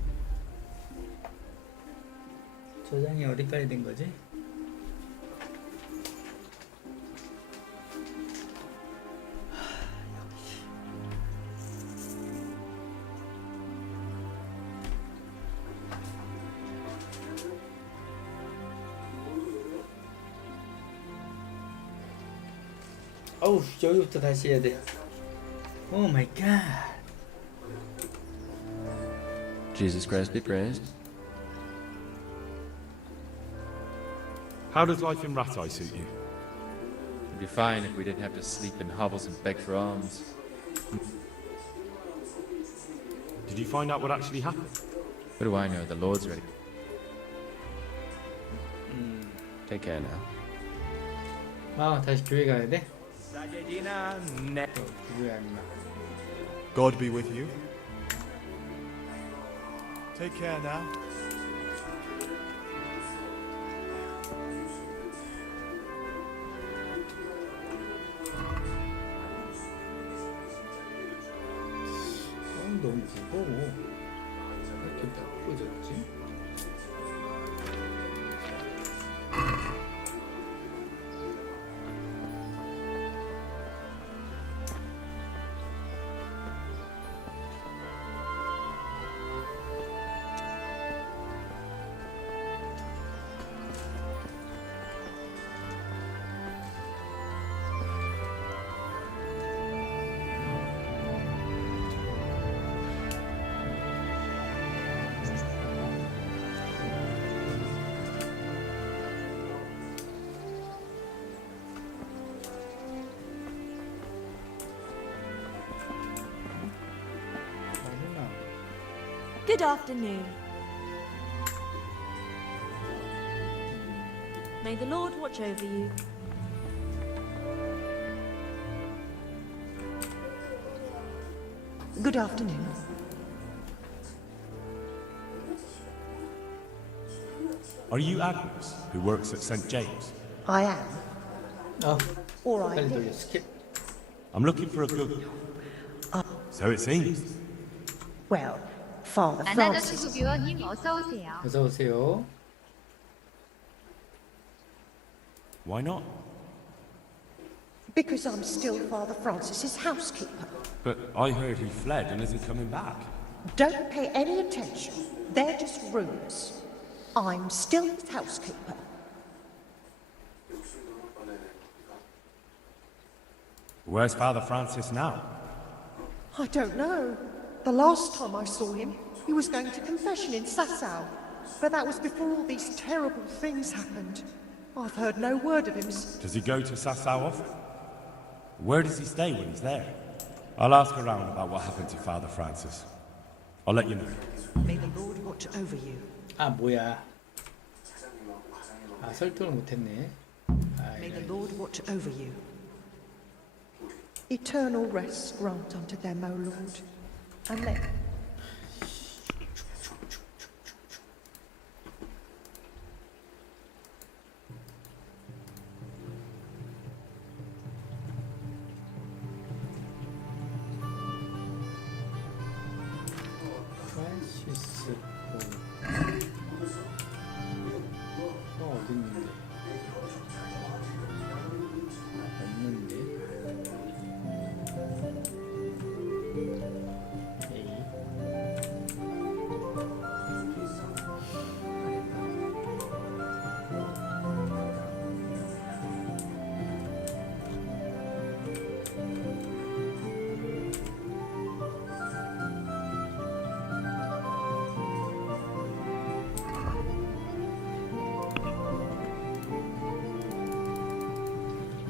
저장이 어디까지 된 거지? 어우, 여기부터 다시 해야 돼. 오 마이 갓. Jesus Christ be praised. How does life in Rattay suit you? It'd be fine if we didn't have to sleep in hovels and beg for alms. Did you find out what actually happened? What do I know? The Lord's ready. Take care now. 아, 다시 교회 가야 돼? 누구야, 임마. God be with you. Take care now. 너무 무거워. 왜 이렇게 나쁘졌지? Good afternoon. May the Lord watch over you. Good afternoon. Are you Agnes, who works at St. James? I am. Oh, Or I 빨리 did. 돌려. 스킵. I'm looking for a good... So it seems. Well, Father 아나더스 Francis. 구비원님 어서 오세요. 어서 오세요. Why not? Because I'm still Father Francis's housekeeper. But I heard he fled and isn't coming back. Don't pay any attention. They're just rumours. I'm still his housekeeper. Where's Father Francis now? I don't know. The last time I saw him, he was going to confession in Sasau. But that was before all these terrible things happened. I've heard no word of him. Does he go to Sasau often? Where does he stay when he's there? I'll ask around about what happened to Father Francis. I'll let you know. May the Lord watch over you. 아, 뭐야. 아, 설득을 못했네. 아, May the 이런. Lord watch over you. Eternal rest grant unto them, O Lord, and let 프란시스 어디 있는데? 없는데? 에이.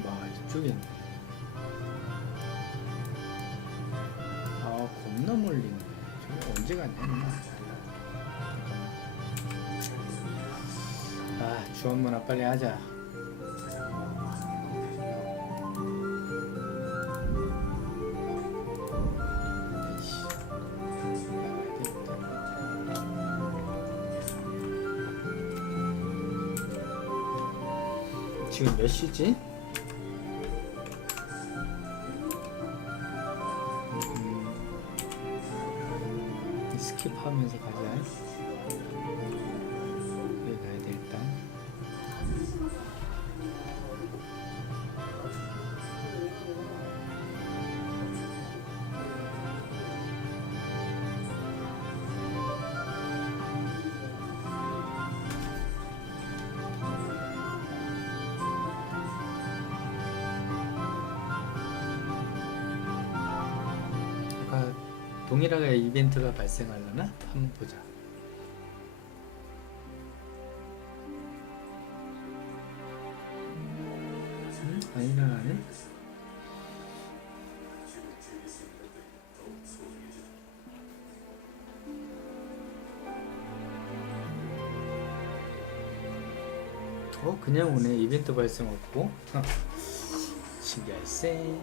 와, 이쪽에 있네. 아, 겁나 멀리 있네. 저거 언제 갔냐? 아, 주원문화 빨리 하자. 에이씨, 나가야 되겠다. 지금 몇 시지? 스킵하면서 가자. 여기 가야 돼 일단. 아까 동일하게 이벤트가 발생하려나? 한번 보자. 안 일어나네? 그냥 오네. 이벤트 발생 없고. 신기할세.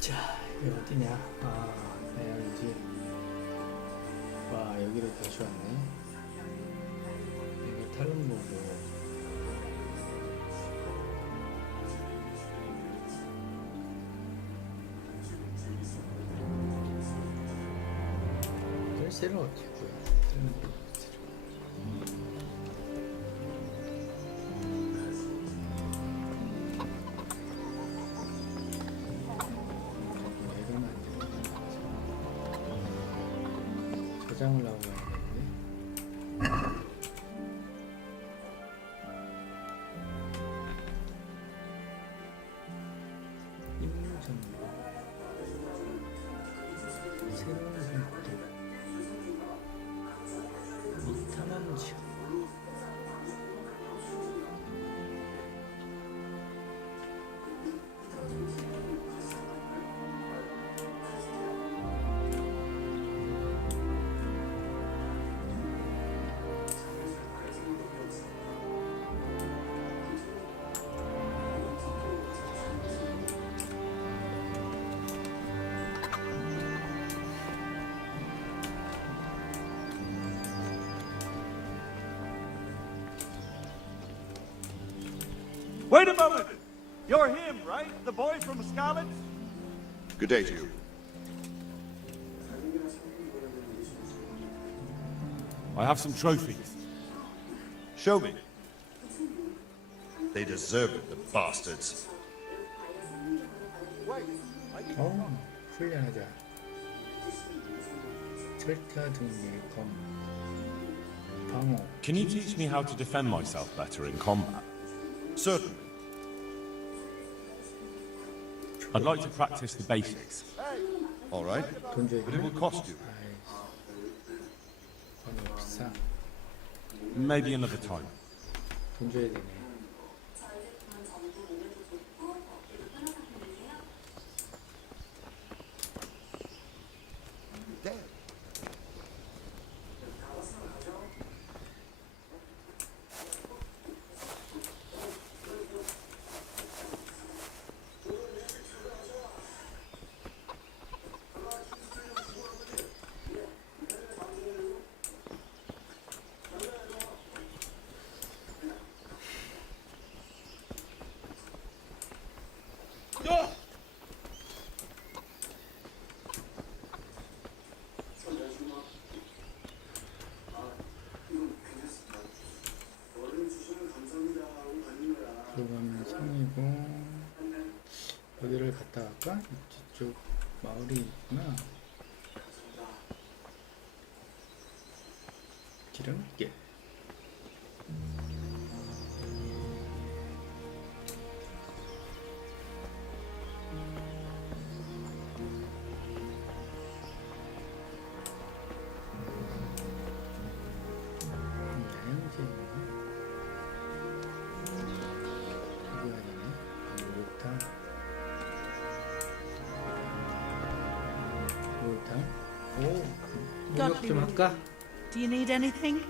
자, 여기 어디냐? 아, 여기지. 와, 여기로 다시 왔네. 여기 탈론보고. 열쇠를 어떻게 구해? 저장을 하고 가야 되는데. 임무 정보. 새로운 선택. 이탈한 지역. Wait a moment! You're him, right? The boy from Scarlet? Good day to you. I have some trophies. Show me. They deserve it, the bastards. 훈련하자. 철타 등의 검. 방어. Can you teach me how to defend myself better in combat? Certainly. I'd like to practice the basics. All right. But it will cost you. Maybe another time. 돈 줘야 되네. 들어가면 성이고 여기를 갔다 갈까? 이쪽 마을이 있구나. 지름길. 좀 할까? Do you need anything?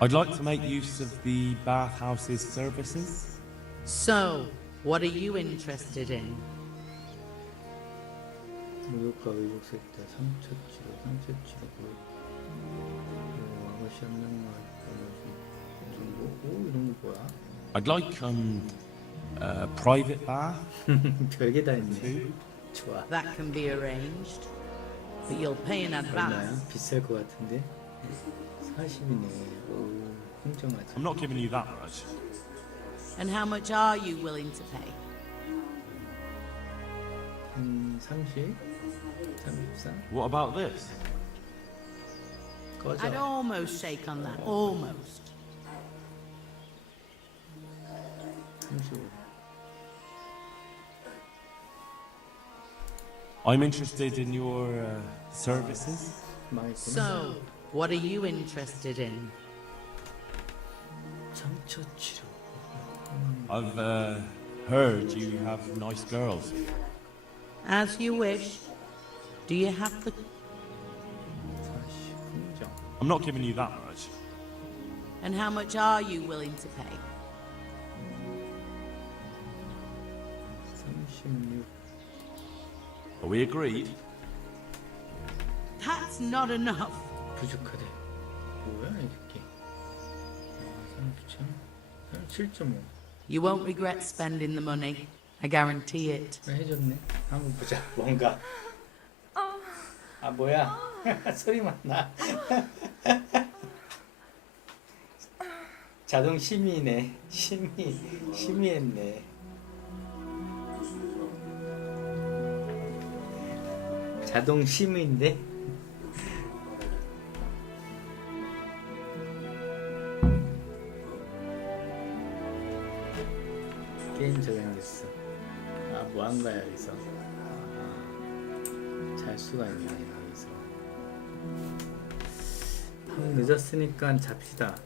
I'd like to make use of the bathhouse's services. So, what are you interested in? 목욕과 의욕 세트, 상처 치료, 아가씨 한 명만 정보. 오, 이런 거 뭐야? I'd like a private bath. 별게 다 있네. 좋아. That can be arranged, but you'll pay in advance. 얼마야? 비쌀 것 같은데. 40이네. 오, 흥정하지. I'm not giving you that much. And how much are you willing to pay? 30? 34? What about this? 꺼져. I'd almost shake on that. Almost. 35. I'm interested in your services. So, what are you interested in? 상처 치료. I've heard you have nice girls. As you wish. Do you have the... 40. 흥정. I'm not giving you that much. And how much are you willing to pay? 36. Are we agreed? That's not enough. 부족하대. 뭐야 이게? 39,000? 7.5. You won't regret spending the money. I guarantee it. 해줬네. 한번 보자. 뭔가. 아 뭐야? 소리만 나. 자동 심의네. 심의했네. 자동 심의인데. 게임 저장됐어. 아, 뭐 한 거야, 여기서? 잘 수가 있네, 여기서. 밤 늦었으니까 잡시다.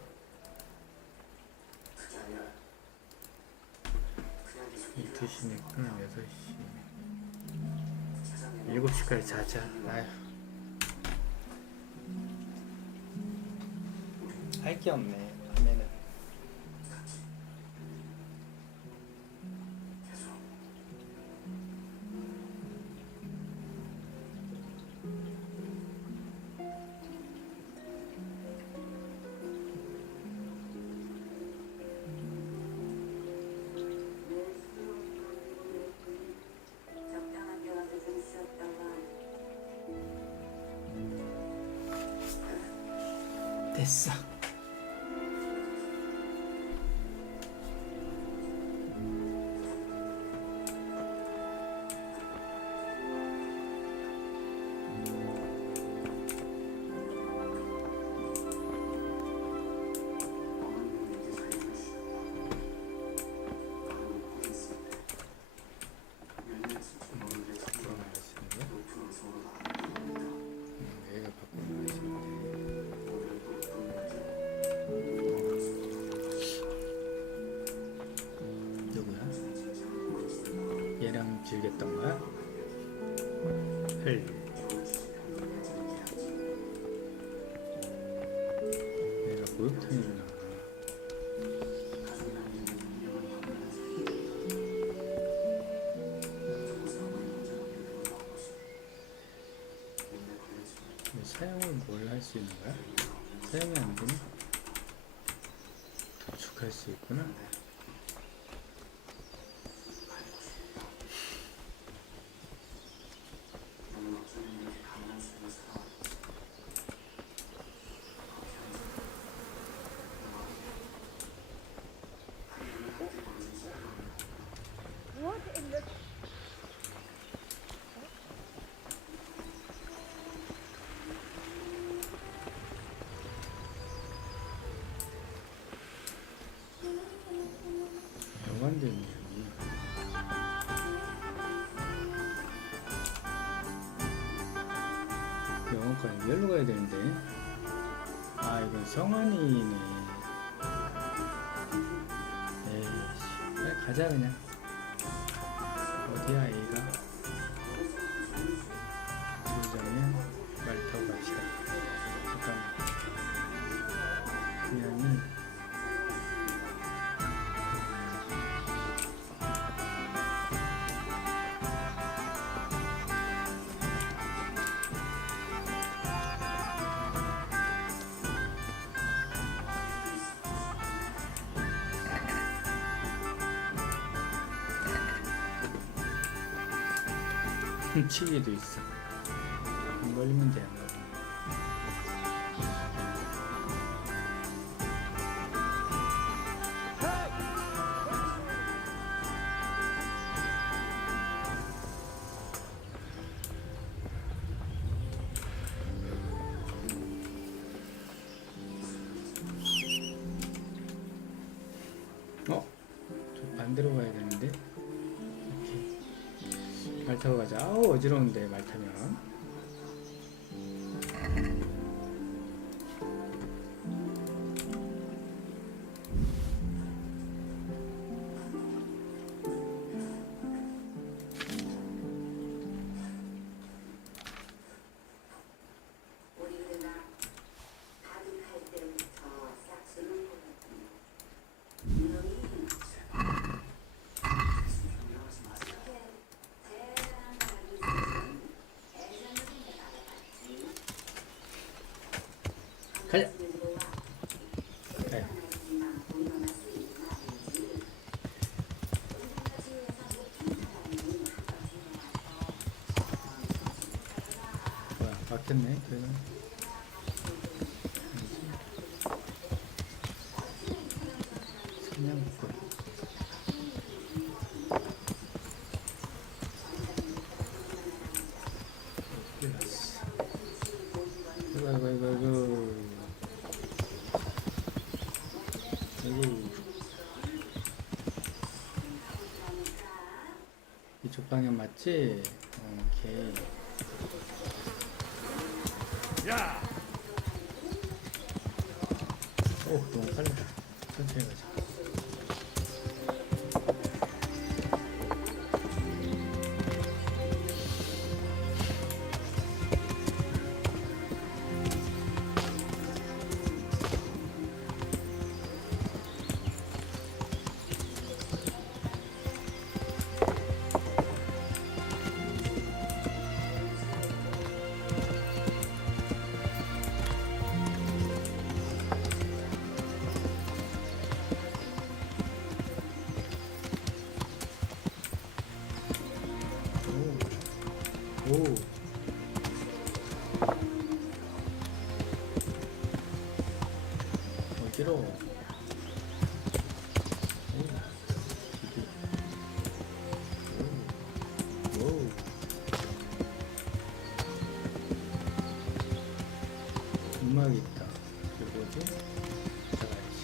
12시니까 6시. 7시까지 자자. 아휴. 할 게 없네, 밤에는. 됐어. 얘가 바꾸는 것인데 목욕탕이구나. 사용을 뭘 할 수 있는 거야? 사용이 안 되네? 도축할 수 있구나. What in the... 영화인데 여기. 영화관 여기로 가야 되는데. 아 이건 성환이네. 에이씨, 빨리 가자 그냥. 어디야 A가? 그러자면 말 타고 갑시다. 잠깐만. 그냥이 훔치기도 있어. 안 걸리면 돼, 안 걸리면. 저 반대로 가야 되는데. 말 타고 가자. 아우 어지러운데 말 타면. 가자. 가요. 뭐야, 막혔네. 그래서. 사냥꾼. 아이고. 이쪽 방향 맞지? 오케이. 야! 오, 너무 빠르다. 천천히 가자. 오. 어지러워. 오. 음악이 있다. 이거 뭐지? 잡아야지.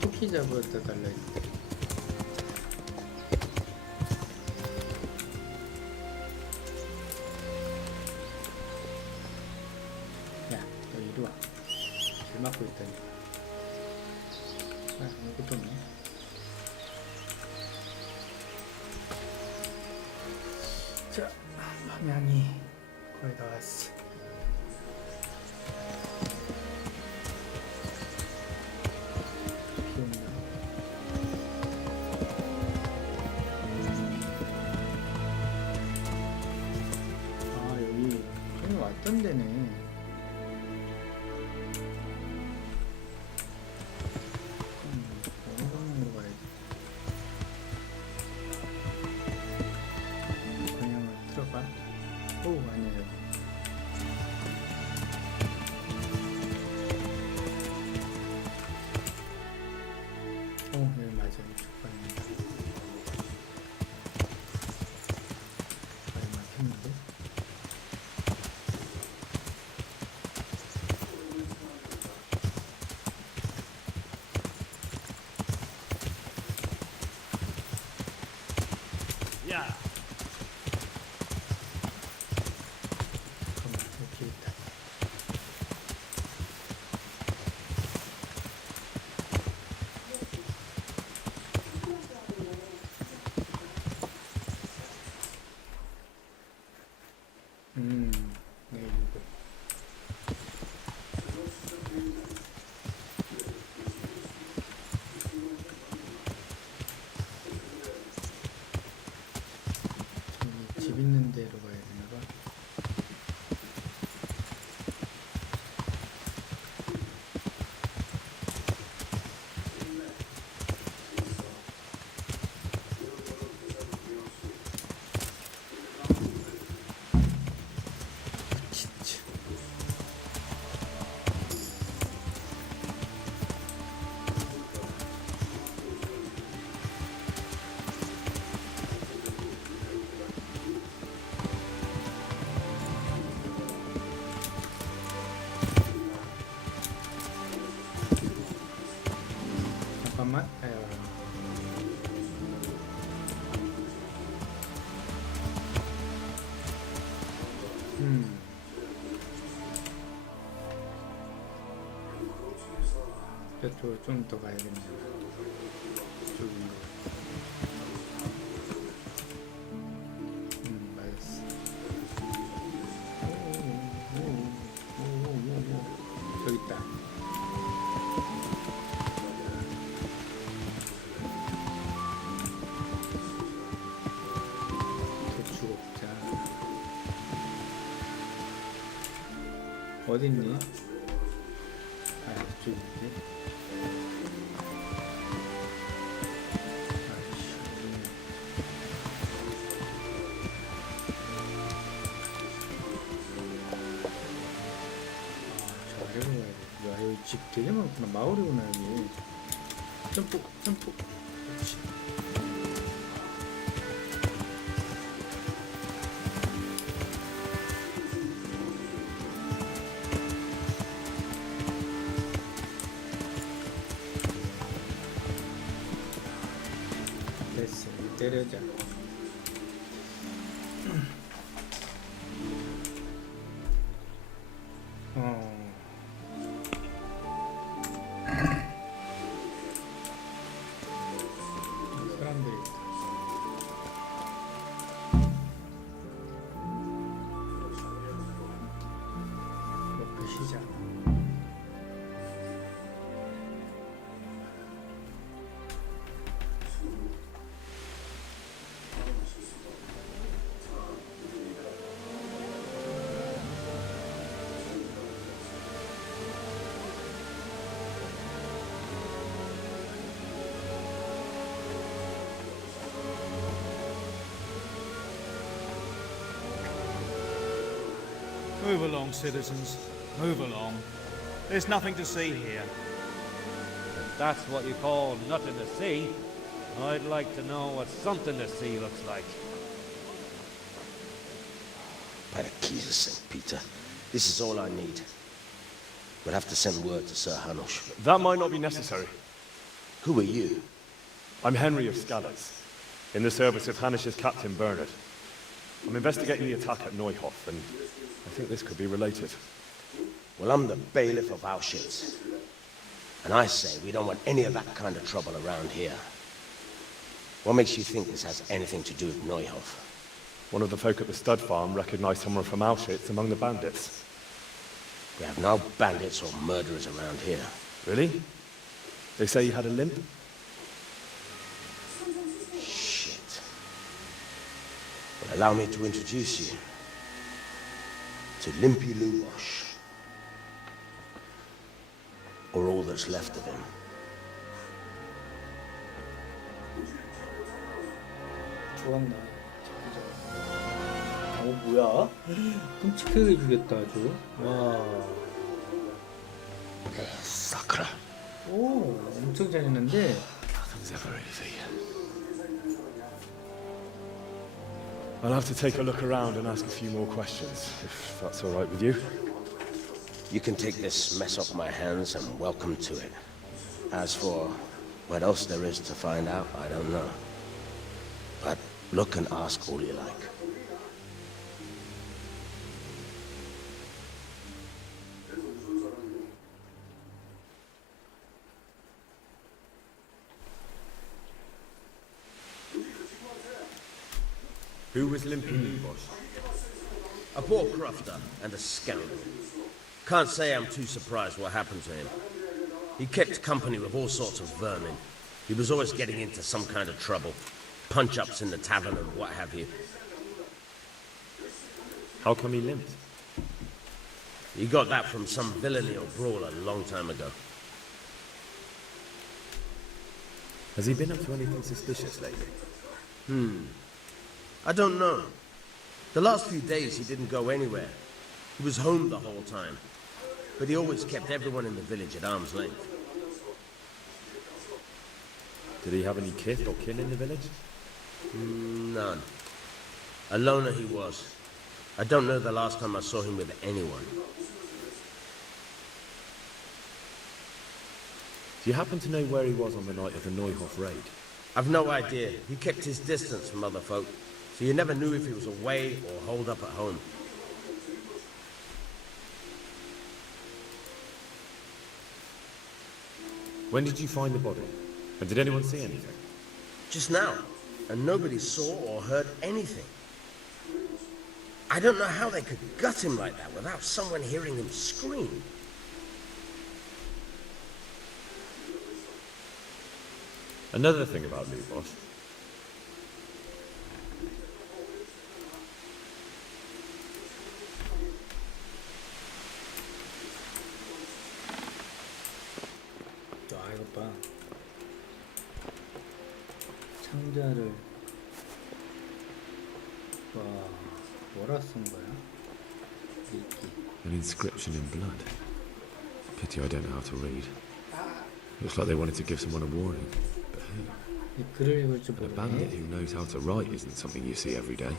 토끼 잡았다 달라있다. 이리 와. 길 막고 있다니. 아, 아무것도 없네. 자, 방향이 거의 다 왔어. 왔던 데네. 어느 방향으로 가야지? 방향을 들어가? 오, 아니에요. 여기 맞아. 이쪽 방향. 막혔는데? Yeah. 잠깐만, 여기 있다. 네, 이거. 저기 집 있는 데로 가야 되나 봐. 진짜. 잠깐만. 저쪽으로 좀 더 가야겠네. 저쪽인가. 맞았어. 저기 있다. 대추 없자. 어딨니? 아, 저쪽인데. 야, 여기 집 되게 많구나. 마을이구나, 여기. 점프, 점프. 그렇지. 됐어. 때려자. 사람들이 있다. 먹기 시작. Move along, citizens. Move along. There's nothing to see here. If that's what you call nothing to see, I'd like to know what something to see looks like. By the keys of St. Peter, this is all I need. We'll have to send word to Sir Hanush. That might not be necessary. Who are you? I'm Henry of Scallas, in the service of Hanush's Captain Bernard. I'm investigating the attack at Neuhof, and I think this could be related. Well, I'm the bailiff of Auschwitz. And I say we don't want any of that kind of trouble around here. What makes you think this has anything to do with Neuhof? One of the folk at the stud farm recognized someone from Auschwitz among the bandits. We have no bandits or murderers around here. Really? They say you had a limp? Shit. Well, allow me to introduce you. to Limpy Lubosh, or all that's left of him. 조각 나. 뭐야? 끔찍하게 죽였다 아주. 와. Sakura. 오, 엄청 잘했는데. Nothing's ever easy. I'll have to take a look around and ask a few more questions, if that's all right with you. You can take this mess off my hands and welcome to it. As for what else there is to find out, I don't know. But look and ask all you like. Who was Limpy Lubosh? A poor crofter and a scoundrel. Can't say I'm too surprised what happened to him. He kept company with all sorts of vermin. He was always getting into some kind of trouble. Punch-ups in the tavern and what have you. How come he limped? He got that from some villainy or brawl a long time ago. Has he been up to anything suspicious lately? I don't know. The last few days he didn't go anywhere. He was home the whole time. But he always kept everyone in the village at arm's length. Did he have any kith or kin in the village? None. A loner he was. I don't know the last time I saw him with anyone. Do you happen to know where he was on the night of the Neuhof raid? I've no idea. He kept his distance from other folk, so you never knew if he was away or holed up at home. When did you find the body? And did anyone see anything? Just now, and nobody saw or heard anything. I don't know how they could gut him like that without someone hearing him scream. Another thing about Lubosh. 야, 이것 봐. 창자를. 와, 뭐라 쓴 거야? 읽기. An inscription in blood. Pity I don't know how to read. Looks like they wanted to give someone a warning. But who? 이 글을 읽을 줄 And a bandit 모르네. who knows how to write isn't something you see every day.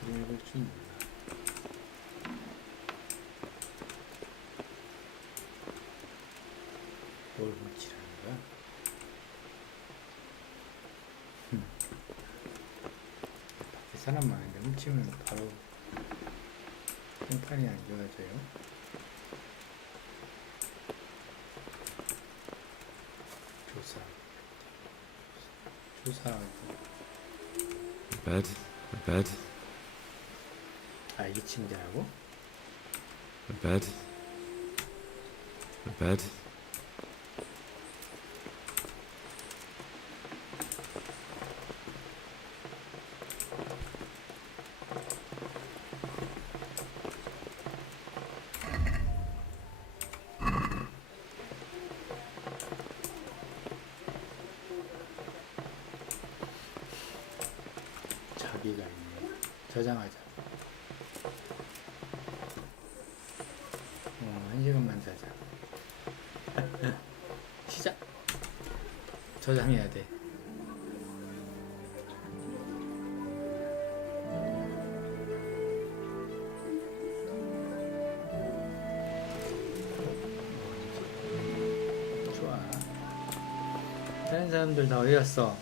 글을 읽을 줄 몰라. 뭘 훔치라는 거야? 밖에 사람 많은데 훔치면 바로 평판이 안 좋아져요. 조사. A bed, a bed, 아, 이게 침대라고? a bed, a bed. 자비가 있네. 저장하자. 1시간만 자자. 시작. 저장해야 돼. 좋아. 다른 사람들 다 어디 갔어?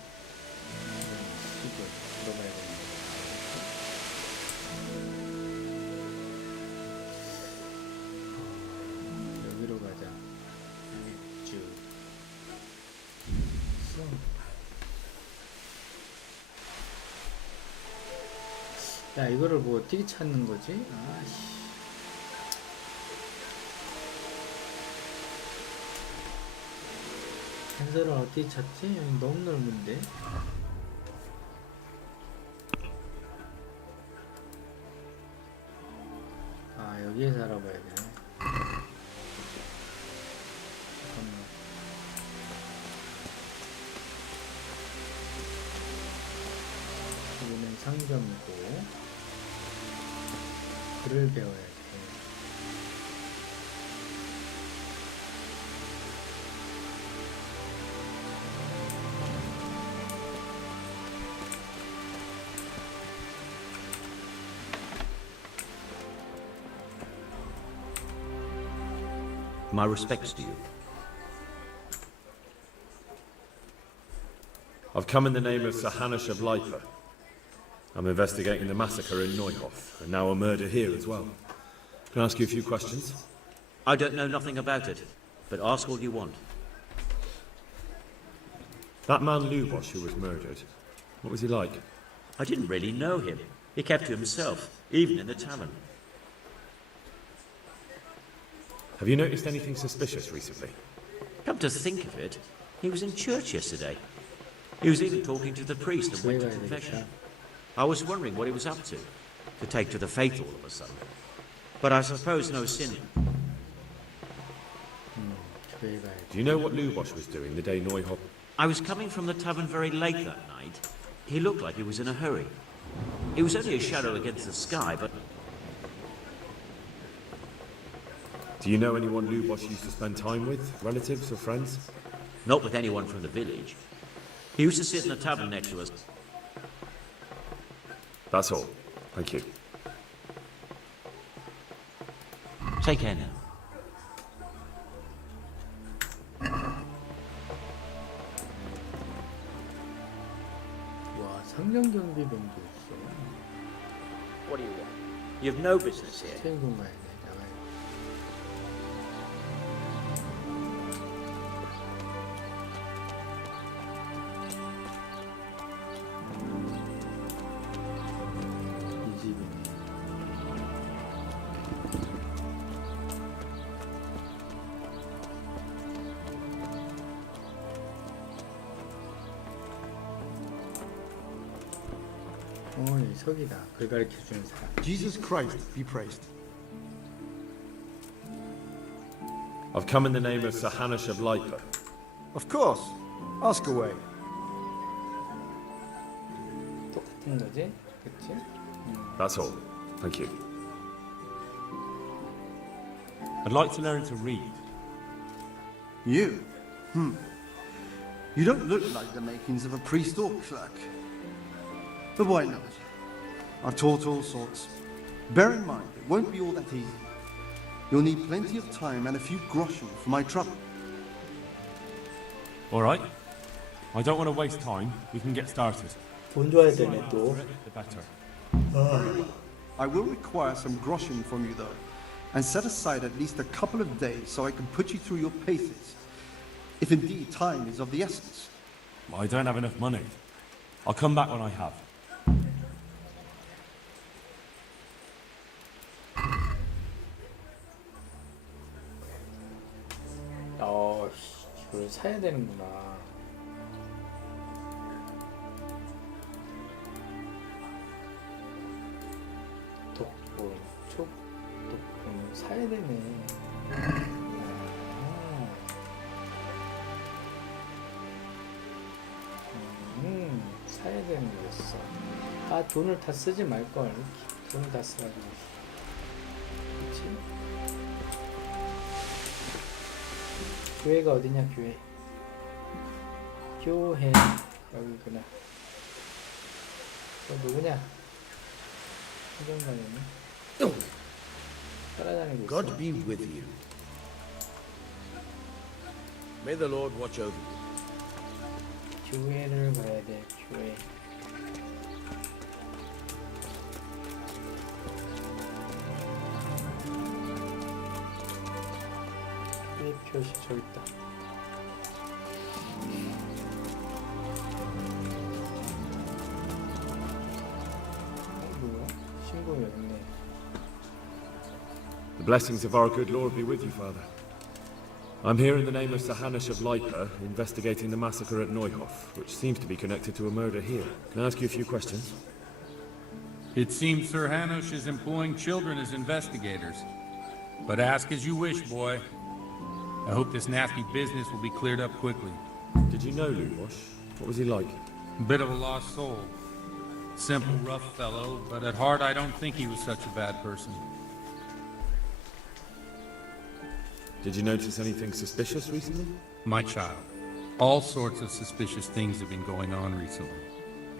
여기로 가자. 쭉. 야, 이거를 뭐 어떻게 찾는 거지? 아씨. 센서를 어떻게 찾지? 여기 너무 넓은데. 여기에서 알아봐야 되네. 잠깐만. 여기는 상점이고 글을 배워야 돼. My respects to you. I've come in the name of Sir Hanush of Leipa. I'm investigating the massacre in Neuhof, and now a murder here as well. Can I ask you a few questions? I don't know nothing about it, but ask all you want. That man Lubosh who was murdered, what was he like? I didn't really know him. He kept to himself, even in the tavern. Have you noticed anything suspicious recently? Come to think of it, he was in church yesterday. He was even talking to the priest and went to confession. I was wondering what he was up to take to the faith all of a sudden. But I suppose no sin. Do you know what Lubosh was doing the day Neuhof? I was coming from the tavern very late that night. He looked like he was in a hurry. He was only a shadow against the sky, but... Do you know anyone Lubosh used to spend time with? Relatives or friends? Not with anyone from the village. He used to sit in the tavern next to us. That's all. Thank you. Take care now. 와, 상점 경비병도 있어. What do you want? You have no business here. 체인공 가야 돼. 나가야 돼. 이 집이네. 이 석이다. 글 가르쳐주는 사람. Jesus Christ be praised. I've come in the name of Sir Hanush of Leipa. Of course. Ask away. 똑같은 거지? 그치? That's all. Thank you. I'd like to learn to read. You? You don't look like the makings of a priest or clerk. But why not? I've taught all sorts. Bear in mind, it won't be all that easy. You'll need plenty of time and a few groschen for my trouble. All right. I don't want to waste time. We can get started. 돈 줘야 되네 또. The better. I will require some groschen from you though, and set aside at least a couple of days so I can put you through your paces. If indeed time is of the essence. I don't have enough money. I'll come back when I have. 이걸 사야 되는구나. 독보, 독보는 사야 되네. 사야 되는 거였어. 아, 돈을 다 쓰지 말걸. 돈을 다 쓰가지고. 그치? 교회가 어디냐, 교회. 교회. 여기구나. 누구냐? 행정관이네. 따라다니고 있어. God be with you. May the Lord watch over you. 교회를 가야 돼, 교회. 교회 표시 저기 있다. 뭐야? 신고 여기 있네. The blessings of our good Lord be with you, Father. I'm here in the name of Sir Hanush of Leipa, investigating the massacre at Neuhof, which seems to be connected to a murder here. Can I ask you a few questions? It seems Sir Hanush is employing children as investigators. But ask as you wish, boy. I hope this nasty business will be cleared up quickly. Did you know Lubosh? What was he like? Bit of a lost soul. Simple, rough fellow, but at heart I don't think he was such a bad person. Did you notice anything suspicious recently? My child, all sorts of suspicious things have been going on recently.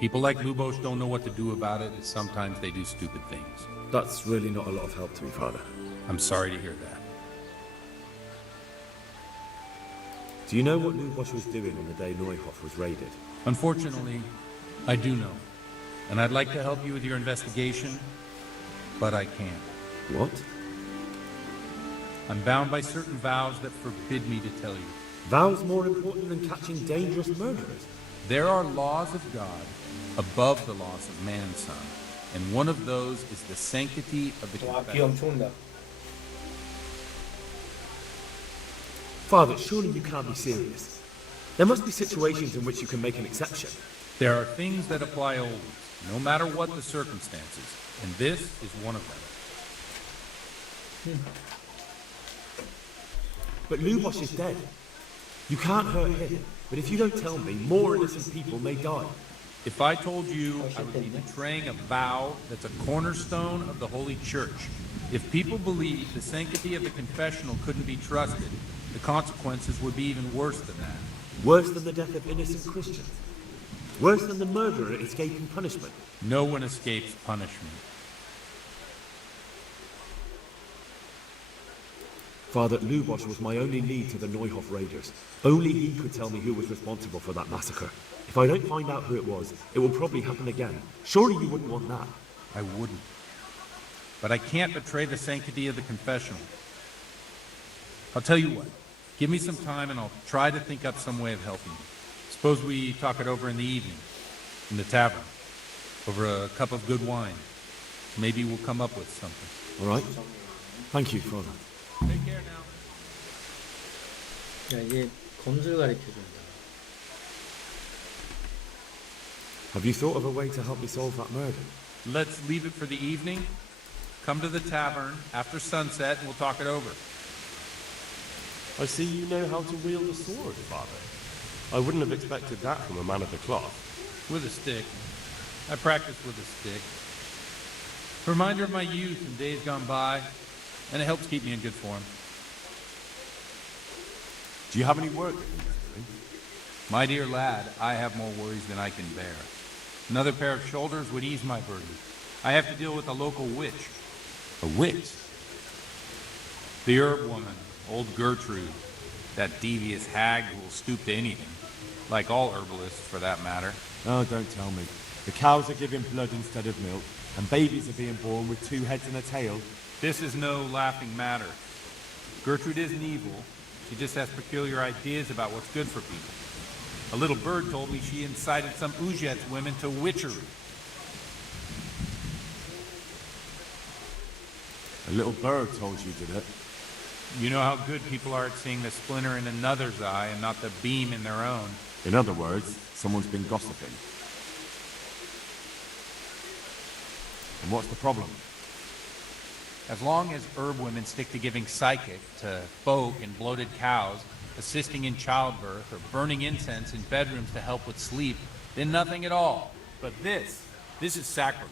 People like Lubosh don't know what to do about it, and sometimes they do stupid things. That's really not a lot of help to me, Father. I'm sorry to hear that. Do you know what Lubosh was doing on the day Neuhoff was raided? Unfortunately, I do know. And I'd like to help you with your investigation, but I can't. What? I'm bound by certain vows that forbid me to tell you. Vows more important than catching dangerous murderers? There are laws of God above the laws of man, son. And one of those is the sanctity of the confession. Father, surely you can't be serious. There must be situations in which you can make an exception. There are things that apply always, no matter what the circumstances, and this is one of them. But Lubosh is dead. You can't hurt him, but if you don't tell me, more innocent people may die. If I told you, I would be betraying a vow that's a cornerstone of the Holy Church. If people believed the sanctity of the confessional couldn't be trusted, the consequences would be even worse than that. Worse than the death of innocent Christians? Worse than the murderer escaping punishment? No one escapes punishment. Father, Lubosh was my only lead to the Neuhoff raiders. Only he could tell me who was responsible for that massacre. If I don't find out who it was, it will probably happen again. Surely you wouldn't want that. I wouldn't. But I can't betray the sanctity of the confessional. I'll tell you what. Give me some time and I'll try to think up some way of helping you. Suppose we talk it over in the evening, in the tavern, over a cup of good wine. Maybe we'll come up with something. All right. Thank you, Father. Take care now. 야, 이게 검술 가르쳐준다. Have you thought of a way to help me solve that murder? Let's leave it for the evening. Come to the tavern after sunset and we'll talk it over. I see you know how to wield a sword, Father. I wouldn't have expected that from a man of the cloth. With a stick. I practice with a stick. Reminder of my youth and days gone by, and it helps keep me in good form. Do you have any work that needs doing? My dear lad, I have more worries than I can bear. Another pair of shoulders would ease my burden. I have to deal with a local witch. A witch? The herb woman, old Gertrude. That devious hag who will stoop to anything. Like all herbalists, for that matter. Oh, don't tell me. The cows are giving blood instead of milk, and babies are being born with 2 heads and a tail. This is no laughing matter. Gertrude isn't evil. She just has peculiar ideas about what's good for people. A little bird told me she incited some Ujet's women to witchery. A little bird told you, did it? You know how good people are at seeing the splinter in another's eye and not the beam in their own. In other words, someone's been gossiping. And what's the problem? As long as herb women stick to giving psychic to folk and bloated cows, assisting in childbirth, or burning incense in bedrooms to help with sleep, then nothing at all. But this is sacrilege,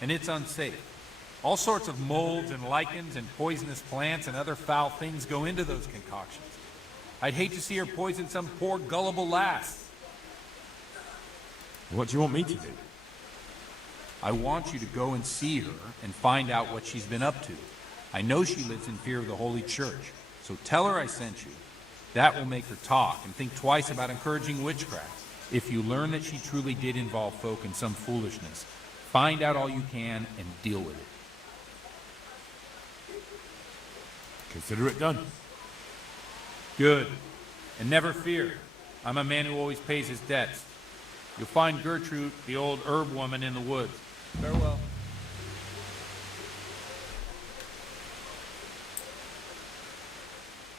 and it's unsafe. All sorts of molds and lichens and poisonous plants and other foul things go into those concoctions. I'd hate to see her poison some poor gullible lass. What do you want me to do? I want you to go and see her and find out what she's been up to. I know she lives in fear of the Holy Church, so tell her I sent you. That will make her talk and think twice about encouraging witchcraft. If you learn that she truly did involve folk in some foolishness, find out all you can and deal with it. Consider it done. Good. And never fear. I'm a man who always pays his debts. You'll find Gertrude, the old herb woman, in the woods. Farewell.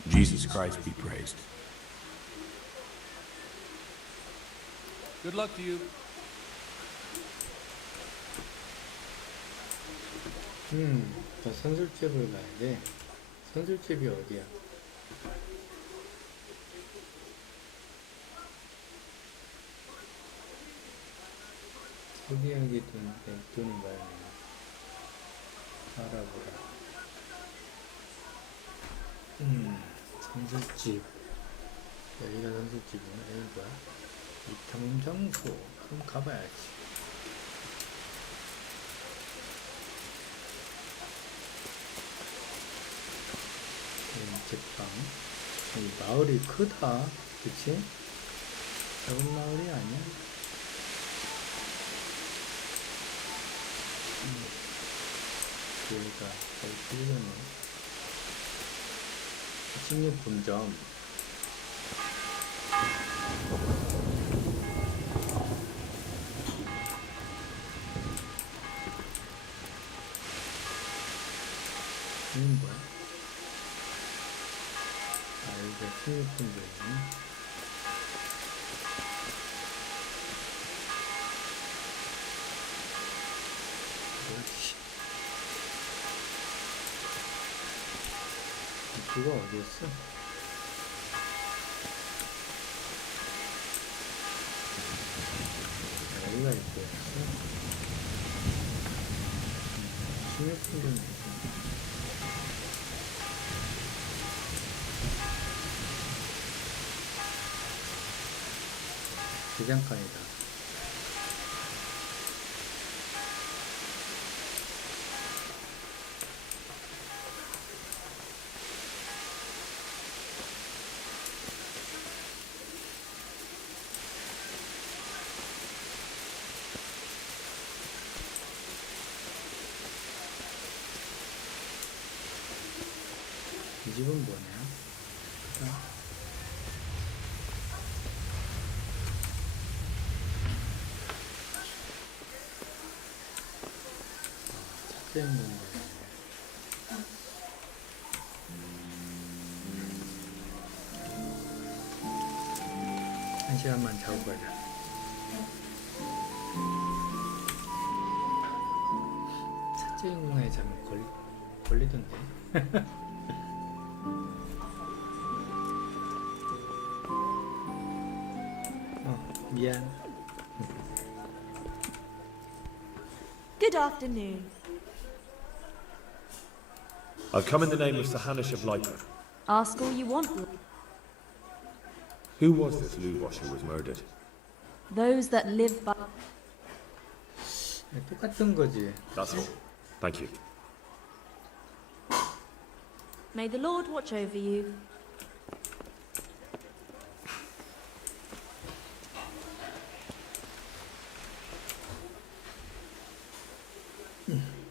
Jesus Christ be praised. Good luck to you. 저 선술집을 가야 돼. 선술집이 어디야? 여기 도는 거야. 알아보라. 선술집. 여기가 선술집이구나. 여기가 이탐험 장소. 그럼 가봐야지. 제빵. 이 마을이 크다. 그치? 작은 마을이 아니야? 여기가 잘 풀렸네. 식료품점. 이건 뭐야? 아, 여기가 식료품점이네. 그거 어디였어? 여기가 있어였어? 식료품점 대장간이다. 이 집은 뭐냐? 찾자 있는 거야. 한 시간만 자고 가자. 찾자 있는 거에 자면 걸리던데. 미안. Good afternoon. I've come in the name of Sir Hanish of Lyper. Ask all you want. Who was this Lubosh who was murdered? Those that live by. 똑같은 거지. That's all. Thank you. May the Lord watch over you.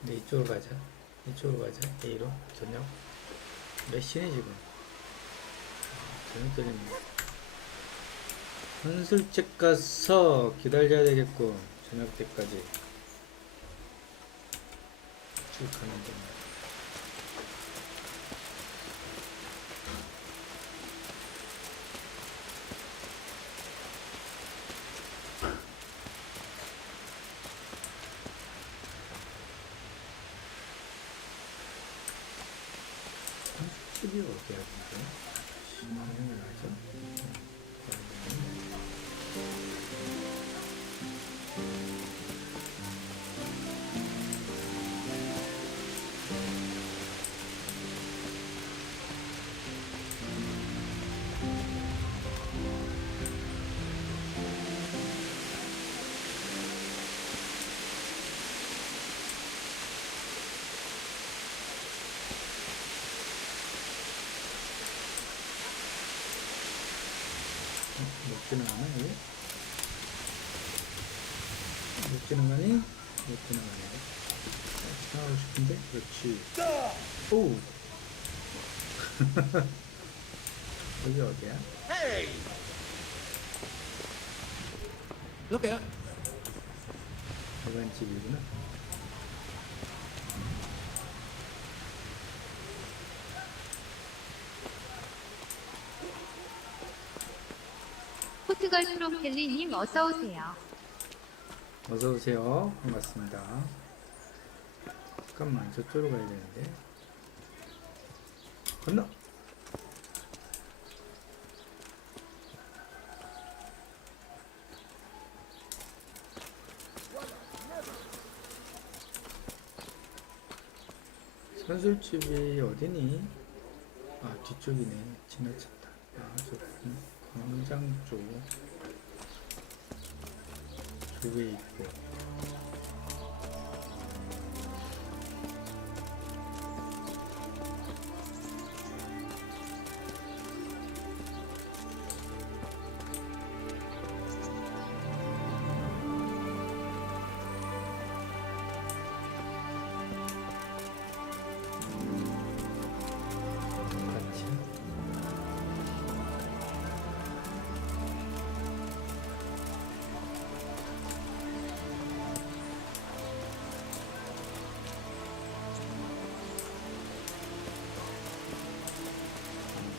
네, 이쪽으로 가자. 이쪽으로 가자. A로 저녁. 몇 시네 지금? 저녁 때리네. 선술집 가서 기다려야 되겠고 저녁 때까지 쭉 가는 데. 집이 어디야 근데? 방향을 알죠? 못 지나가나 이게? 못 지나가니? 못 지나가네. 지나가고 싶은데? 그렇지. 오! 여기 어디야? Hey! Look out! 대관집이구나. 포트걸 프롬켈리님 어서오세요. 어서오세요. 반갑습니다. 잠깐만, 저쪽으로 가야 되는데. 건너. 선술집이 어디니? 아, 뒤쪽이네. 지나쳤다. 아, 저 광장 쪽에 있고.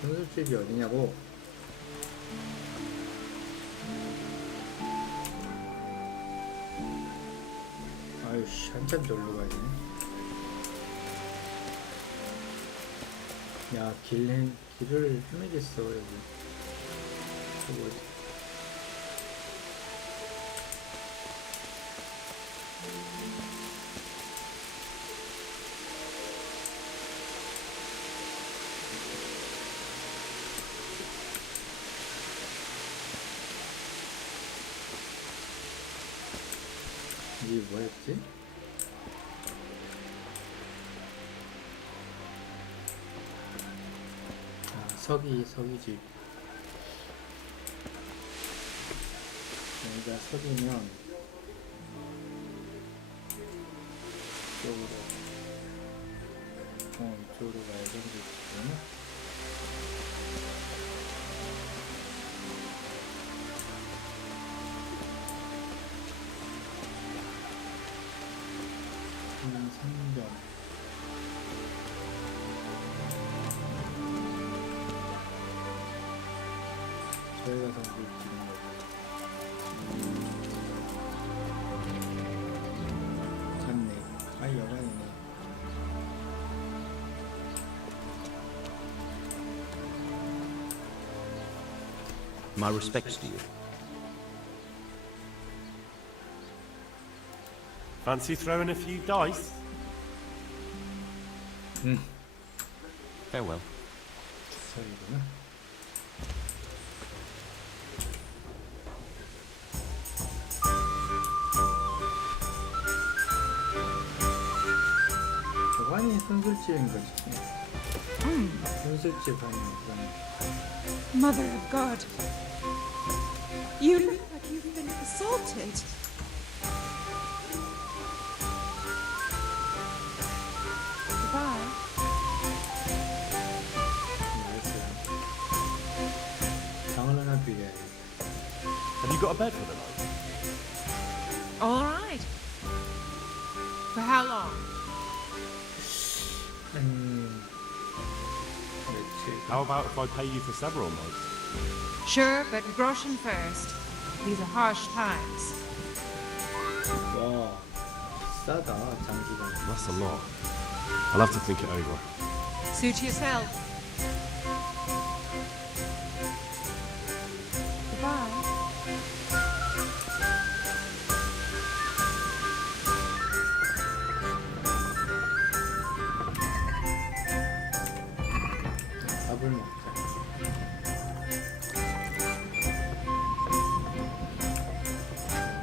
선술집이 어디냐고? 아유씨, 한참 절로 가야 되네. 야, 길을 헤매겠어, 여기. 저거 어디? 이게 뭐였지? 아, 서기집. 여기가 서기면 이쪽으로 가야 되겠구나. 상점. 저희가 선수 있는 거고. 맞네. 아, 여관이네. My respects to you. Fancy throwing a few dice? Farewell. 저희구나. 여관이 선술집인 거지. 선술집 하면 Mother of God. You look like you've been assaulted. Goodbye. 장을 하나 빌려야겠다. Have you got a bed for the night? All right. For how long? How about if I pay you for several nights? Sure, but groschen first. These are harsh times. 와, 비싸다, 장기가. That's a lot. I'll have to think it over. Suit yourself. Goodbye. 밥을 먹자.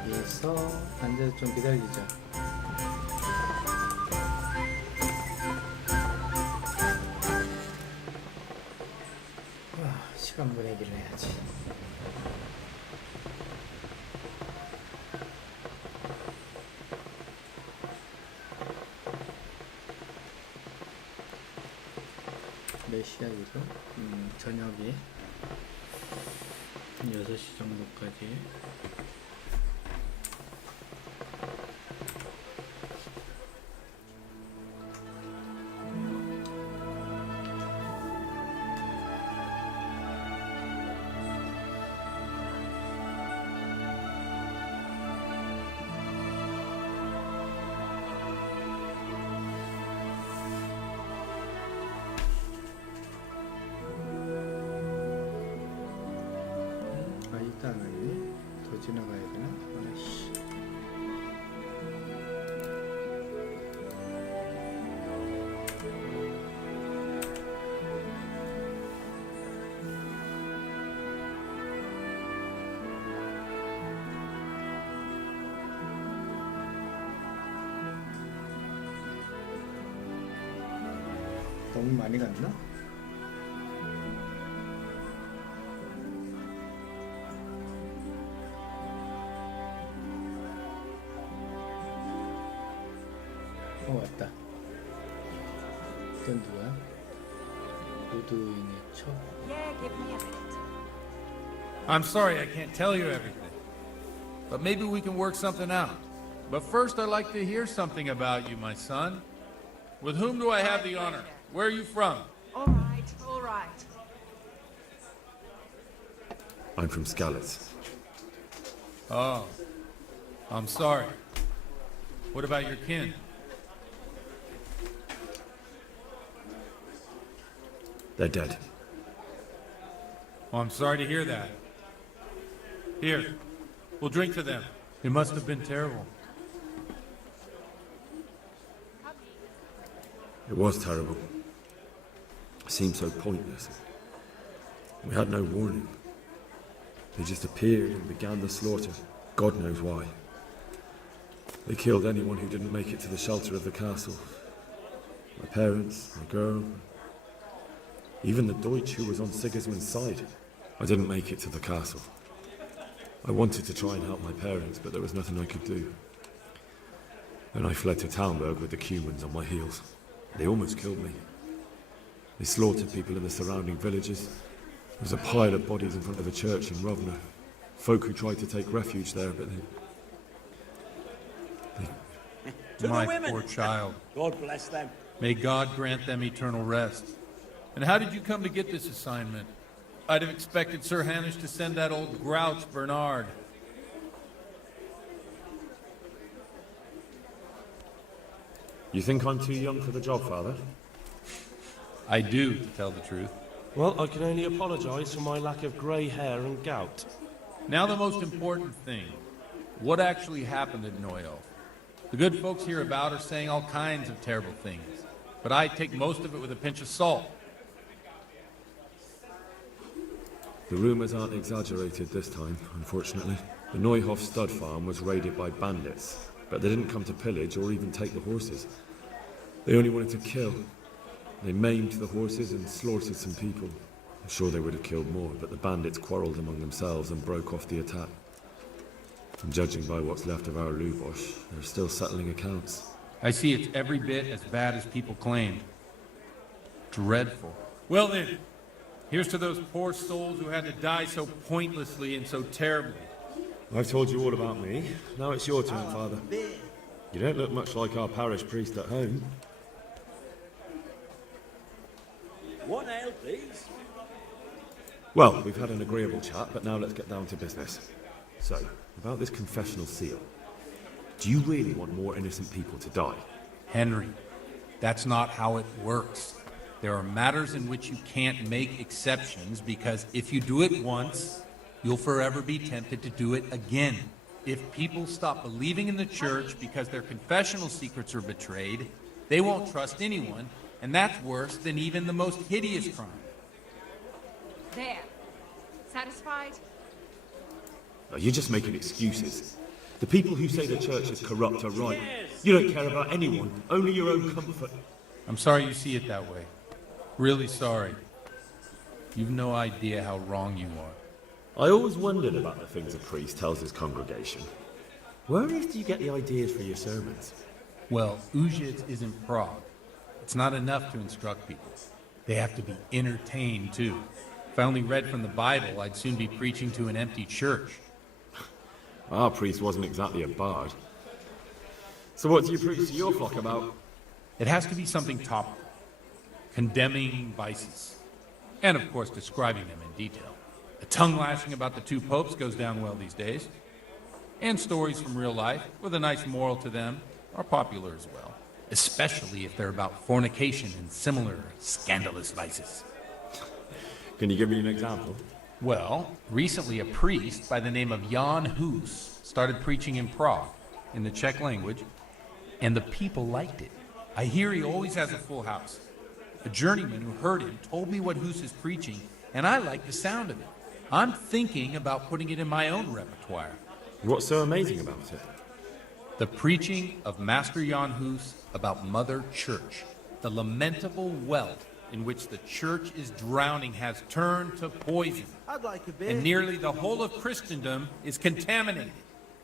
여기서 앉아서 좀 기다리자. 시간 보내기를 해야지. 몇 시야 지금? 저녁이 6시 정도까지. 지나가야 되나? 아이씨. 너무 많이 갔나? 왔다. 이건 누구야? 로드윈의 척. Yeah, give me a minute. I'm sorry I can't tell you everything, but maybe we can work something out. But first I'd like to hear something about you, my son. With whom do I have the honor? Where are you from? All right, all right. I'm from Skalitz. Oh, I'm sorry. What about your kin? They're dead. Oh, I'm sorry to hear that. Here, we'll drink to them. It must have been terrible. It was terrible. It seemed so pointless. We had no warning. They just appeared and began the slaughter. God knows why. They killed anyone who didn't make it to the shelter of the castle. My parents, my girl, even the Deutsch who was on Sigismund's side. I didn't make it to the castle. I wanted to try and help my parents, but there was nothing I could do. Then I fled to Talmberg with the Cumans on my heels. They almost killed me. They slaughtered people in the surrounding villages. There was a pile of bodies in front of a church in Rovno. Folk who tried to take refuge there, but they My poor child. God bless them. May God grant them eternal rest. And how did you come to get this assignment? I'd have expected Sir Hanish to send that old grouch Bernard. You think I'm too young for the job, Father? I do, to tell the truth. Well, I can only apologise for my lack of grey hair and gout. Now the most important thing. What actually happened at Noyo? The good folks hereabout are saying all kinds of terrible things, but I take most of it with a pinch of salt. The rumours aren't exaggerated this time, unfortunately. The Neuhof stud farm was raided by bandits, but they didn't come to pillage or even take the horses. They only wanted to kill. They maimed the horses and slaughtered some people. I'm sure they would have killed more, but the bandits quarrelled among themselves and broke off the attack. And judging by what's left of our Lubosh, they're still settling accounts. I see it's every bit as bad as people claimed. Dreadful. Well then, here's to those poor souls who had to die so pointlessly and so terribly. I've told you all about me. Now it's your turn, Father. You don't look much like our parish priest at home. One ale, please. Well, we've had an agreeable chat, but now let's get down to business. So, about this confessional seal. Do you really want more innocent people to die? Henry, that's not how it works. There are matters in which you can't make exceptions because if you do it once, you'll forever be tempted to do it again. If people stop believing in the church because their confessional secrets are betrayed, they won't trust anyone, and that's worse than even the most hideous crime. There. Satisfied? No, you're just making excuses. The people who say the church is corrupt are right. You don't care about anyone, only your own comfort. I'm sorry you see it that way. Really sorry. You've no idea how wrong you are. I always wondered about the things a priest tells his congregation. Where do you get the ideas for your sermons? Well, Ujits isn't Prague. It's not enough to instruct people. They have to be entertained, too. If I only read from the Bible, I'd soon be preaching to an empty church. Our priest wasn't exactly a bard. So what do you preach to your flock about? It has to be something topical. Condemning vices. And, of course, describing them in detail. The tongue-lashing about the two popes goes down well these days. And stories from real life, with a nice moral to them, are popular as well. Especially if they're about fornication and similar scandalous vices. Can you give me an example? Well, recently a priest by the name of Jan Hus started preaching in Prague, in the Czech language, and the people liked it. I hear he always has a full house. A journeyman who heard him told me what Hus is preaching, and I like the sound of it. I'm thinking about putting it in my own repertoire. What's so amazing about it? The preaching of Master Jan Hus about Mother Church. The lamentable wealth in which the church is drowning has turned to poison. I'd like a bit. And nearly the whole of Christendom is contaminated.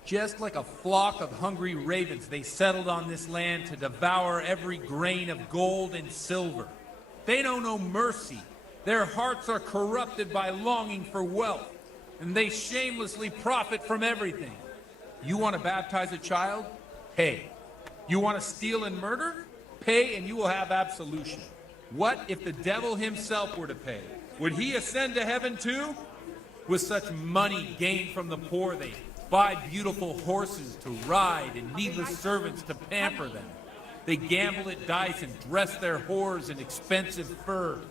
Just like a flock of hungry ravens, they settled on this land to devour every grain of gold and silver. They know no mercy. Their hearts are corrupted by longing for wealth, and they shamelessly profit from everything. You want to baptize a child? Pay. You want to steal and murder? Pay and you will have absolution. What if the devil himself were to pay? Would he ascend to heaven too? With such money gained from the poor, they buy beautiful horses to ride and needless servants to pamper them. They gamble at dice and dress their whores in expensive furs,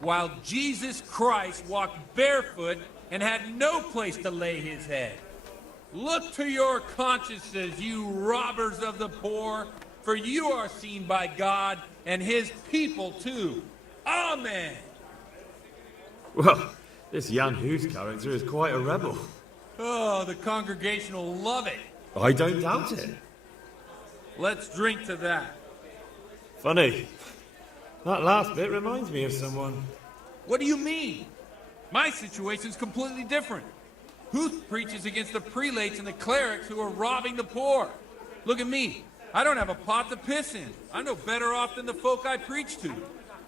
while Jesus Christ walked barefoot and had no place to lay his head. Look to your consciences, you robbers of the poor, for you are seen by God and his people too. Amen. Well, this Jan Hus character is quite a rebel. Oh, the congregation will love it. I don't doubt it. Let's drink to that. Funny. That last bit reminds me of someone. What do you mean? My situation's completely different. Huth preaches against the prelates and the clerics who are robbing the poor. Look at me. I don't have a pot to piss in. I'm no better off than the folk I preach to.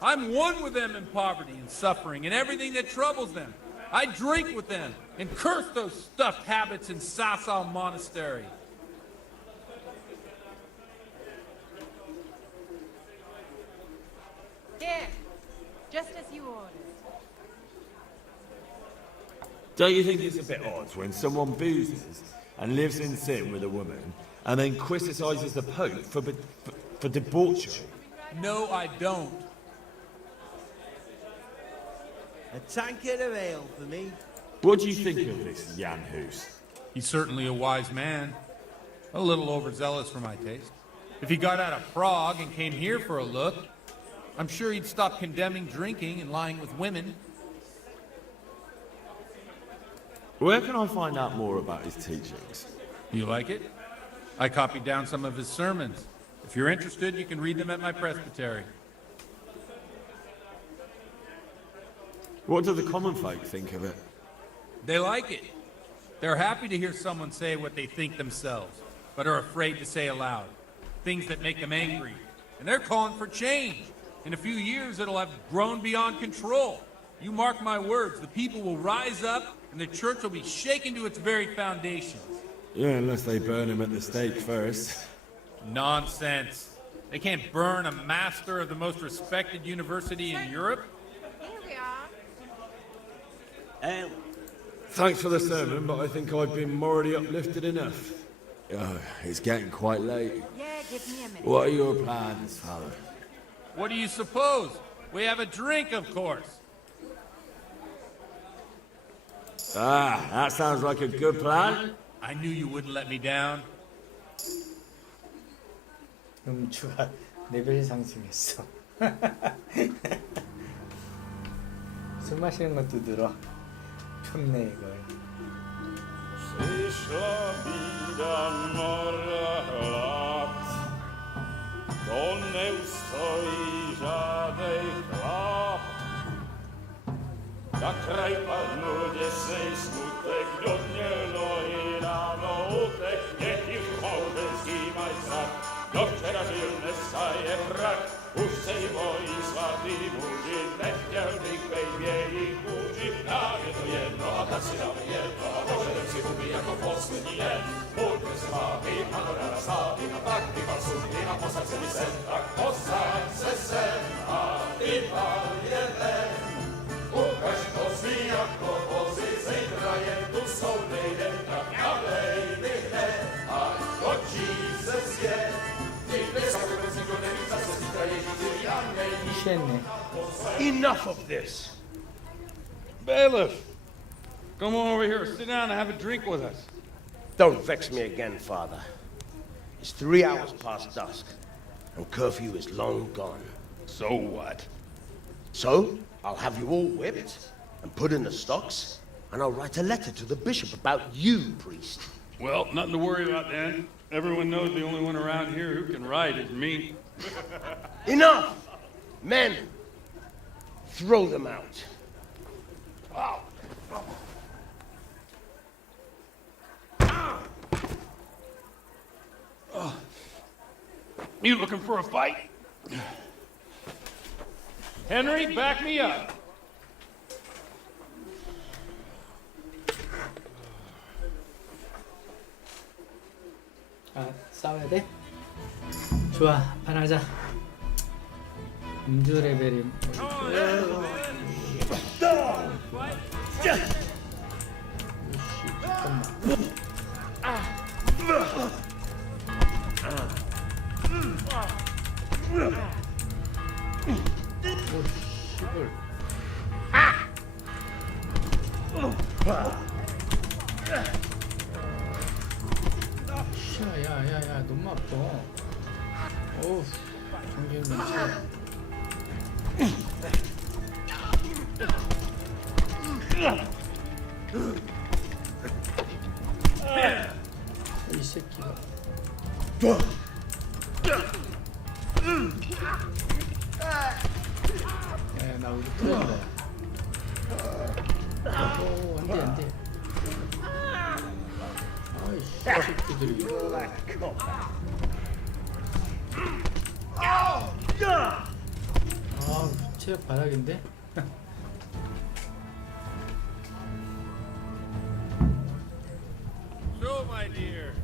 I'm one with them in poverty and suffering and everything that troubles them. I drink with them and curse those stuffed habits in Sasau Monastery. Here, just as you ordered. Don't you think it's a bit odd when someone boozes and lives in sin with a woman and then criticises the Pope for debauchery? No, I don't. A tankard of ale for me. What do you think of this Jan Hus? He's certainly a wise man. A little overzealous for my taste. If he got out of Prague and came here for a look, I'm sure he'd stop condemning drinking and lying with women. Where can I find out more about his teachings? You like it? I copied down some of his sermons. If you're interested, you can read them at my presbytery. What do the common folk think of it? They like it. They're happy to hear someone say what they think themselves, but are afraid to say aloud. Things that make them angry. And they're calling for change. In a few years, it'll have grown beyond control. You mark my words, the people will rise up and the church will be shaken to its very foundations. Yeah, unless they burn him at the stake first. Nonsense. They can't burn a master of the most respected university in Europe. Here we are. Ale. Thanks for the sermon, but I think I've been morally uplifted enough. It's getting quite late. Yeah, give me a minute. What are your plans, Father? What do you suppose? We have a drink, of course. Ah, that sounds like a good plan. I knew you wouldn't let me down. 음주가 레벨 상승했어. 술 마시는 것도 늘어. 좋네 이걸. nie ustoi żadnej chlap. Na kraj panuje swej smutek, godnielo i rano utek, niech ich małżeński majstrat, do wczera żylne staje brak. Už se jí bojí svatý muži, nechtěl bych bejmě jich muži, nám je to jedno a tak si dáme jedno a požadem si umí jako poslední den. Buďme se mámy, ano rada slávy a tak vypal sudy a posaď se mi sem, tak posaď se sem a vypal jeden. Ukaž to svý jako vozy, zítra je tu soudnej den, tak nalej mi hned, ať točí se svět. 취했네. Enough of this. Bailiff, Come on over here, sit down and have a drink with us. Don't vex me again, Father. It's 3 hours past dusk, and curfew is long gone. So what? So, I'll have you all whipped and put in the stocks, and I'll write a letter to the bishop about you, priest. Well, nothing to worry about then. Everyone knows the only one around here who can ride is me. Enough! Men, throw them out. Wow. You looking for a fight? Henry, back me up. 아, 싸워야 돼? 좋아, 한판 하자. 음주 레벨이 야야야야 너무 아파. 어우 정신 넘쳐. 이 새끼가. 야, 나 우리 풀린다. 오, 안 돼, 안 돼. 아이씨, 새끼들이. 아, 체력 바닥인데? So, my dear,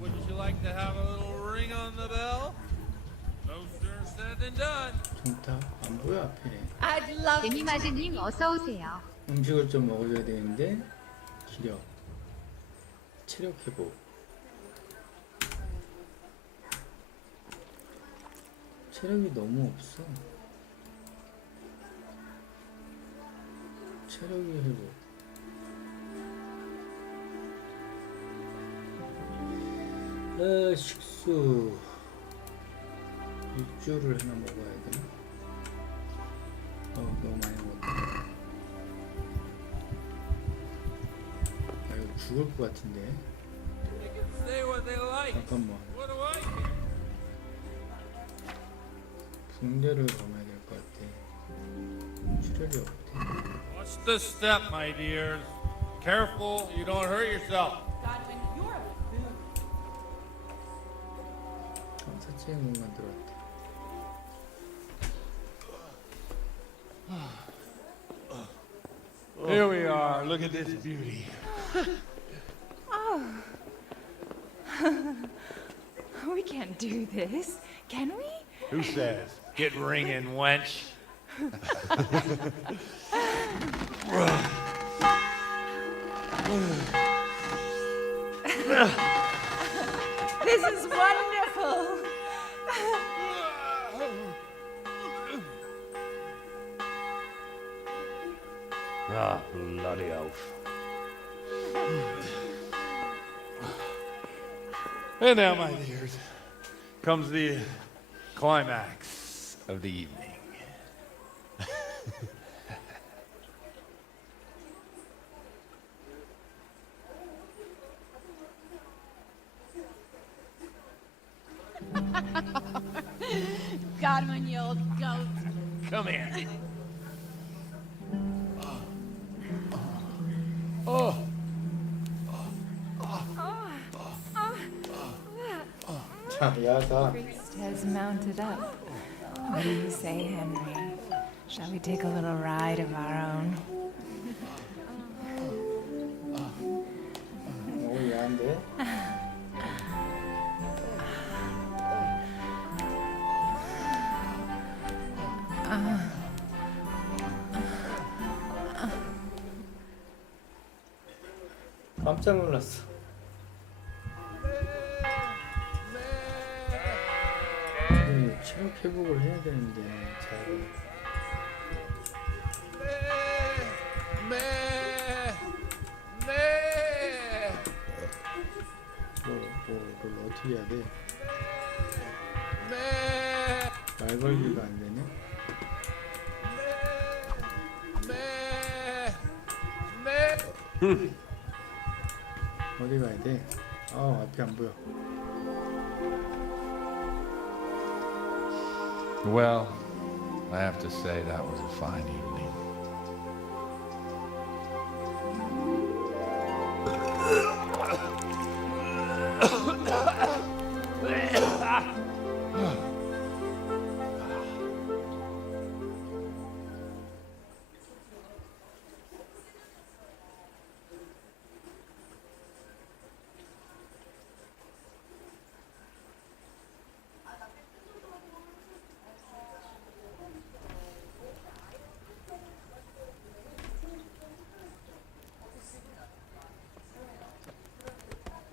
wouldn't you like to have a little ring on the bell? No sooner said than done. 좋다. 안 보여, 앞에. 데미마드님 어서오세요. 음식을 좀 먹어줘야 되는데, 기력. 체력 회복. 체력이 너무 없어. 체력이 회복. 식수. 육주를 하나 먹어야 되나? 너무 많이 먹었다. 아, 이거 죽을 것 같은데. 잠깐만. 붕대를 감아야 될 것 같아. 출혈이 없대. Watch the step, my dears. Careful, you don't hurt yourself. 사치의 공간 들어왔다. Here we are. Look at this beauty. Oh. We can't do this, can we? Who says? Get ringing, wench. This is wonderful. Ah, bloody oath. And now, my dears, comes the climax of the evening. Got him on you old goat. Come here. Oh. The priest has mounted up. What do you say, Henry? Shall we take a little ride of our own? 오, 야한데? 깜짝 놀랐어. 체력 회복을 해야 되는데 잘. 뭐를 어떻게 해야 돼? 말 걸기가 안 되네. 어디 가야 돼? 앞이 안 보여. Well, I have to say that was a fine evening.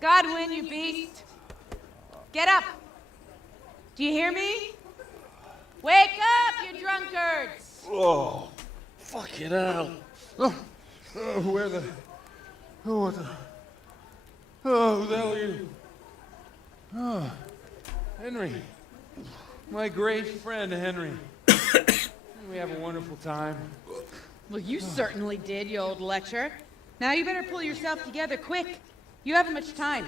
Godwin, you beast! Get up! Do you hear me? Wake up, you drunkards! Oh, fucking hell. Who the hell are you? Oh, Henry. My great friend, Henry. We have a wonderful time. Well, you certainly did, you old lecher. Now you better pull yourself together quick. You haven't much time.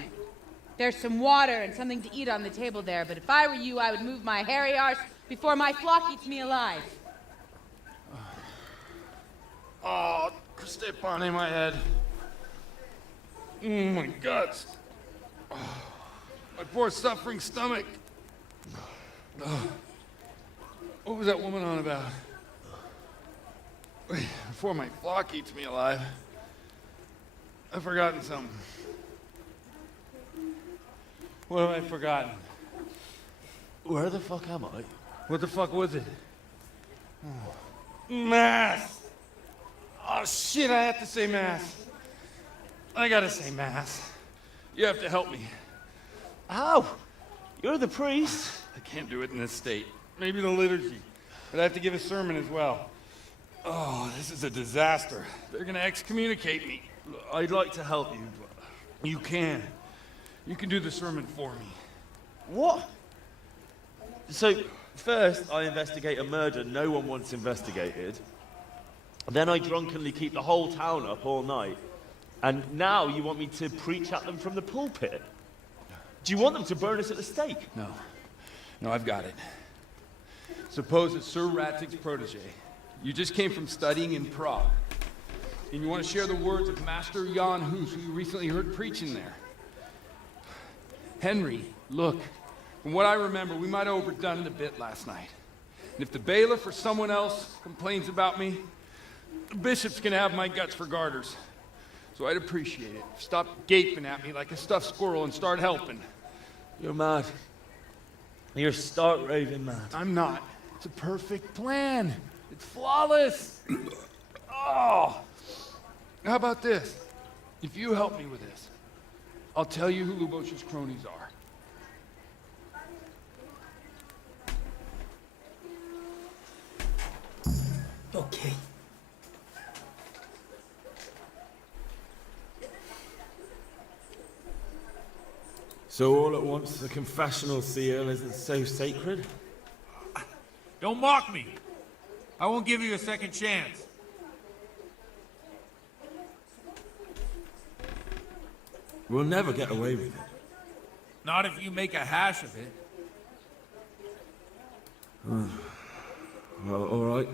There's some water and something to eat on the table there, but if I were you, I would move my hairy arse before my flock eats me alive. Oh, step on my head. Oh my guts. Oh, my poor suffering stomach. Oh, what was that woman on about? Before my flock eats me alive. I've forgotten something. What have I forgotten? Where the fuck am I? What the fuck was it? Mass! Oh shit, I have to say mass. I gotta say mass. You have to help me. How? You're the priest. I can't do it in this state. Maybe the liturgy. But I have to give a sermon as well. Oh, this is a disaster. They're gonna excommunicate me. I'd like to help you. You can. You can do the sermon for me. What? So, first I investigate a murder no one wants investigated. Then I drunkenly keep the whole town up all night. And now you want me to preach at them from the pulpit? Do you want them to burn us at the stake? No. No, I've got it. Suppose it's Sir Ratzig's protege. You just came from studying in Prague. And you want to share the words of Master Jan Hus, who you recently heard preaching there. Henry, look, from what I remember, we might have overdone it a bit last night. And if the bailiff or someone else complains about me, the bishop's gonna have my guts for garters. So I'd appreciate it. Stop gaping at me like a stuffed squirrel and start helping. You're mad. You're stark raving mad. I'm not. It's a perfect plan. It's flawless. Oh. How about this? If you help me with this, I'll tell you who Lubosh's cronies are. Okay. So all at once the confessional seal isn't so sacred? Don't mock me. I won't give you a second chance. We'll never get away with it. Not if you make a hash of it. Well, all right.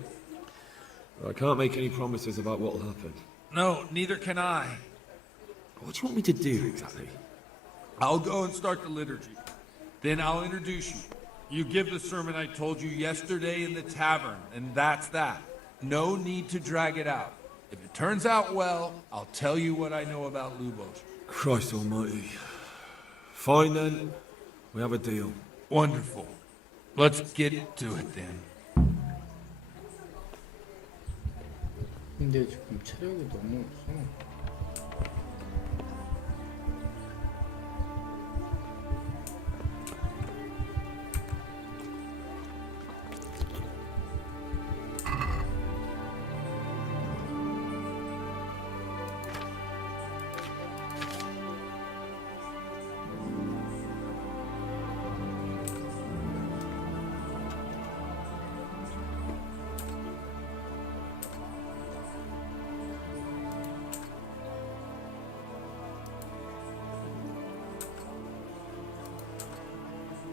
I can't make any promises about what'll happen. No, neither can I. What do you want me to do exactly? I'll go and start the liturgy. Then I'll introduce you. You give the sermon I told you yesterday in the tavern, and that's that. No need to drag it out. If it turns out well, I'll tell you what I know about Lubosh. Christ almighty. Fine then. We have a deal. Wonderful. Let's get to it then. 근데 지금 체력이 너무 없어.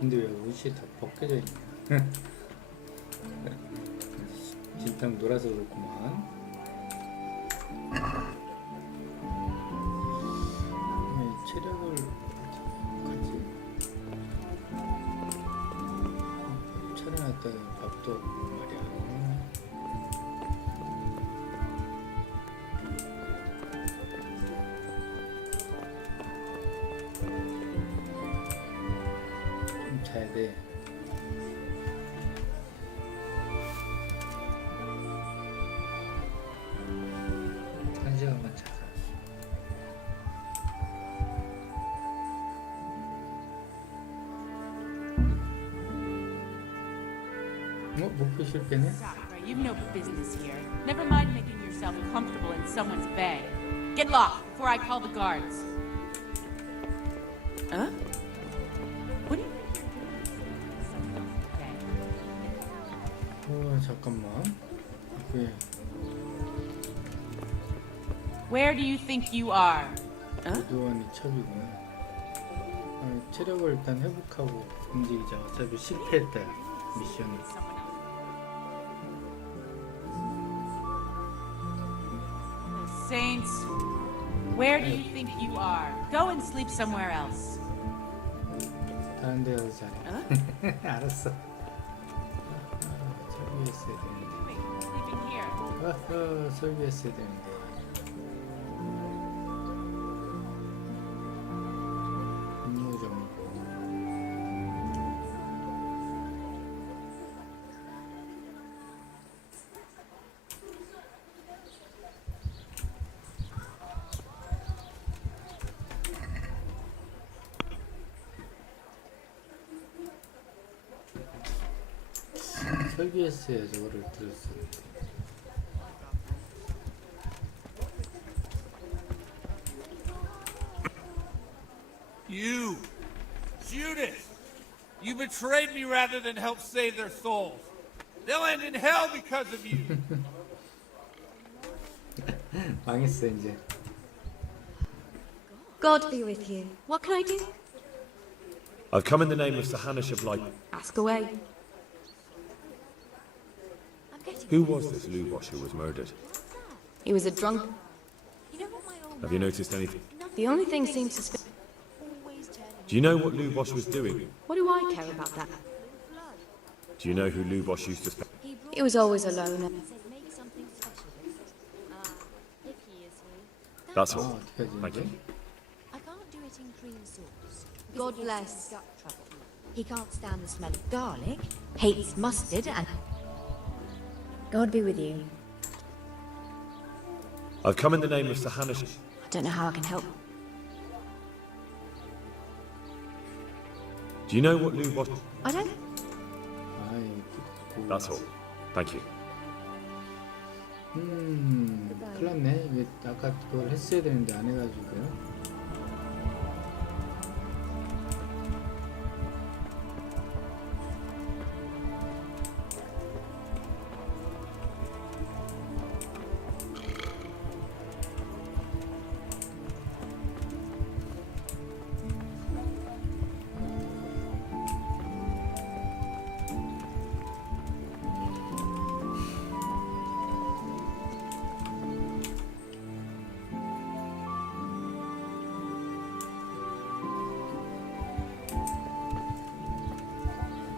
근데 왜 옷이 다 벗겨져 있냐? 진탕 놀아서 그렇구만. 이 체력을 같이 차려놨다 밥도 없고 말이야. 좀 자야 돼. 한 시간만 자자. 목표 실패네? You've no business here. Never mind making yourself comfortable in someone's bed. Get locked before I call the guards. Huh? What do you 잠깐만. 그게 Where do you think you are? 노안이 첩이구나. 체력을 일단 회복하고 움직이자. 어차피 실패했다. 미션이. Saints, where do you think you are? Go and sleep somewhere else. 다른 데 가서 자래. 알았어. 설비했어야 되는데. Sleeping here. 설비했어야 되는데. 임무 정보. 설비했어야 저거를 들었었는데. You, Judas, you betrayed me rather than help save their souls. They'll end in hell because of you. 망했어 이제. God be with you. What can I do? I've come in the name of Sahanish of Light. Ask away. Who was this Lubosh who was murdered? He was a drunk. Have you noticed anything? The only thing seems suspicious. Do you know what Lubosh was doing? What do I care about that? Do you know who Lubosh used to spend? He was always alone. That's all. Thank you. I can't do it in cream sauce. God bless. Gut trouble. He can't stand the smell of garlic, hates mustard, and God be with you. I've come in the name of Sahanish. I don't know how I can help. Do you know what Lubosh? I don't. That's all. Thank you. 큰일 났네. 이게 아까 그걸 했어야 되는데 안 해가지고요.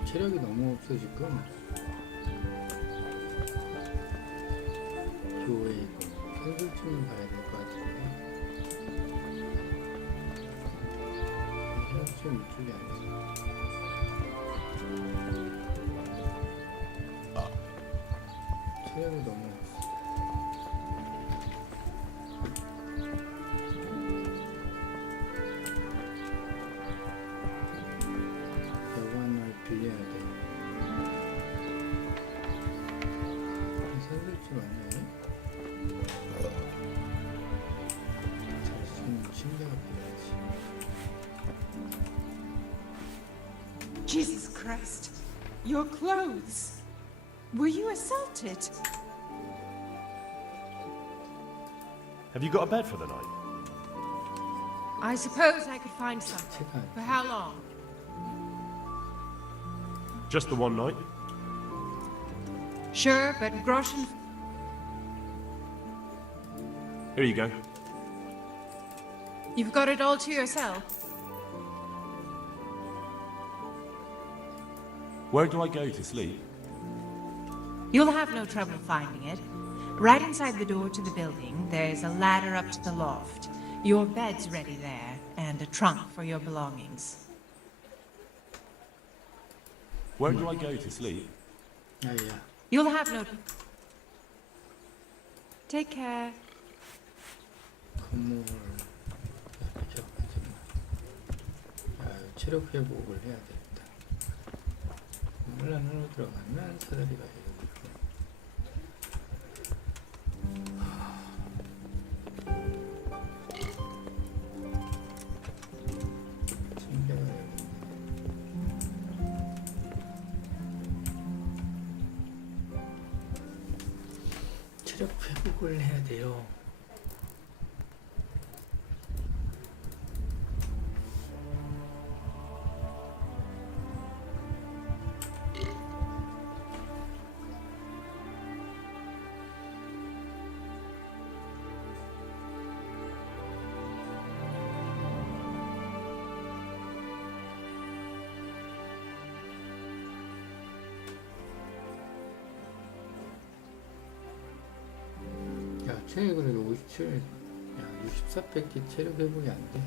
체력이 너무 없어 지금. 교회 이거 캔슬쯤 가야 될 것 같은데. 캔슬쯤 이쪽이 아니야. 체력이 너무 없어. 여관을 빌려야 돼. 선생님 아니야? 자신 침대가 필요하지. Jesus Christ. Your clothes. Were you assaulted? Have you got a bed for the night? I suppose I could find something. For how long? Just the one night? Sure, but groschen. Here you go. You've got it all to yourself. Where do I go to sleep? You'll have no trouble finding it. Right inside the door to the building, there's a ladder up to the loft. Your bed's ready there, and a trunk for your belongings. Where do I go to sleep? 아, 야. You'll have no... Take care. 건물. 체력 회복을 해야 되겠다. 건물 안으로 들어가면 사다리가 되고. 체력 회복을 해야 돼요. 체력이 그래도 57, 야, 64팩기 체력 회복이 안 돼.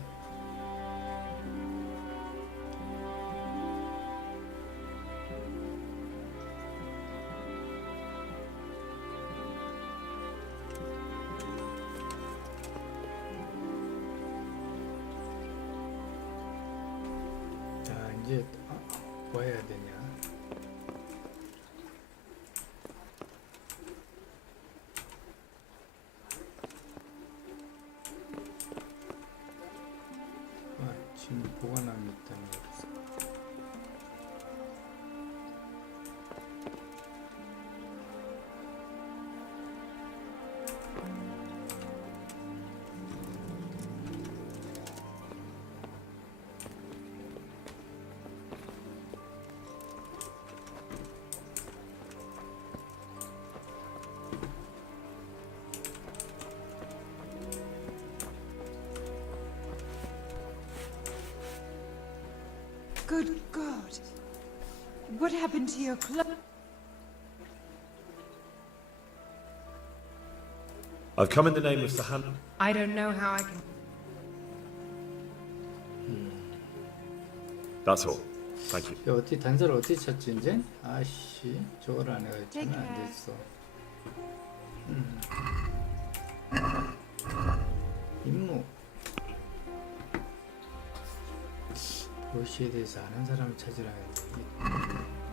자, 이제 뭐 해야 되냐? 지금 보관함이 있다는 거지. Good God. What happened to your clothes? I've come in the name of Sahan. I don't know how I can... That's all. Thank you. 야, 어떻게 단서를 어떻게 찾지 이제? 아씨, 저거를 안 해가 있잖아. 안 됐어. 임무. 도시에 대해서 아는 사람을 찾으라.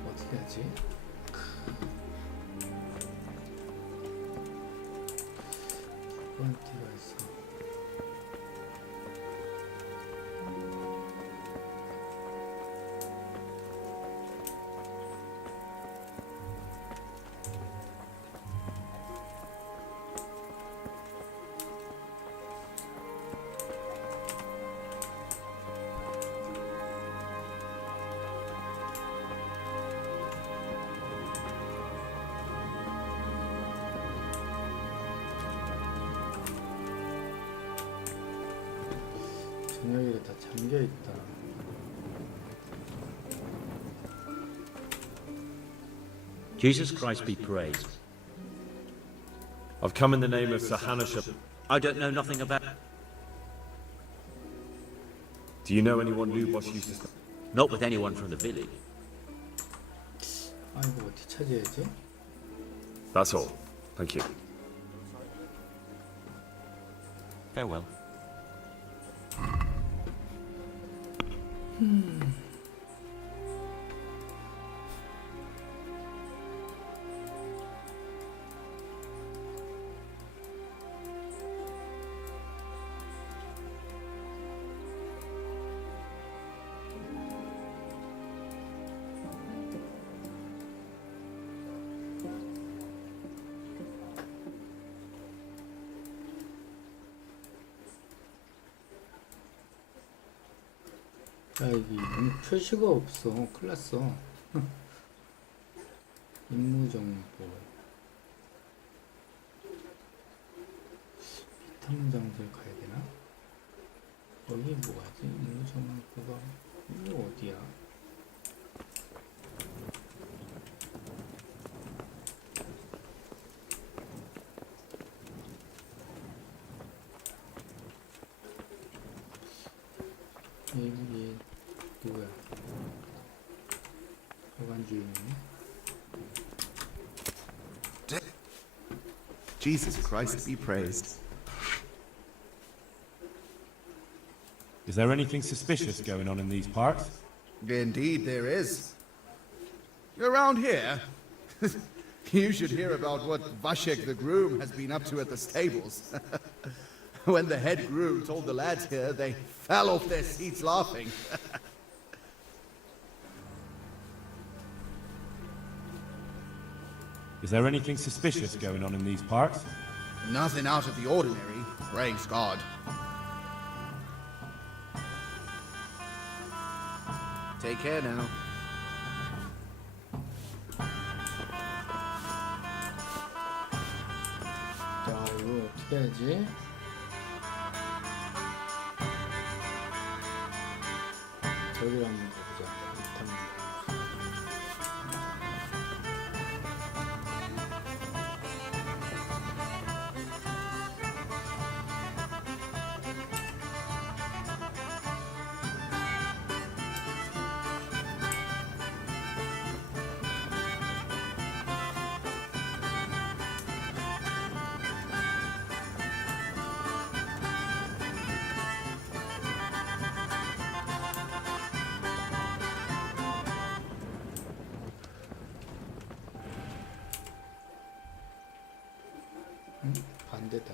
어떻게 하지? 누구한테가 있어? 저녁에 다 잠겨 있다. Jesus Christ be praised. I've come in the name of Sahanashab. I don't know nothing about... Do you know anyone Lubos used to... Not with anyone from the village. 아, 이거 어떻게 찾아야지? That's all. Thank you. Farewell. 야, 여기 표시가 없어. 큰일 났어. 임무정보 비탐정들 가야 되나? 여기 뭐가지? 임무정보가 이거 어디야? 여기 누구야? 여관 주인이네. Jesus Christ be praised. Is there anything suspicious going on in these parts? Indeed there is. Around here, you should hear about what Vashek the groom has been up to at the stables. When the head groom told the lads here, they fell off their seats laughing. Is there anything suspicious going on in these parts? Nothing out of the ordinary, praise God. Take care now. 자, 이거 어떻게 해야지? 저기로 한번 가보자. 반대다.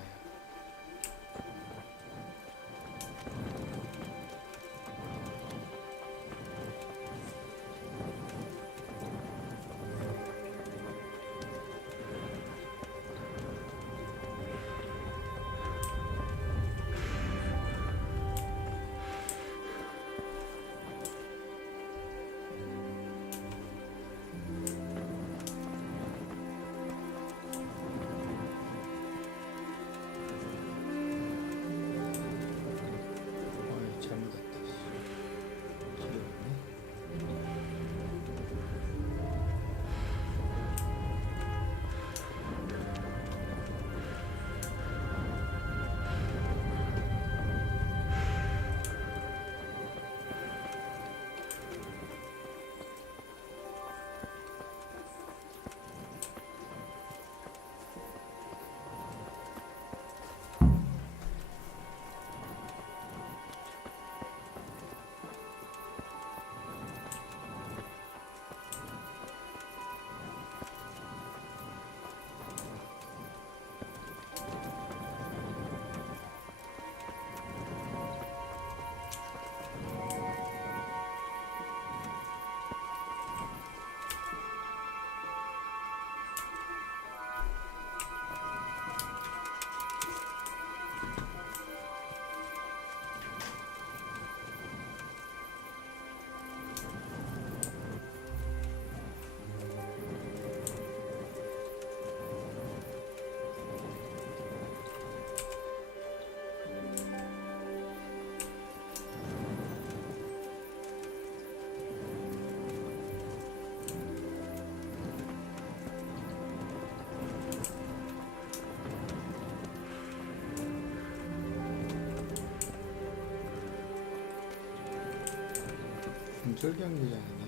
분절 경기장이네.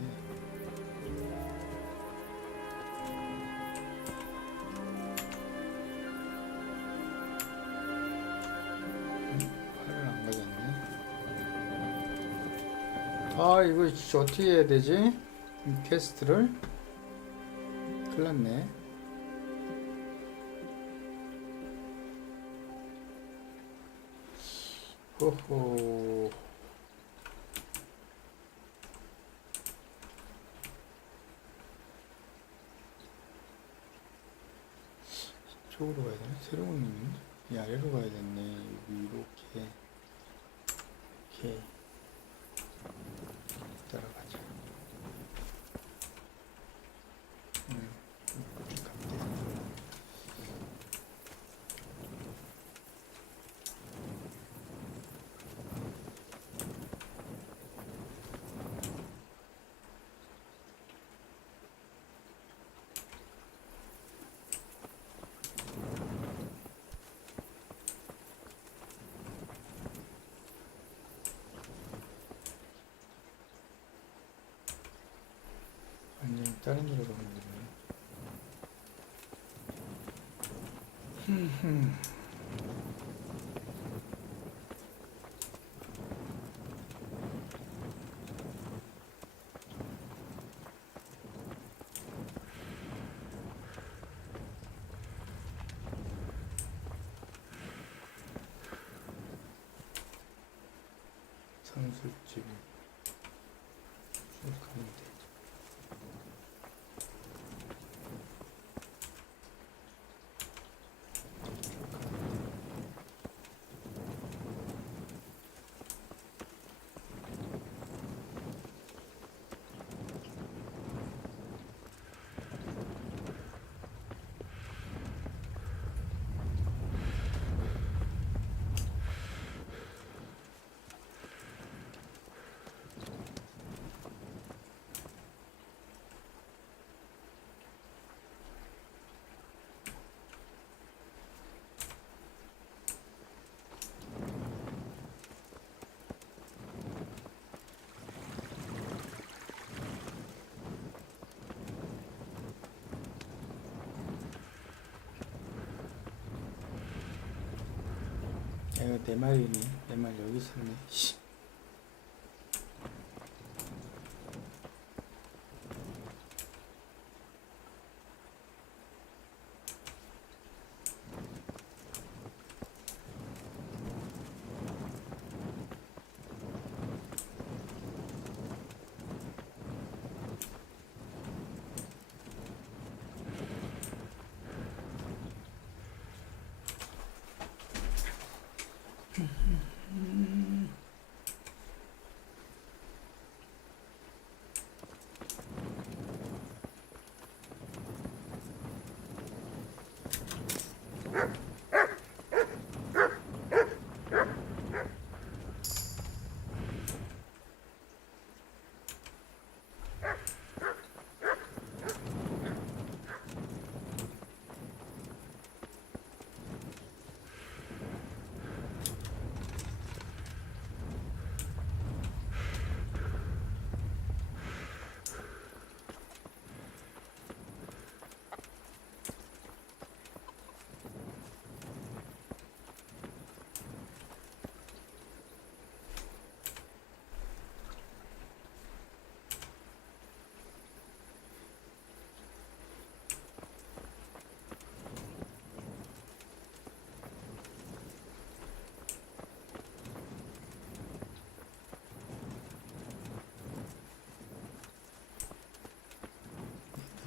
팔을 안 가졌네. 아, 이거 진짜 어떻게 해야 되지? 이 퀘스트를? 큰일 났네. 호호. 이쪽으로 가야 되나? 새로운 이 아래로 가야 되네. 여기 이렇게 이렇게 따라가자. 들어가는 거네. 상술집 쭉 가면 되지. 이거 내 말이니? 내 말 여기 있었네. 씨.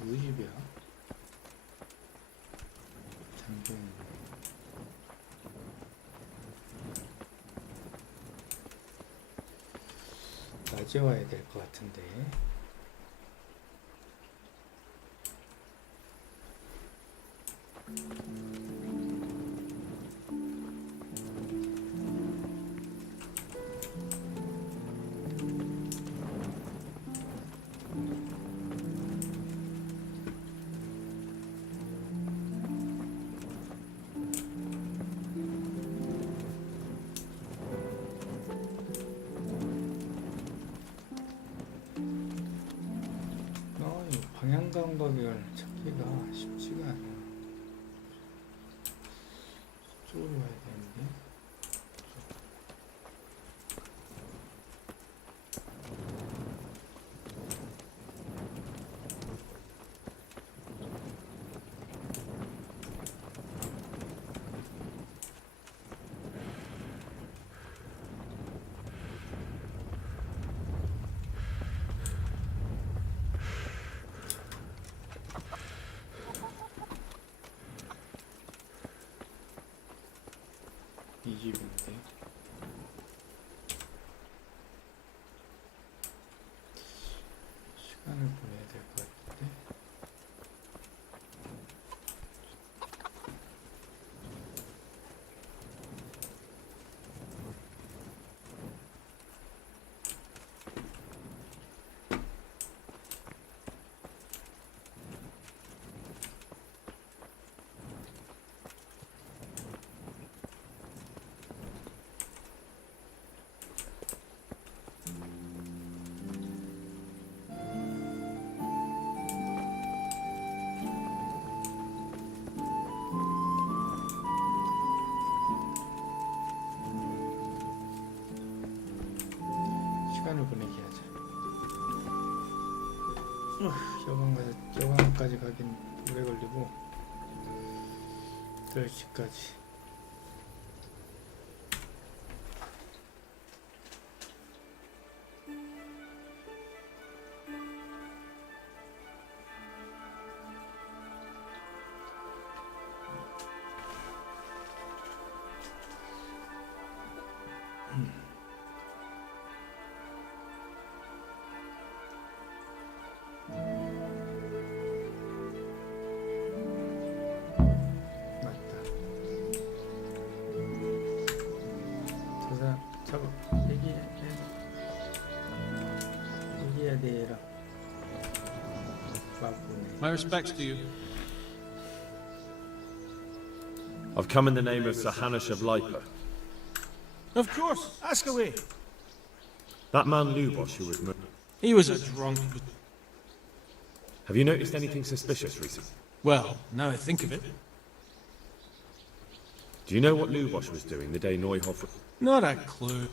누구 집이야? 장병. 낮에 와야 될 것 같은데. 방향 감각을 찾기가 쉽지가 않아. 저쪽으로 와야 되는데. 이 집인데. 시간을 보내야 될 것 같은데. 여관까지 가긴 오래 걸리고 10시까지. My respects to you. I've come in the name of Sir Hanush of Lipa. Of course, ask away. That man Lubosh who was murdered. He was a drunk. Have you noticed anything suspicious recently? Well, now I think of it. Do you know what Lubosh was doing the day Neuhoff... Not a clue.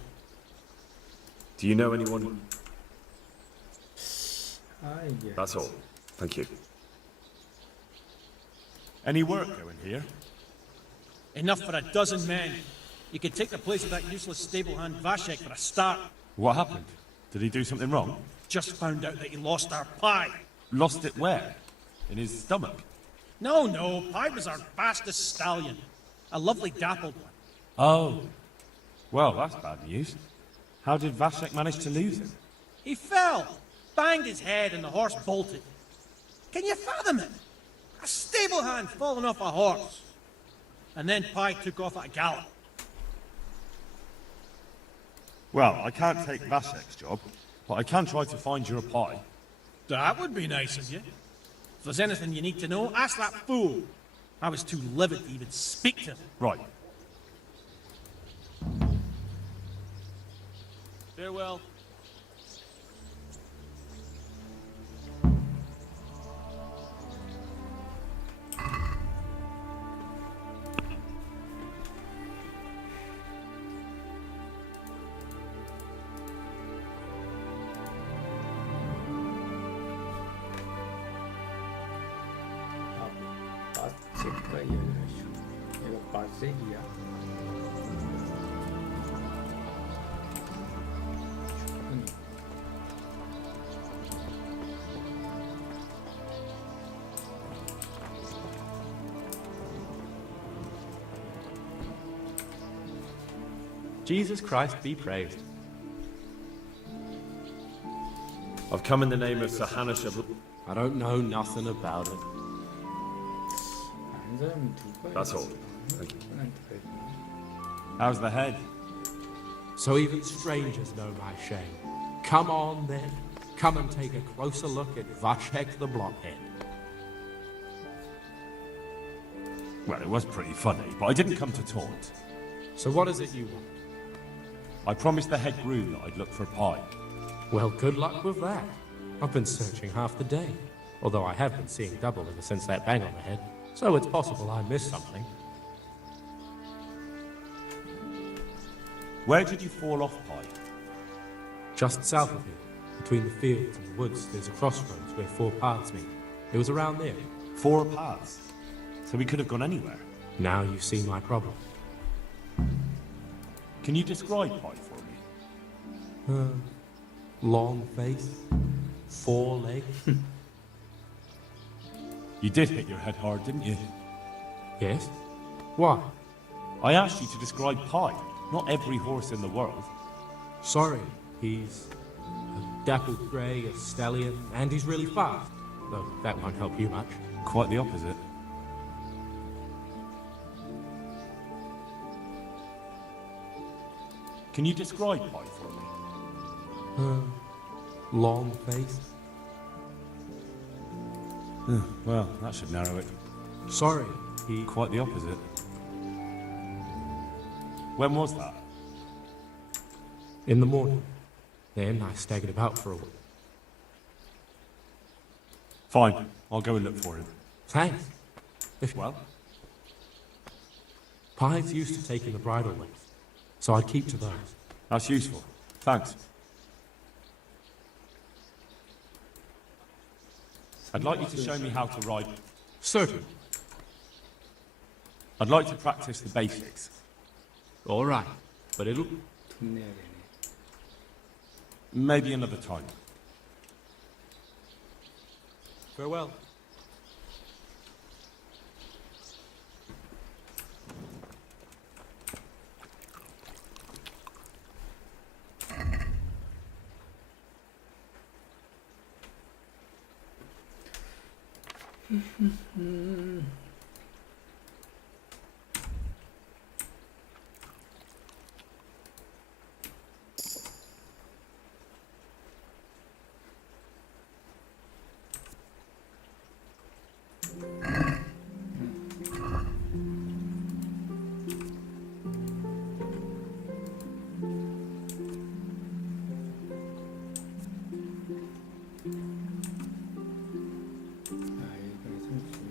Do you know anyone... Yeah. That's all. Thank you. Any work going here? Enough for a dozen men. You could take the place of that useless stable hand Vashek for a start. What happened? Did he do something wrong? Just found out that he lost our pie. Lost it where? In his stomach? No, Pie was our fastest stallion. A lovely dappled one. Oh. Well, that's bad news. How did Vashek manage to lose him? He fell, banged his head, and the horse bolted. Can you fathom it? A stable hand falling off a horse. And then Pie took off at a gallop. Well, I can't take Vashek's job, but I can try to find you a pie. That would be nice of you. If there's anything you need to know, ask that fool. I was too livid to even speak to him. Right. Farewell. 얘가 맛색이야. Jesus Christ be praised. I've come in the name of Sir Hanush of... I don't know nothing about it. That's all. Thank you. How's the head? So even strangers know my shame. Come on, then. Come and take a closer look at Vashek the Blockhead. Well, it was pretty funny, but I didn't come to taunt. So what is it you want? I promised the head groom that I'd look for pie. Well, good luck with that. I've been searching half the day, although I have been seeing double ever since that bang on the head, so it's possible I missed something. Where did you fall off, Pie? Just south of here, between the fields and the woods, there's a crossroads where 4 paths meet. It was around there. 4 paths? So we could have gone anywhere. Now you see my problem. Can you describe Pie for me? Long face, 4 legs. You did hit your head hard, didn't you? Yes. Why? I asked you to describe Pie, not every horse in the world. Sorry, he's a dappled grey, a stallion, and he's really fast. Though that won't help you much. Quite the opposite. Can you describe Pie for me? Long face. Well, that should narrow it. Sorry, he... Quite the opposite. When was that? In the morning. Then I staggered about for a while. Fine, I'll go and look for him. Thanks. Well? Pies used to take in the bridle length, so I'd keep to those. That's useful. Thanks. I'd like you to show me how to ride. Certainly. I'd like to practice the basics. All right, but it'll 돈 내야 되네. maybe another time. Farewell.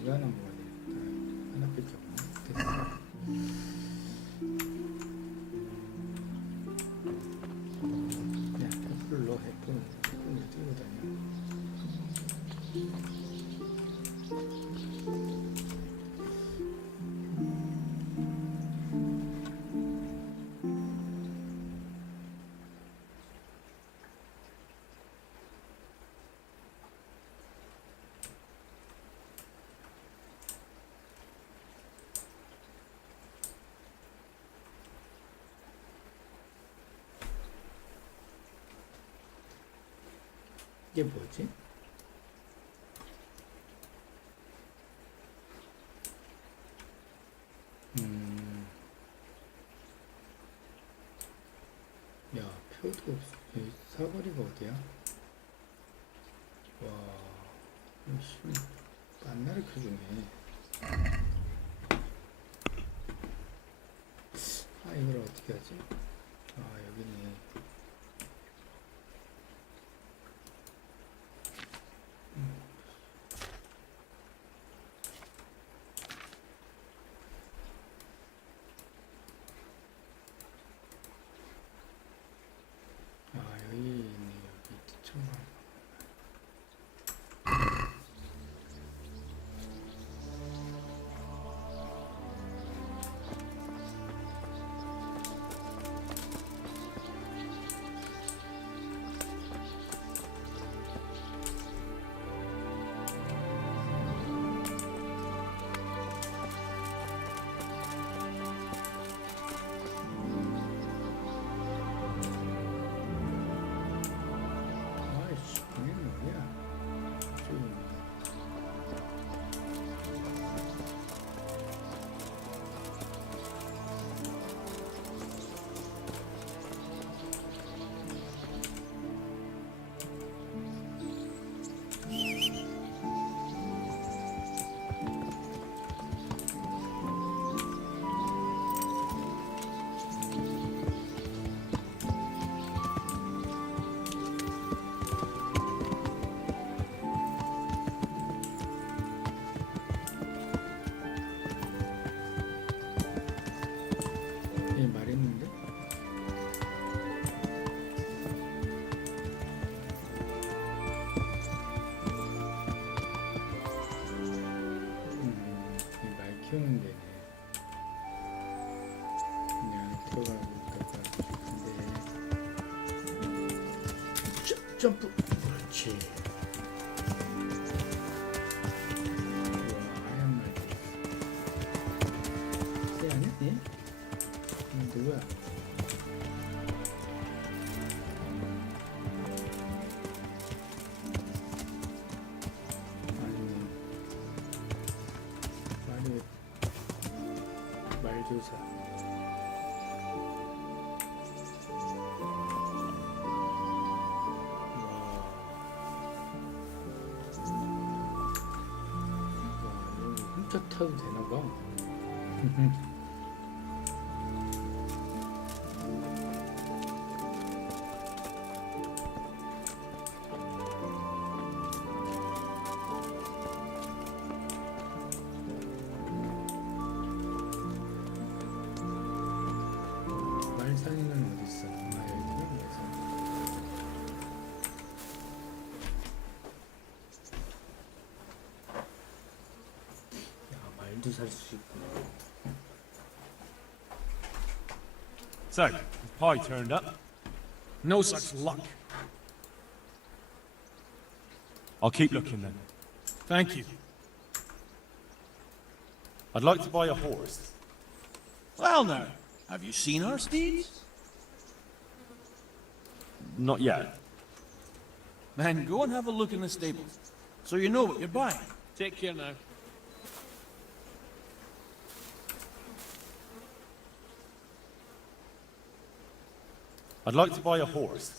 이거 하나 먹어야 되겠다. 하나밖에 없네. 됐어. 야, 애플로 애플을 들고 다녀. 이게 뭐지? 야, 표도 없어. 여기 사거리가 어디야? 와, 이씨, 만나를 켜주네. 아, 이걸 어떻게 하지? 아, 여기 있네. 아, 여기 있네. 여기 뒤쪽만. 아이씨, 여기는 어디야? 저기 있네. 얘 말했는데? 이 말 키우는 데네. 그냥 들어가고 있다가 근데 점프. 그렇지. 우와, 하얀 말도 있어. 쟤 아니야? 얘? 누구야? 아니네. 말조사. 와, 이거 훔쳐 타도 되나봐. 말산이는 어디 있어? 아, 여기구나. 말산. 말도 살 수 있구나. So, has Pie turned up? No such luck. I'll keep looking then. Thank you. I'd like to buy a horse. Well now, have you seen our steeds? Not yet. Then go and have a look in the stables, so you know what you're buying. Take care now. I'd like to buy a horse.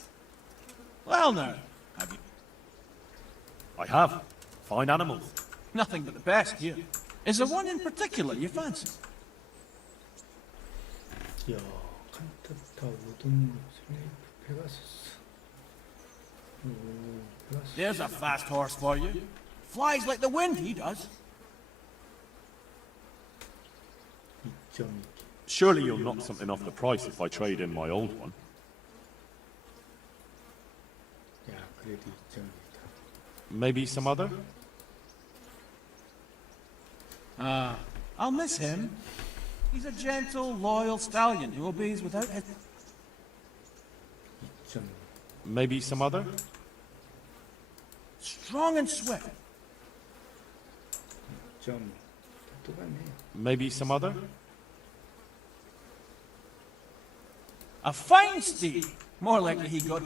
Well now, have you? I have. Fine animals. Nothing but the best here. Is there one in particular you fancy? 야, 칸타타 우든 슬레이프 페가수스. 오, 페가수스. There's a fast horse for you. Flies like the wind, he does. 2.2. Surely you'll knock something off the price if I trade in my old one. 야, 그래도 2.2다. Maybe some other? I'll miss him. He's a gentle, loyal stallion who obeys without hesitation. 2.2. Maybe some other? Strong and swift. 2.2. 똑같네. Maybe some other? A fine steed. More likely he got.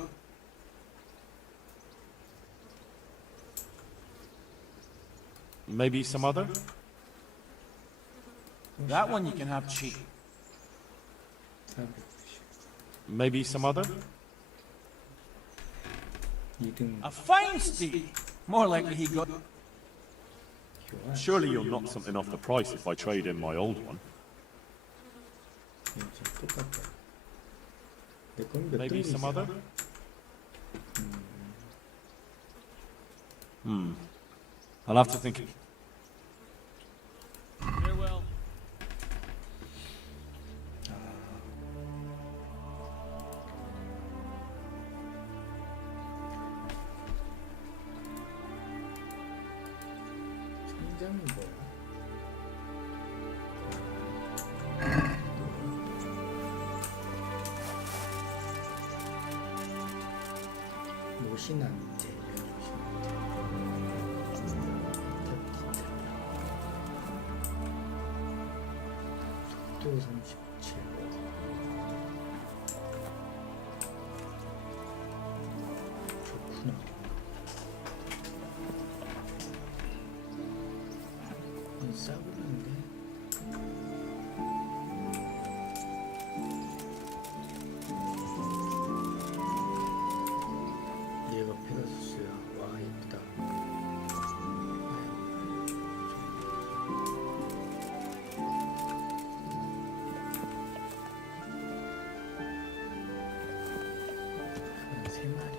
Maybe some other? That one you can have cheap. 490. Maybe some other? 2등. A fine steed. More likely he got. 교환. Surely you'll knock something off the price if I trade in my old one. 진짜 똑같다. 내 건 몇 Maybe some other? 등이지? I'll have to think. Farewell. 성장이 뭐야? 모신한테 속도 37. 좋구나. 싸구려인데. 얘가 페가수스야. 와, 이쁘다. 한 3마리.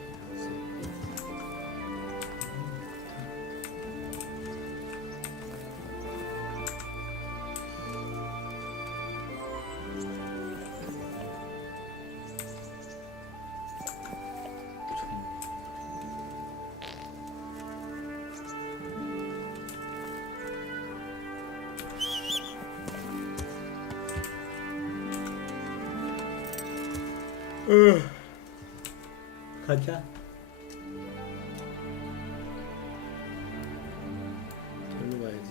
가자. 절로 가야지.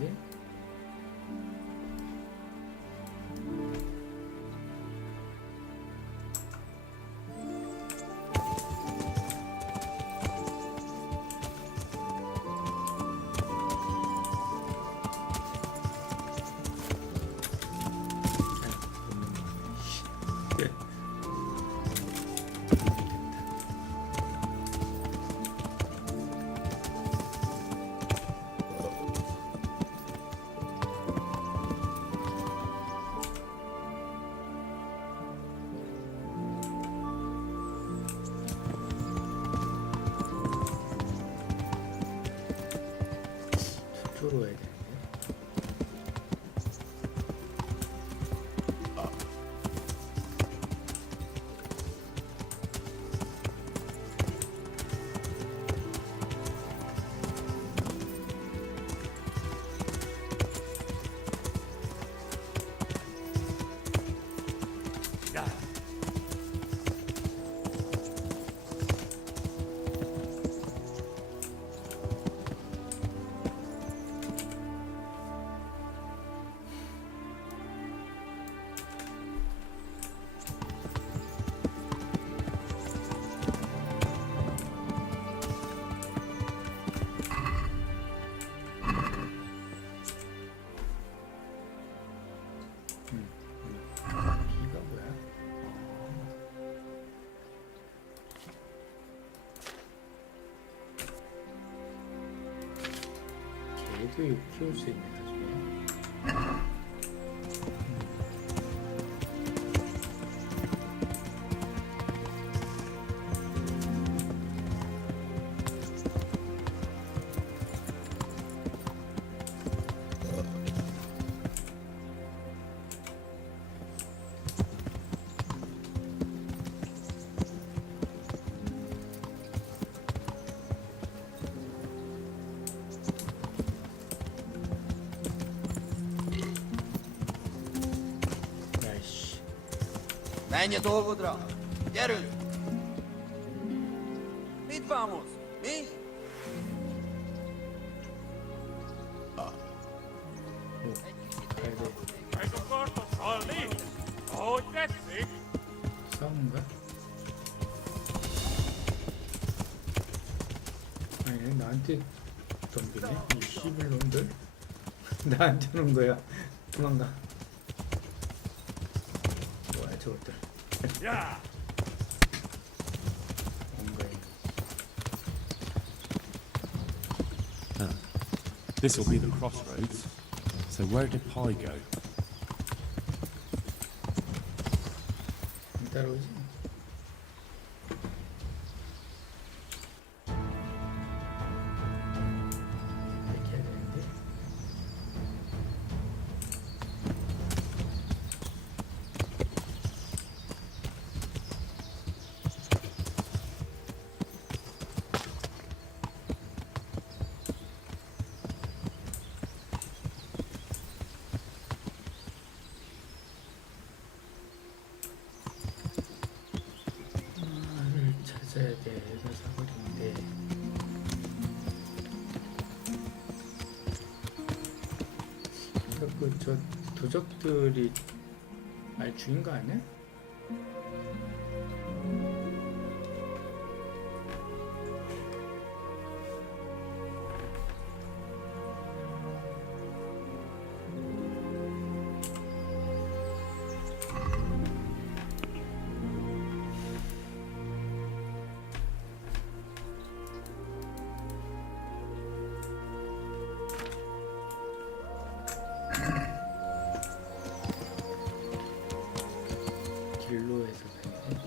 B가 뭐야? 개도 육 키울 수 있네 나중에. Menj a dolgodra! Gyerünk! Mit bámulsz? Mi? Meg akartad halni? Ahogy tetszik? 싸우는 거야? 아니 나한테 덤비네? 이 씨발놈들 나한테 오는 거야. 도망가. 뭐야 저것들. 야! This will be the crossroads. So where did Pi go? 따라오지? 이렇게 해야 되는데. 찾아야 돼. 이거 사거리인데. 자꾸 저 도적들이 날 죽인 거 아니야? 길로에서 다니네.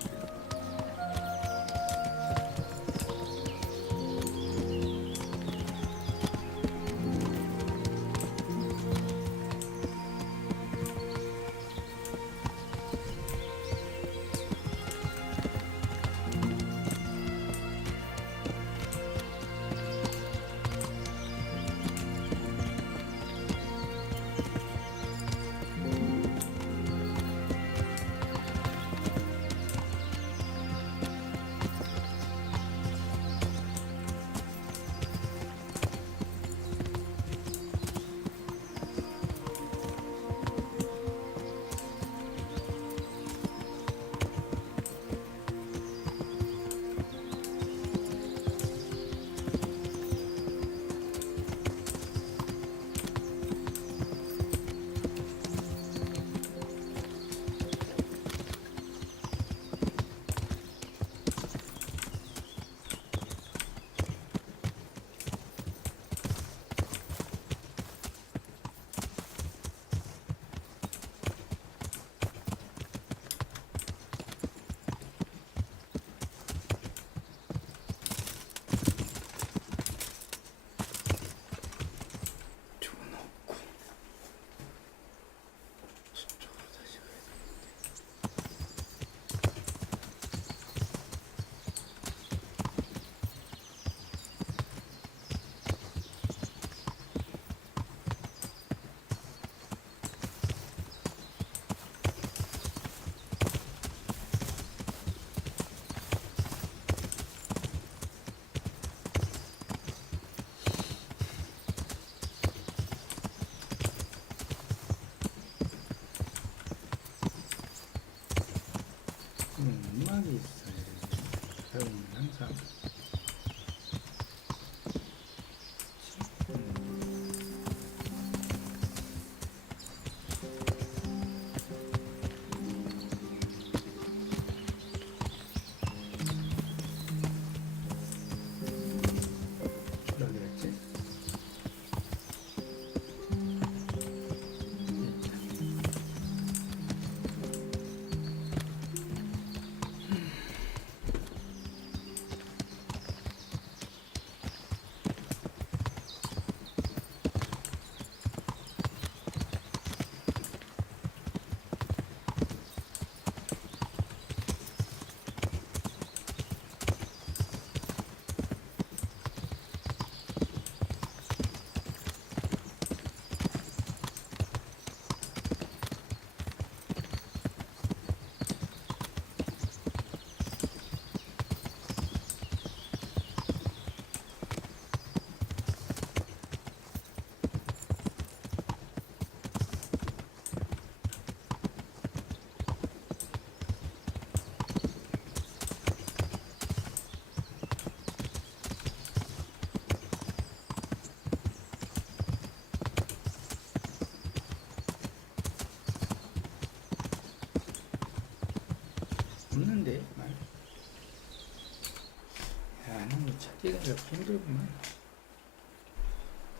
뛰는 게 힘들구만.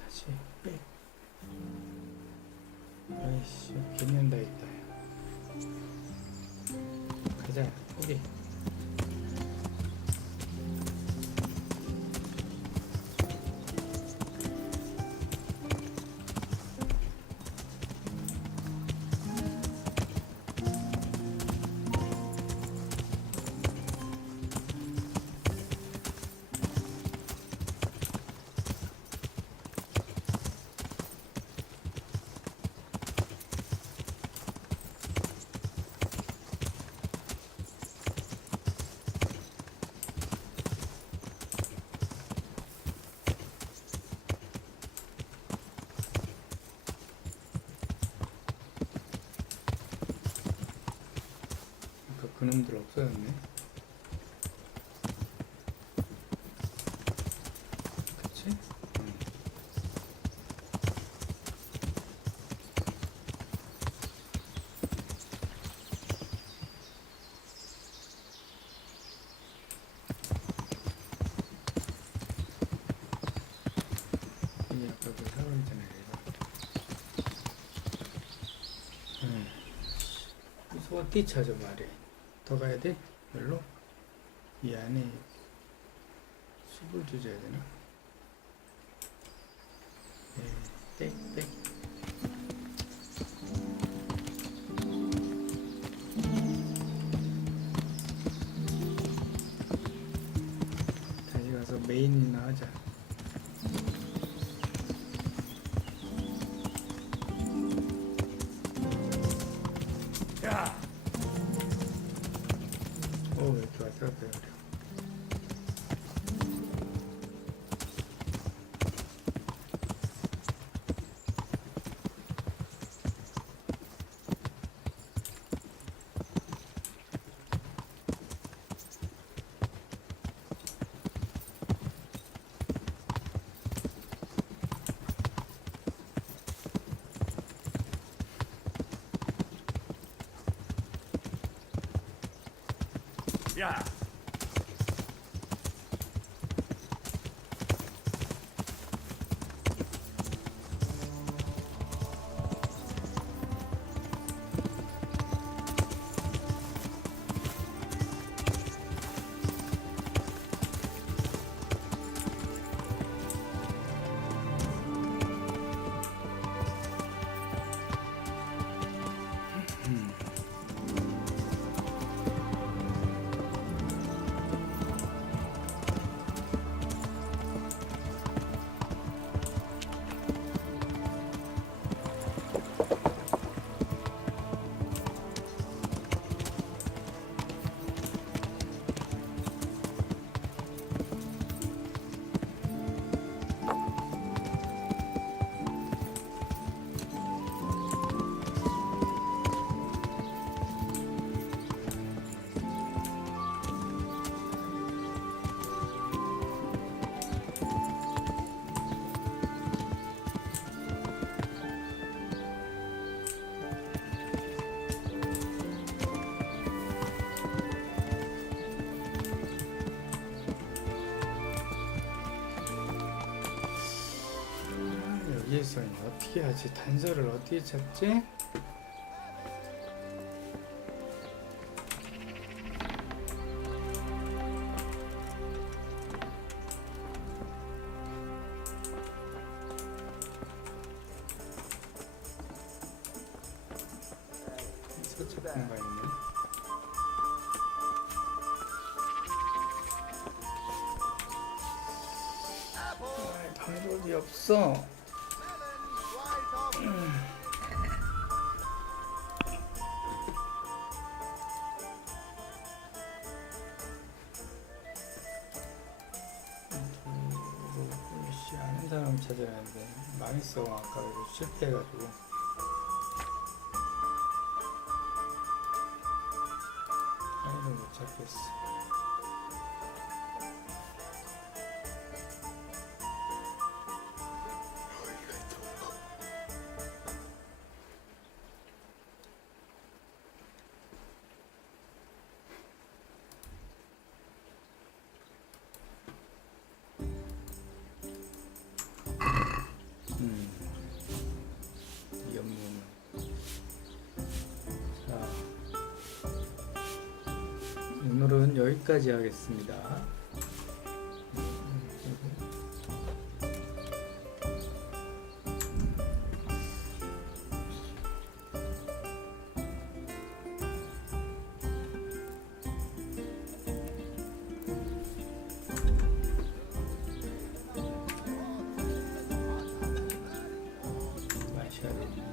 다시 빼. 아이씨, 괜히 한다 했다. 가자, 포기. 그놈들 없어졌네. 그치? 이게 아까 그 사람이잖아, 이거. 그래서 어디 찾아 말해. 더 가야 돼? 별로? 이 안에 숲을 조져야 되나? 네, 빽. 다시 가서 메인이나 하자. 야! 왜 이렇게 왔다 갔다 해, 그래. 야! 여기에서 어떻게 하지? 단서를 어떻게 찾지? 서쪽 공간이네. 방법이 없어. 아는 사람 찾아야 하는데 망했어. 아까 이거 실패해가지고. 아이를 못 찾겠어. 여기까지 하겠습니다. 마셔야 됩니다.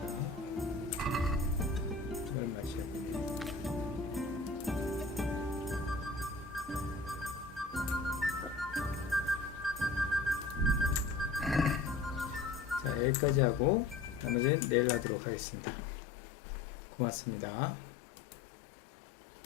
이걸 마셔야 됩니다. 자, 여기까지 하고 나머지는 내일 하도록 하겠습니다. 고맙습니다.